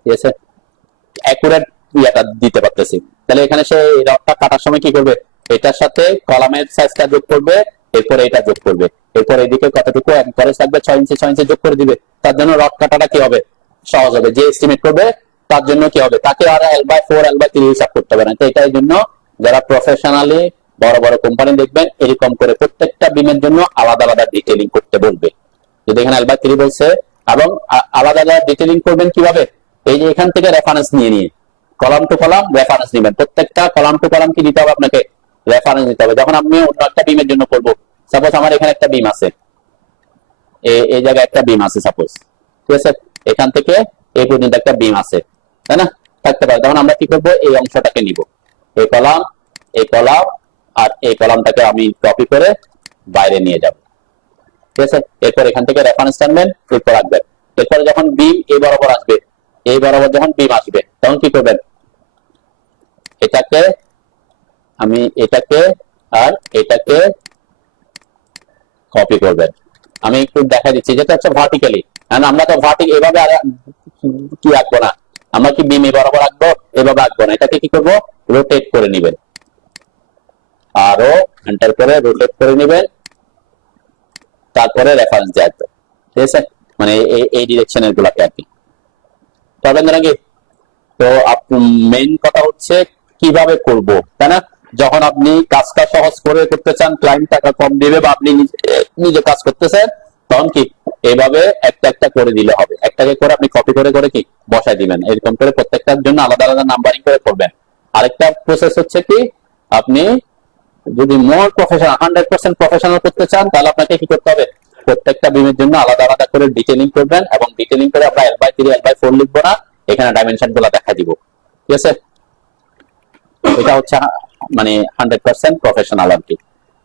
ঠিক আছে, অ্যাকুরেট ইয়াটা দিতে পারতেছি। তাহলে এখানে সে রডটা কাটার সময় কি করবে, এটার সাথে কলামের সাইজটা যোগ করবে, এরপরে এটা যোগ করবে, এরপর এদিকে কতটুকু অ্যাঙ্করেজ থাকবে 6 ইঞ্চি 6 ইঞ্চি যোগ করে দিবে। তার জন্য রড কাটাটা কি হবে, সহজ হবে। যে এস্টিমেট করবে তার জন্য কি হবে, তাকে আর L/4 L/3 হিসাব করতে হবে না। তো এটার জন্য যারা প্রফেশনালি বড় বড় কোম্পানি দেখবেন, এরকম করে প্রত্যেকটা বিমের জন্য আলাদা আলাদা ডিটেইলিং করতে বলবে। যদি এখানে L/3 বলছে, এবং আলাদা আলাদা ডিটেইলিং করবেন কিভাবে, এই যে এখান থেকে রেফারেন্স নিয়ে কলাম টু কলাম রেফারেন্স নেবেন। প্রত্যেকটা কলাম টু কলাম কি দিতে হবে, আপনাকে রেফারেন্স দিতে হবে। যখন আমি অন্য একটা বিমের জন্য করবো, সাপোজ আমার এখানে একটা বিম আছে, এই জায়গায় একটা বিম আছে সাপোজ, ঠিক আছে, এখান থেকে এই পর্যন্ত একটা বিম আছে, তাই না, থাকতে পারে। তখন আমরা কি করবো, এই অংশটাকে নিব, এই কলাম আর এই কলামটাকে আমি কপি করে বাইরে নিয়ে যাব, ঠিক আছে। এরপর এখান থেকে রেফারেন্স টানবেন, এরপর রাখবেন। এরপর যখন বিম এই বরাবর আসবে, এই বরাবর যখন বিম আসবে তখন কি করবেন, এটাকে আমি এটাকে আর এটাকে কপি করবেন। আমি একটু দেখা দিচ্ছি, যেটা হচ্ছে ভার্টিক্যালি, কারণ আমরা তো ভার্টিক এভাবে কি আঁকবো না, আমরা কি বিম বরাবর আঁকবো, এভাবে আঁকবো না। এটাকে কি করবো, রোটেট করে নিবেন, আরো এন্টার করে রোটেট করে নিবেন, তারপরে রেফারেন্স দিয়ে আঁকবেন। ঠিক আছে, মানে এই ডিরেকশনের গুলাকে আর কি পাবেন নাকি। তো মেইন কথা হচ্ছে কিভাবে করব, তাই না। যখন আপনি কাজটা সহজ করে করতে চান, ক্লায়েন্ট টাকা কম দিবে বা আপনি নিজে কাজ করতেছেন, তখন কি এইভাবে একটা একটা করে দিলে হবে। একটাকে করে আপনি কপি করে করে কি বসাই দিবেন, এরকম করে প্রত্যেকটার জন্য আলাদা আলাদা নাম্বারিং করে করবেন। আরেকটা প্রসেস হচ্ছে কি, আপনি যদি মোর প্রফেশনাল 100% প্রফেশনাল করতে চান, তাহলে আপনাকে কি করতে হবে, প্রত্যেকটা বিমের জন্য আলাদা আলাদা করে ডিটেইলিং করবেন, এবং ডিটেইলিং করে আমরা L/3 L/4 লিখবো না, এখানে ডাইমেনশন গুলো দেখা দিব। ঠিক আছে, এটা হচ্ছে মানে 100% প্রফেশনাল আর কি।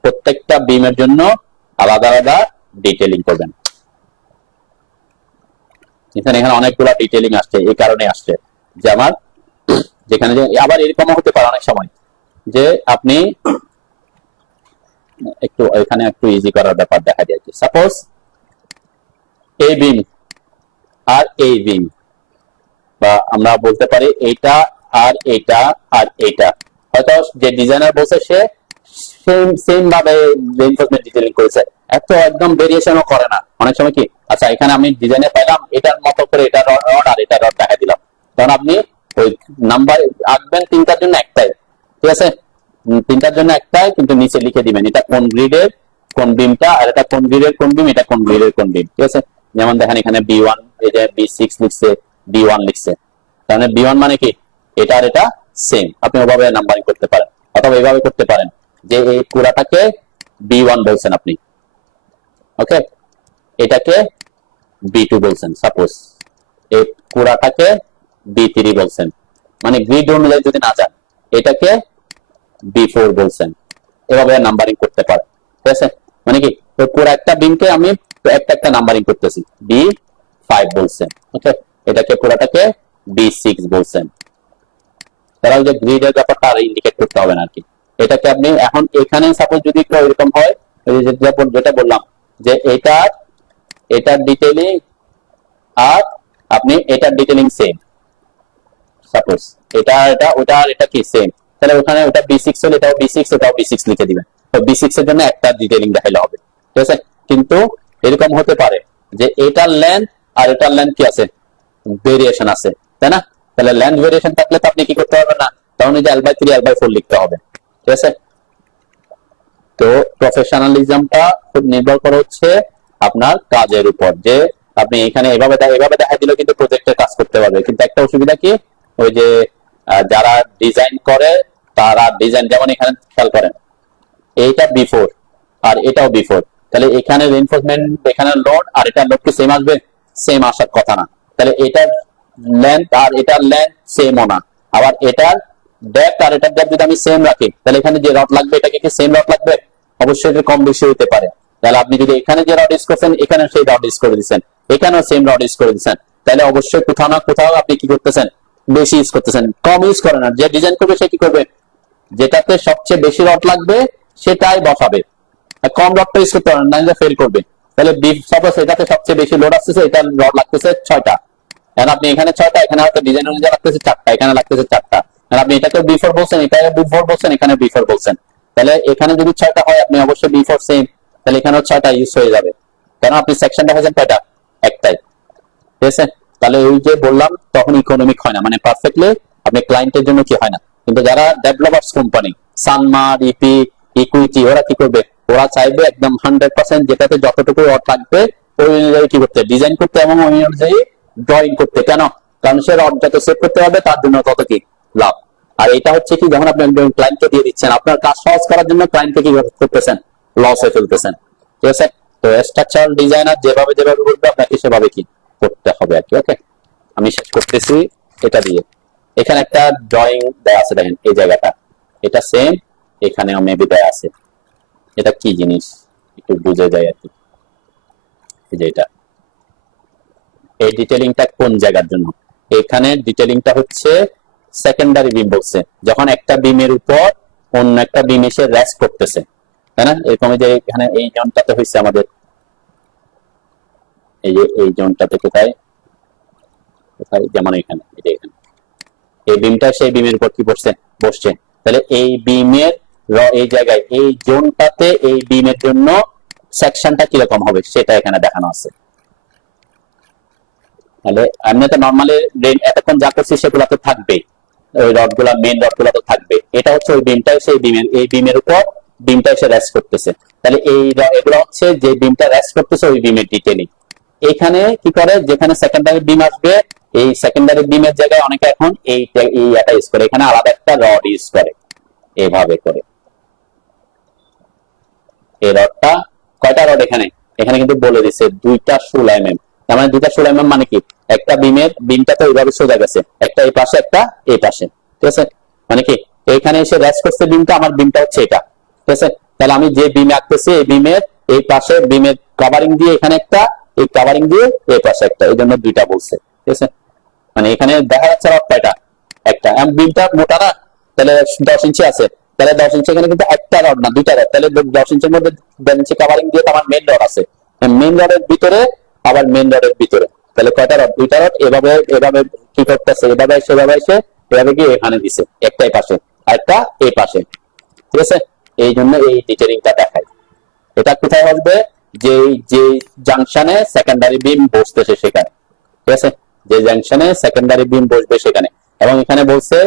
প্রত্যেকটা বিমের জন্য আলাদা আলাদা ডিটেইলিং করবেন। এখানে অনেকগুলো ডিটেইলিং আসছে, এই কারণে আসছে যে আমার যেখানে আবার এরকম হতে পারে অনেক সময় যে আপনি একটু এখানে একটু ইজি করার ব্যাপার দেখা যায়। সাপোজ এই বিম আর এই বিম, বা আমরা বলতে পারি এইটা আর এইটা আর এইটা, হয়তো যে ডিজাইনার বলছে সে সেম ভাবে রিইনফোর্সমেন্ট ডিটেইলিং করেছে, এত একদম ভেরিয়েশনও করে না। অনেক সময় কি, আচ্ছা এখানে আমি ডিজাইনে পাইলাম এটার মতো করে এটা রড আর এটা রড দেখা দিলাম, তখন আপনি ওই নাম্বার আঁকবেন তিনটার জন্য একটাই। ঠিক আছে, তিনটার জন্য একটাই, কিন্তু নিচে লিখে দিবেন এটা কোন গ্রিডের কোন বিমটা, আর এটা কোন গ্রিডের কোন বিম, এটা কোন গ্রিডের কোন বিম। ঠিক আছে, যেমন দেখেন এখানে B1, এই যে B6 লিখছে, B1 লিখছে, তাহলে B1 মানে কি এটা আর এটা সেম। আপনি ওভাবে নাম্বারিং করতে পারেন, অথবা এইভাবে করতে পারেন যে এই পুরাটাকে B1 বলছেন আপনি, ওকে, এটাকে B2 বলছেন, সাপোজ এই পুরাটাকে B3 বলছেন, মানে গ্রিড অনুযায়ী যদি না যান এটাকে B4 বলছেন, এভাবে নাম্বারিং করতে পারেন। ঠিক আছে, মানে কি পুরো একটা বিমকে আমি একটা একটা নাম্বারিং করতেছি, B5 বলছেন, ওকে, এটাকে পুরাটাকে B6 বলছেন। তারা ওই যে গ্রিডের ব্যাপারটা আর ইন্ডিকেট করতে হবে না আর কি। এটাকে আপনি এখন এখানে সাপোজ যদি এরকম হয়, যেটা বললাম যে এটার ডিটেইলিং আর আপনি এটার ডিটেইলিং সেম, সাপোজ এটা এটা ওটা আর এটা কি সেম, তাহলে ওখানে ওটা B6 হলে এটাও B6 এটাও B6 লিখে দিবেন, তো B6 এর জন্য একটা ডিটেইলিং দেখাইলে হবে। ঠিক আছে, কিন্তু এরকম হতে পারে যে এটার লেন্থ আর এটার লেন্থ কি আছে, ভেরিয়েশন আছে, তাই না। তাহলে লেন্থ ভেরিয়েশন থাকলে তো আপনি কি করতে পারবেন না, তখন এই যে L/3 L/4 লিখতে হবে। ঠিক আছে, তো প্রফেশনালিজমটা খুব নির্ভর করে হচ্ছে আপনার কাজের উপর, যে আপনি এখানে এভাবে দেখা দিলেও কিন্তু প্রজেক্টে কাজ করতে পারবে। কিন্তু একটা অসুবিধা কি, ওই যে যারা ডিজাইন করে তারা ডিজাইন, যেমন এখানে খেয়াল করেন এইটা B4 আর এটাও B4, তাহলে এখানে রিইনফোর্সমেন্ট এখানে লোড আর এটা লোড কি সেম আসবে, সেম আসার কথা না। তাহলে এটার লেন্থ আর এটার লেন্থ সেমও না, আবার এটার ডেপথ আর এটার ডেপথ যদি আমি সেম রাখি, তাহলে এখানে যে রড লাগবে এটাকে কি সেম রড লাগবে, অবশ্যই এটা কম বেশি হতে পারে। তাহলে আপনি যদি এখানে যে রড ইউজ করছেন এখানে সেই রড ইউজ করে দিচ্ছেন, এখানেও সেম রড ইউজ করে দিচ্ছেন, তাহলে অবশ্যই কোথাও না কোথাও আপনি কি করতেছেন, বেশি ইউজ করতেছেন, কম ইউজ করেন না। যে ডিজাইন করবে সে কি করবে, যেটাতে সবচেয়ে বেশি রড লাগবে সেটাই বসাবে, কম রডটা ইউজ করতে পারেন না, ফেল করবে। তাহলে সাপোজ এটাতে সবচেয়ে বেশি লোড আসতেছে, এটা রড লাগতেছে 6টা, এখন আপনি এখানে 6টা, এখানে হয়তো ডিজাইন অনুযায়ী লাগতেছে 4টা, এখানে লাগতেছে 4টা, আপনি এটাকে B4 বলছেন, এটাকে B4 বলছেন, এখানে B4 বলছেন, তাহলে এখানে যদি 6টা হয় আপনি অবশ্যই B4 সেম, তাহলে এখানেও 6টা ইউজ হয়ে যাবে, কারণ আপনি সেকশনটা হয়েছেন কয়টা, একটাই। ঠিক আছে, তাহলে ওই যে বললাম তখন ইকোনমিক হয় না, মানে পারফেক্টলি আপনি ক্লায়েন্টের জন্য কি হয় না। কিন্তু যারা developers company, Sanmar, EP, equity, ওরা কি করবে, ওরা চাইবে একদম 100% যেটাতে যতটুকু রড লাগবে ওই অনুযায়ী কি করতে, ডিজাইন করতে এবং ওই অনুযায়ী ড্রয়িং করতে। কেন, কারণ সে রড যত সেভ করতে পারবে তার জন্য তত কি লাভ। আর এটা হচ্ছে কি, যখন আপনি একজন ক্লায়েন্টকে দিয়ে দিচ্ছেন, আপনার কাজ সহজ করার জন্য ক্লায়েন্টকে কি করতেছেন, লসে ফেলতেছেন। ঠিক আছে, তো স্ট্রাকচারাল ডিজাইনার যেভাবে যেভাবে বলবে আপনাকে সেভাবে কি করতে হবে আর কি। ওকে, আমি শেষ করতেছি এটা দিয়ে। এখানে একটা ড্রয়িং দেয়া আছে, দেখেন এই জায়গাটা, এটা সেম, এখানেও মেবি দেয়া আছে। এটা কি জিনিস একটু বুঝে যায় আর কি। এই যে এটা, এই ডিটেইলিংটা কোন জায়গার জন্য? এখানে ডিটেইলিংটা হচ্ছে সেকেন্ডারি বিম বলছে, যখন একটা বিমের উপর অন্য একটা বিম এসে রেস্ট করতেছে, তাই না? এরকম যে এখানে এই জোনটাতে হয়েছে আমাদের, এই যে এই জোনটাতে কোথায় কোথায়, যেমন এখানে, এই যে এখানে এই বিমটা সেই বিমের উপর কি বসছে, তাহলে এই বিমের এই জায়গায় এই জোনটাতে এই বিমের জন্য সেকশনটা কিরকম হবে সেটা এখানে দেখানো আছে। তাহলে এমনি তো নর্মালি এতক্ষণ যা করছি সেগুলো তো থাকবেই, ওই রডগুলা মেইন রডগুলা তো থাকবে, এটা হচ্ছে ওই বিমটা সেই বিমের, এই বিমের উপর বিমটা এসে রেস্ট করতেছে, তাহলে এই এগুলো হচ্ছে যে বিমটা রেস্ট করতেছে ওই বিমের ডিটেইলিং। এখানে কি করে, যেখানে সেকেন্ডারি বিম আসবে এই সেকেন্ডারি বিমের জায়গায় অনেকে এখন এটা ইউজ করে, এখানে আলাদা একটা রড ইউজ করে, এভাবে করে। এই রডটা কয়টা রড এখানে, এখানে কিন্তু বলে দিচ্ছে 2টা 16 mm, তার মানে 2টা 16 mm মানে কি, একটা বিমটা তো এইভাবে সোজা গেছে, একটা এই পাশে একটা এই পাশে, ঠিক আছে? মানে কি এখানে এসে রেস্ট করছে বিমটা, আমার বিমটা হচ্ছে এটা, ঠিক আছে? তাহলে আমি যে বিমে আঁকতেছি এই বিমের এই পাশে বিমের কভারিং দিয়ে এখানে একটা, এই কভারিং দিয়ে এই পাশে একটা, এই জন্য 2টা বলছে, ঠিক আছে? মানে এখানে দেখা যাচ্ছে রড কয়টা, একটা, বিমটা মোটা না, তাহলে 10 ইঞ্চি আছে, তাহলে 10 ইঞ্চি এখানে কিন্তু একটা রড না 2টা রড, তাহলে 10 ইঞ্চির মধ্যে 10 ইঞ্চি কভারিং দিয়ে আমার মেইন রড আছে, মেইন রডের ভিতরে আবার মেইন রডের ভিতরে, তাহলে কয়টা রড, 2টা রড। এভাবে এভাবে কি করতেছে, এভাবে সেভাবে এসে এভাবে কি এখানে দিছে, একটাই পাশে আর একটা এই পাশে, ঠিক আছে? এই জন্য এই ডিটেইলিংটা দেখায়। এটা কোথায় আসবে, যে যে জাংশনে সেকেন্ডারি বিম বসতেছে সেখানে, ঠিক আছে? যে জাংশনে সেকেন্ডারি বিম বসবে সেখানে, এবং এখানে বলছে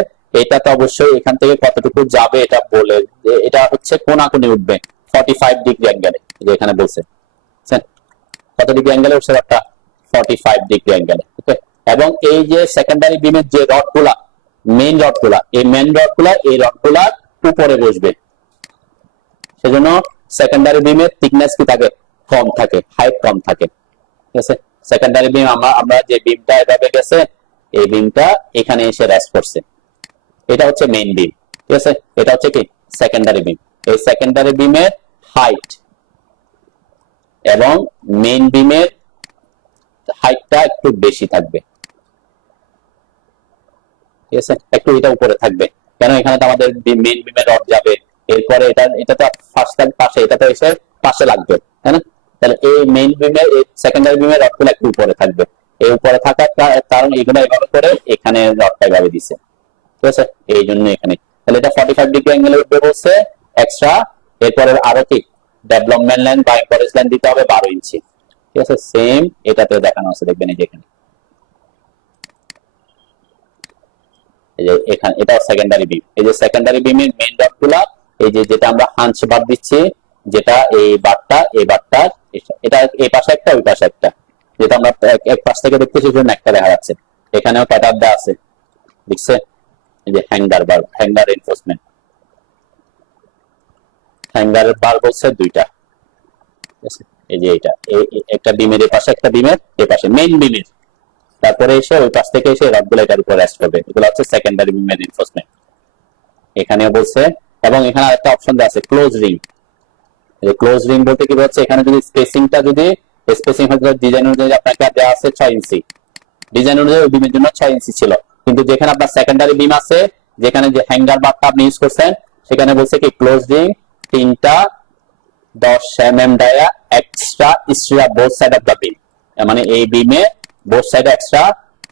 এটা তো অবশ্যই এখান থেকে কতটুকু যাবে এটা বলে, এটা হচ্ছে কোনাকুনি উঠবে 45 ডিগ্রি অ্যাঙ্গেলে, যে এখানে বলছে কত ডিগ্রি অ্যাঙ্গেলে উঠছে একটা 45 ডিগ্রি অ্যাঙ্গেলে, ওকে? এবং এই যে সেকেন্ডারি বিমের যে রডগুলা, মেইন রডগুলা, এই মেইন রডগুলা এই রডগুলার উপরে বসবে, সেজন্য সেকেন্ডারি বিমের থিকনেস কি থাকে, কম থাকে, হাইট কম থাকে, ঠিক আছে? সেকেন্ডারি বিম আমরা যে বিমটা এভাবে গেছে, এই বিমটা এখানে এসে রেস্ট করছে, এটা হচ্ছে মেইন বিম, ঠিক আছে? এটা হচ্ছে কি সেকেন্ডারি বিম। এই সেকেন্ডারি বিমের হাইট এবং মেইন বিমের হাইটটা একটু বেশি থাকবে, ঠিক আছে? একটু এটা উপরে থাকবে, কেন এখানে তো আমাদের মেইন বিমের রড যাবে, এরপরে এটা তো ফার্স্ট পাশে, এটা তো এসে পাশে লাগবে, তাই না? তাহলে এই মেইন বিমের এই সেকেন্ডারি বিমের রডগুলো একটু উপরে থাকবে, এই উপরে থাকার কারণ এগুলো এভাবে করে এখানে রডটা এভাবে দিছে, ঠিক আছে? এই জন্য এখানে, তাহলে এটা 45 ডিগ্রি অ্যাঙ্গেলে উঠবে বলছে এক্সট্রা। এরপরে আরো কি ডেভেলপমেন্ট লাইন বা এনকারেজ লাইন দিতে হবে 12 ইঞ্চি, ঠিক আছে? সেম এটাতে দেখানো আছে, দেখবেন এই যে এখানে, এই যে এখানে এটা সেকেন্ডারি বিম, এই যে সেকেন্ডারি বিমের মেইন রডগুলা, এই যে যেটা আমরা হাঞ্চ বার দিচ্ছি, যেটা এই বারটা এই বারটা, এটা এই পাশে একটা ওই পাশে একটা, যেটা আমরা এক পাশ থেকে দেখতেছি সেজন্য একটা দেখা যাচ্ছে, এখানেও প্যাটার্ন দেওয়া আছে, দেখছে? এই যে হ্যাঙ্গার বার, হ্যাঙ্গার এনফোর্সমেন্ট, হ্যাঙ্গার বার বলছে 2টা, এই যে এটা একটা বিমের এই পাশে একটা বিমের এই পাশে, মেইন বিমের, তারপরে এসে ওই পাশ থেকে এসে রডগুলো এটার উপর রেস্ট করবে, এগুলো হচ্ছে সেকেন্ডারি বিমের রিইনফোর্সমেন্ট, এখানেও বলছে। এবং এখানে আরেকটা অপশন দেওয়া আছে ক্লোজ রিং। ক্লোজ রিং বলতে কি হচ্ছে, এখানে যদি স্পেসিংটা যদি স্পেসিং হয়তো ডিজাইন অনুযায়ী আপনাকে দেওয়া আছে 6 ইঞ্চি, ডিজাইন অনুযায়ী ওই বিমের জন্য 6 ইঞ্চি ছিল, কিন্তু যেখানে আপনার সেকেন্ডারি বিম আছে, যেখানে যে হ্যাঙ্গার বারটা আপনি ইউজ করছেন, সেখানে বলছে কি ক্লোজ রিং 3টা 10 mm ডায়া এক্সট্রা স্ট্রা both side of the beam, মানে এই বিমে বোথ সাইড এক্সট্রা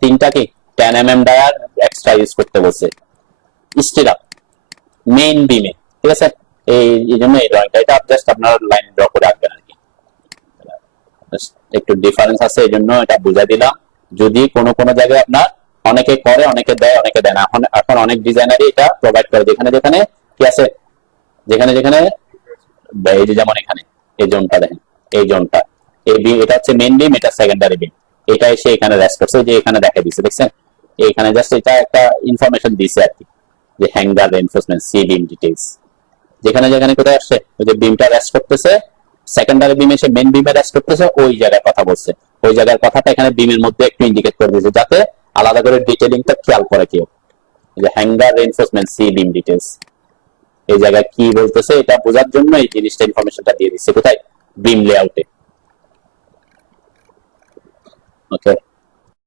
3টা কি 10 mm ডায়া এক্সট্রা ইউজ করতে বলছে স্টিরাপ মেইন বিমে, ঠিক আছে? এই জন্য এই ড্রয়িংটা, এটা জাস্ট আপনারা লাইন ড্র করে আঁকবেন আর কি, একটু ডিফারেন্স আছে এই জন্য এটা বুঝাই দিলাম। যদি কোনো জায়গায় আপনার অনেকে করে, অনেকে দেয়, অনেকে দেয় না, এখন অনেক ডিজাইনারই এটা প্রোভাইড করে, যেখানে যেখানে কি আছে, যেখানে যেখানে এই যে যেমন এখানে এই জোনটা দেখেন, এই জোনটা এই বিম, এটা হচ্ছে মেইন বিম, এটা সেকেন্ডারি বিম, এটা এসে এখানে রেস্ট করছে, যে এখানে দেখা দিচ্ছে, দেখছেন? এখানে জাস্ট এটা একটা ইনফরমেশন দিছে আর কি, যে হ্যাঙ্গার রিইনফোর্সমেন্ট সি বিম ডিটেইলস, যেখানে যেখানে কোথায় আসছে ওই যে বিমটা রেস্ট করতেছে, সেকেন্ডারি বিম এসে মেইন বিমে রেস্ট করতেছে, ওই জায়গার কথা বলছে, ওই জায়গার কথাটা এখানে বিমের মধ্যে একটু ইন্ডিকেট করে দিয়েছে, যাতে আলাদা করে ডিটেইলিংটা খেয়াল করে কেউ, যে হ্যাঙ্গার রিইনফোর্সমেন্ট সি বিম ডিটেইলস, এই জায়গায় কি বলতেছে এটা বোঝার জন্য এই জিনিসটা ইনফরমেশনটা দিয়ে দিচ্ছে কোথায়, বিম লেআউটে। ওকে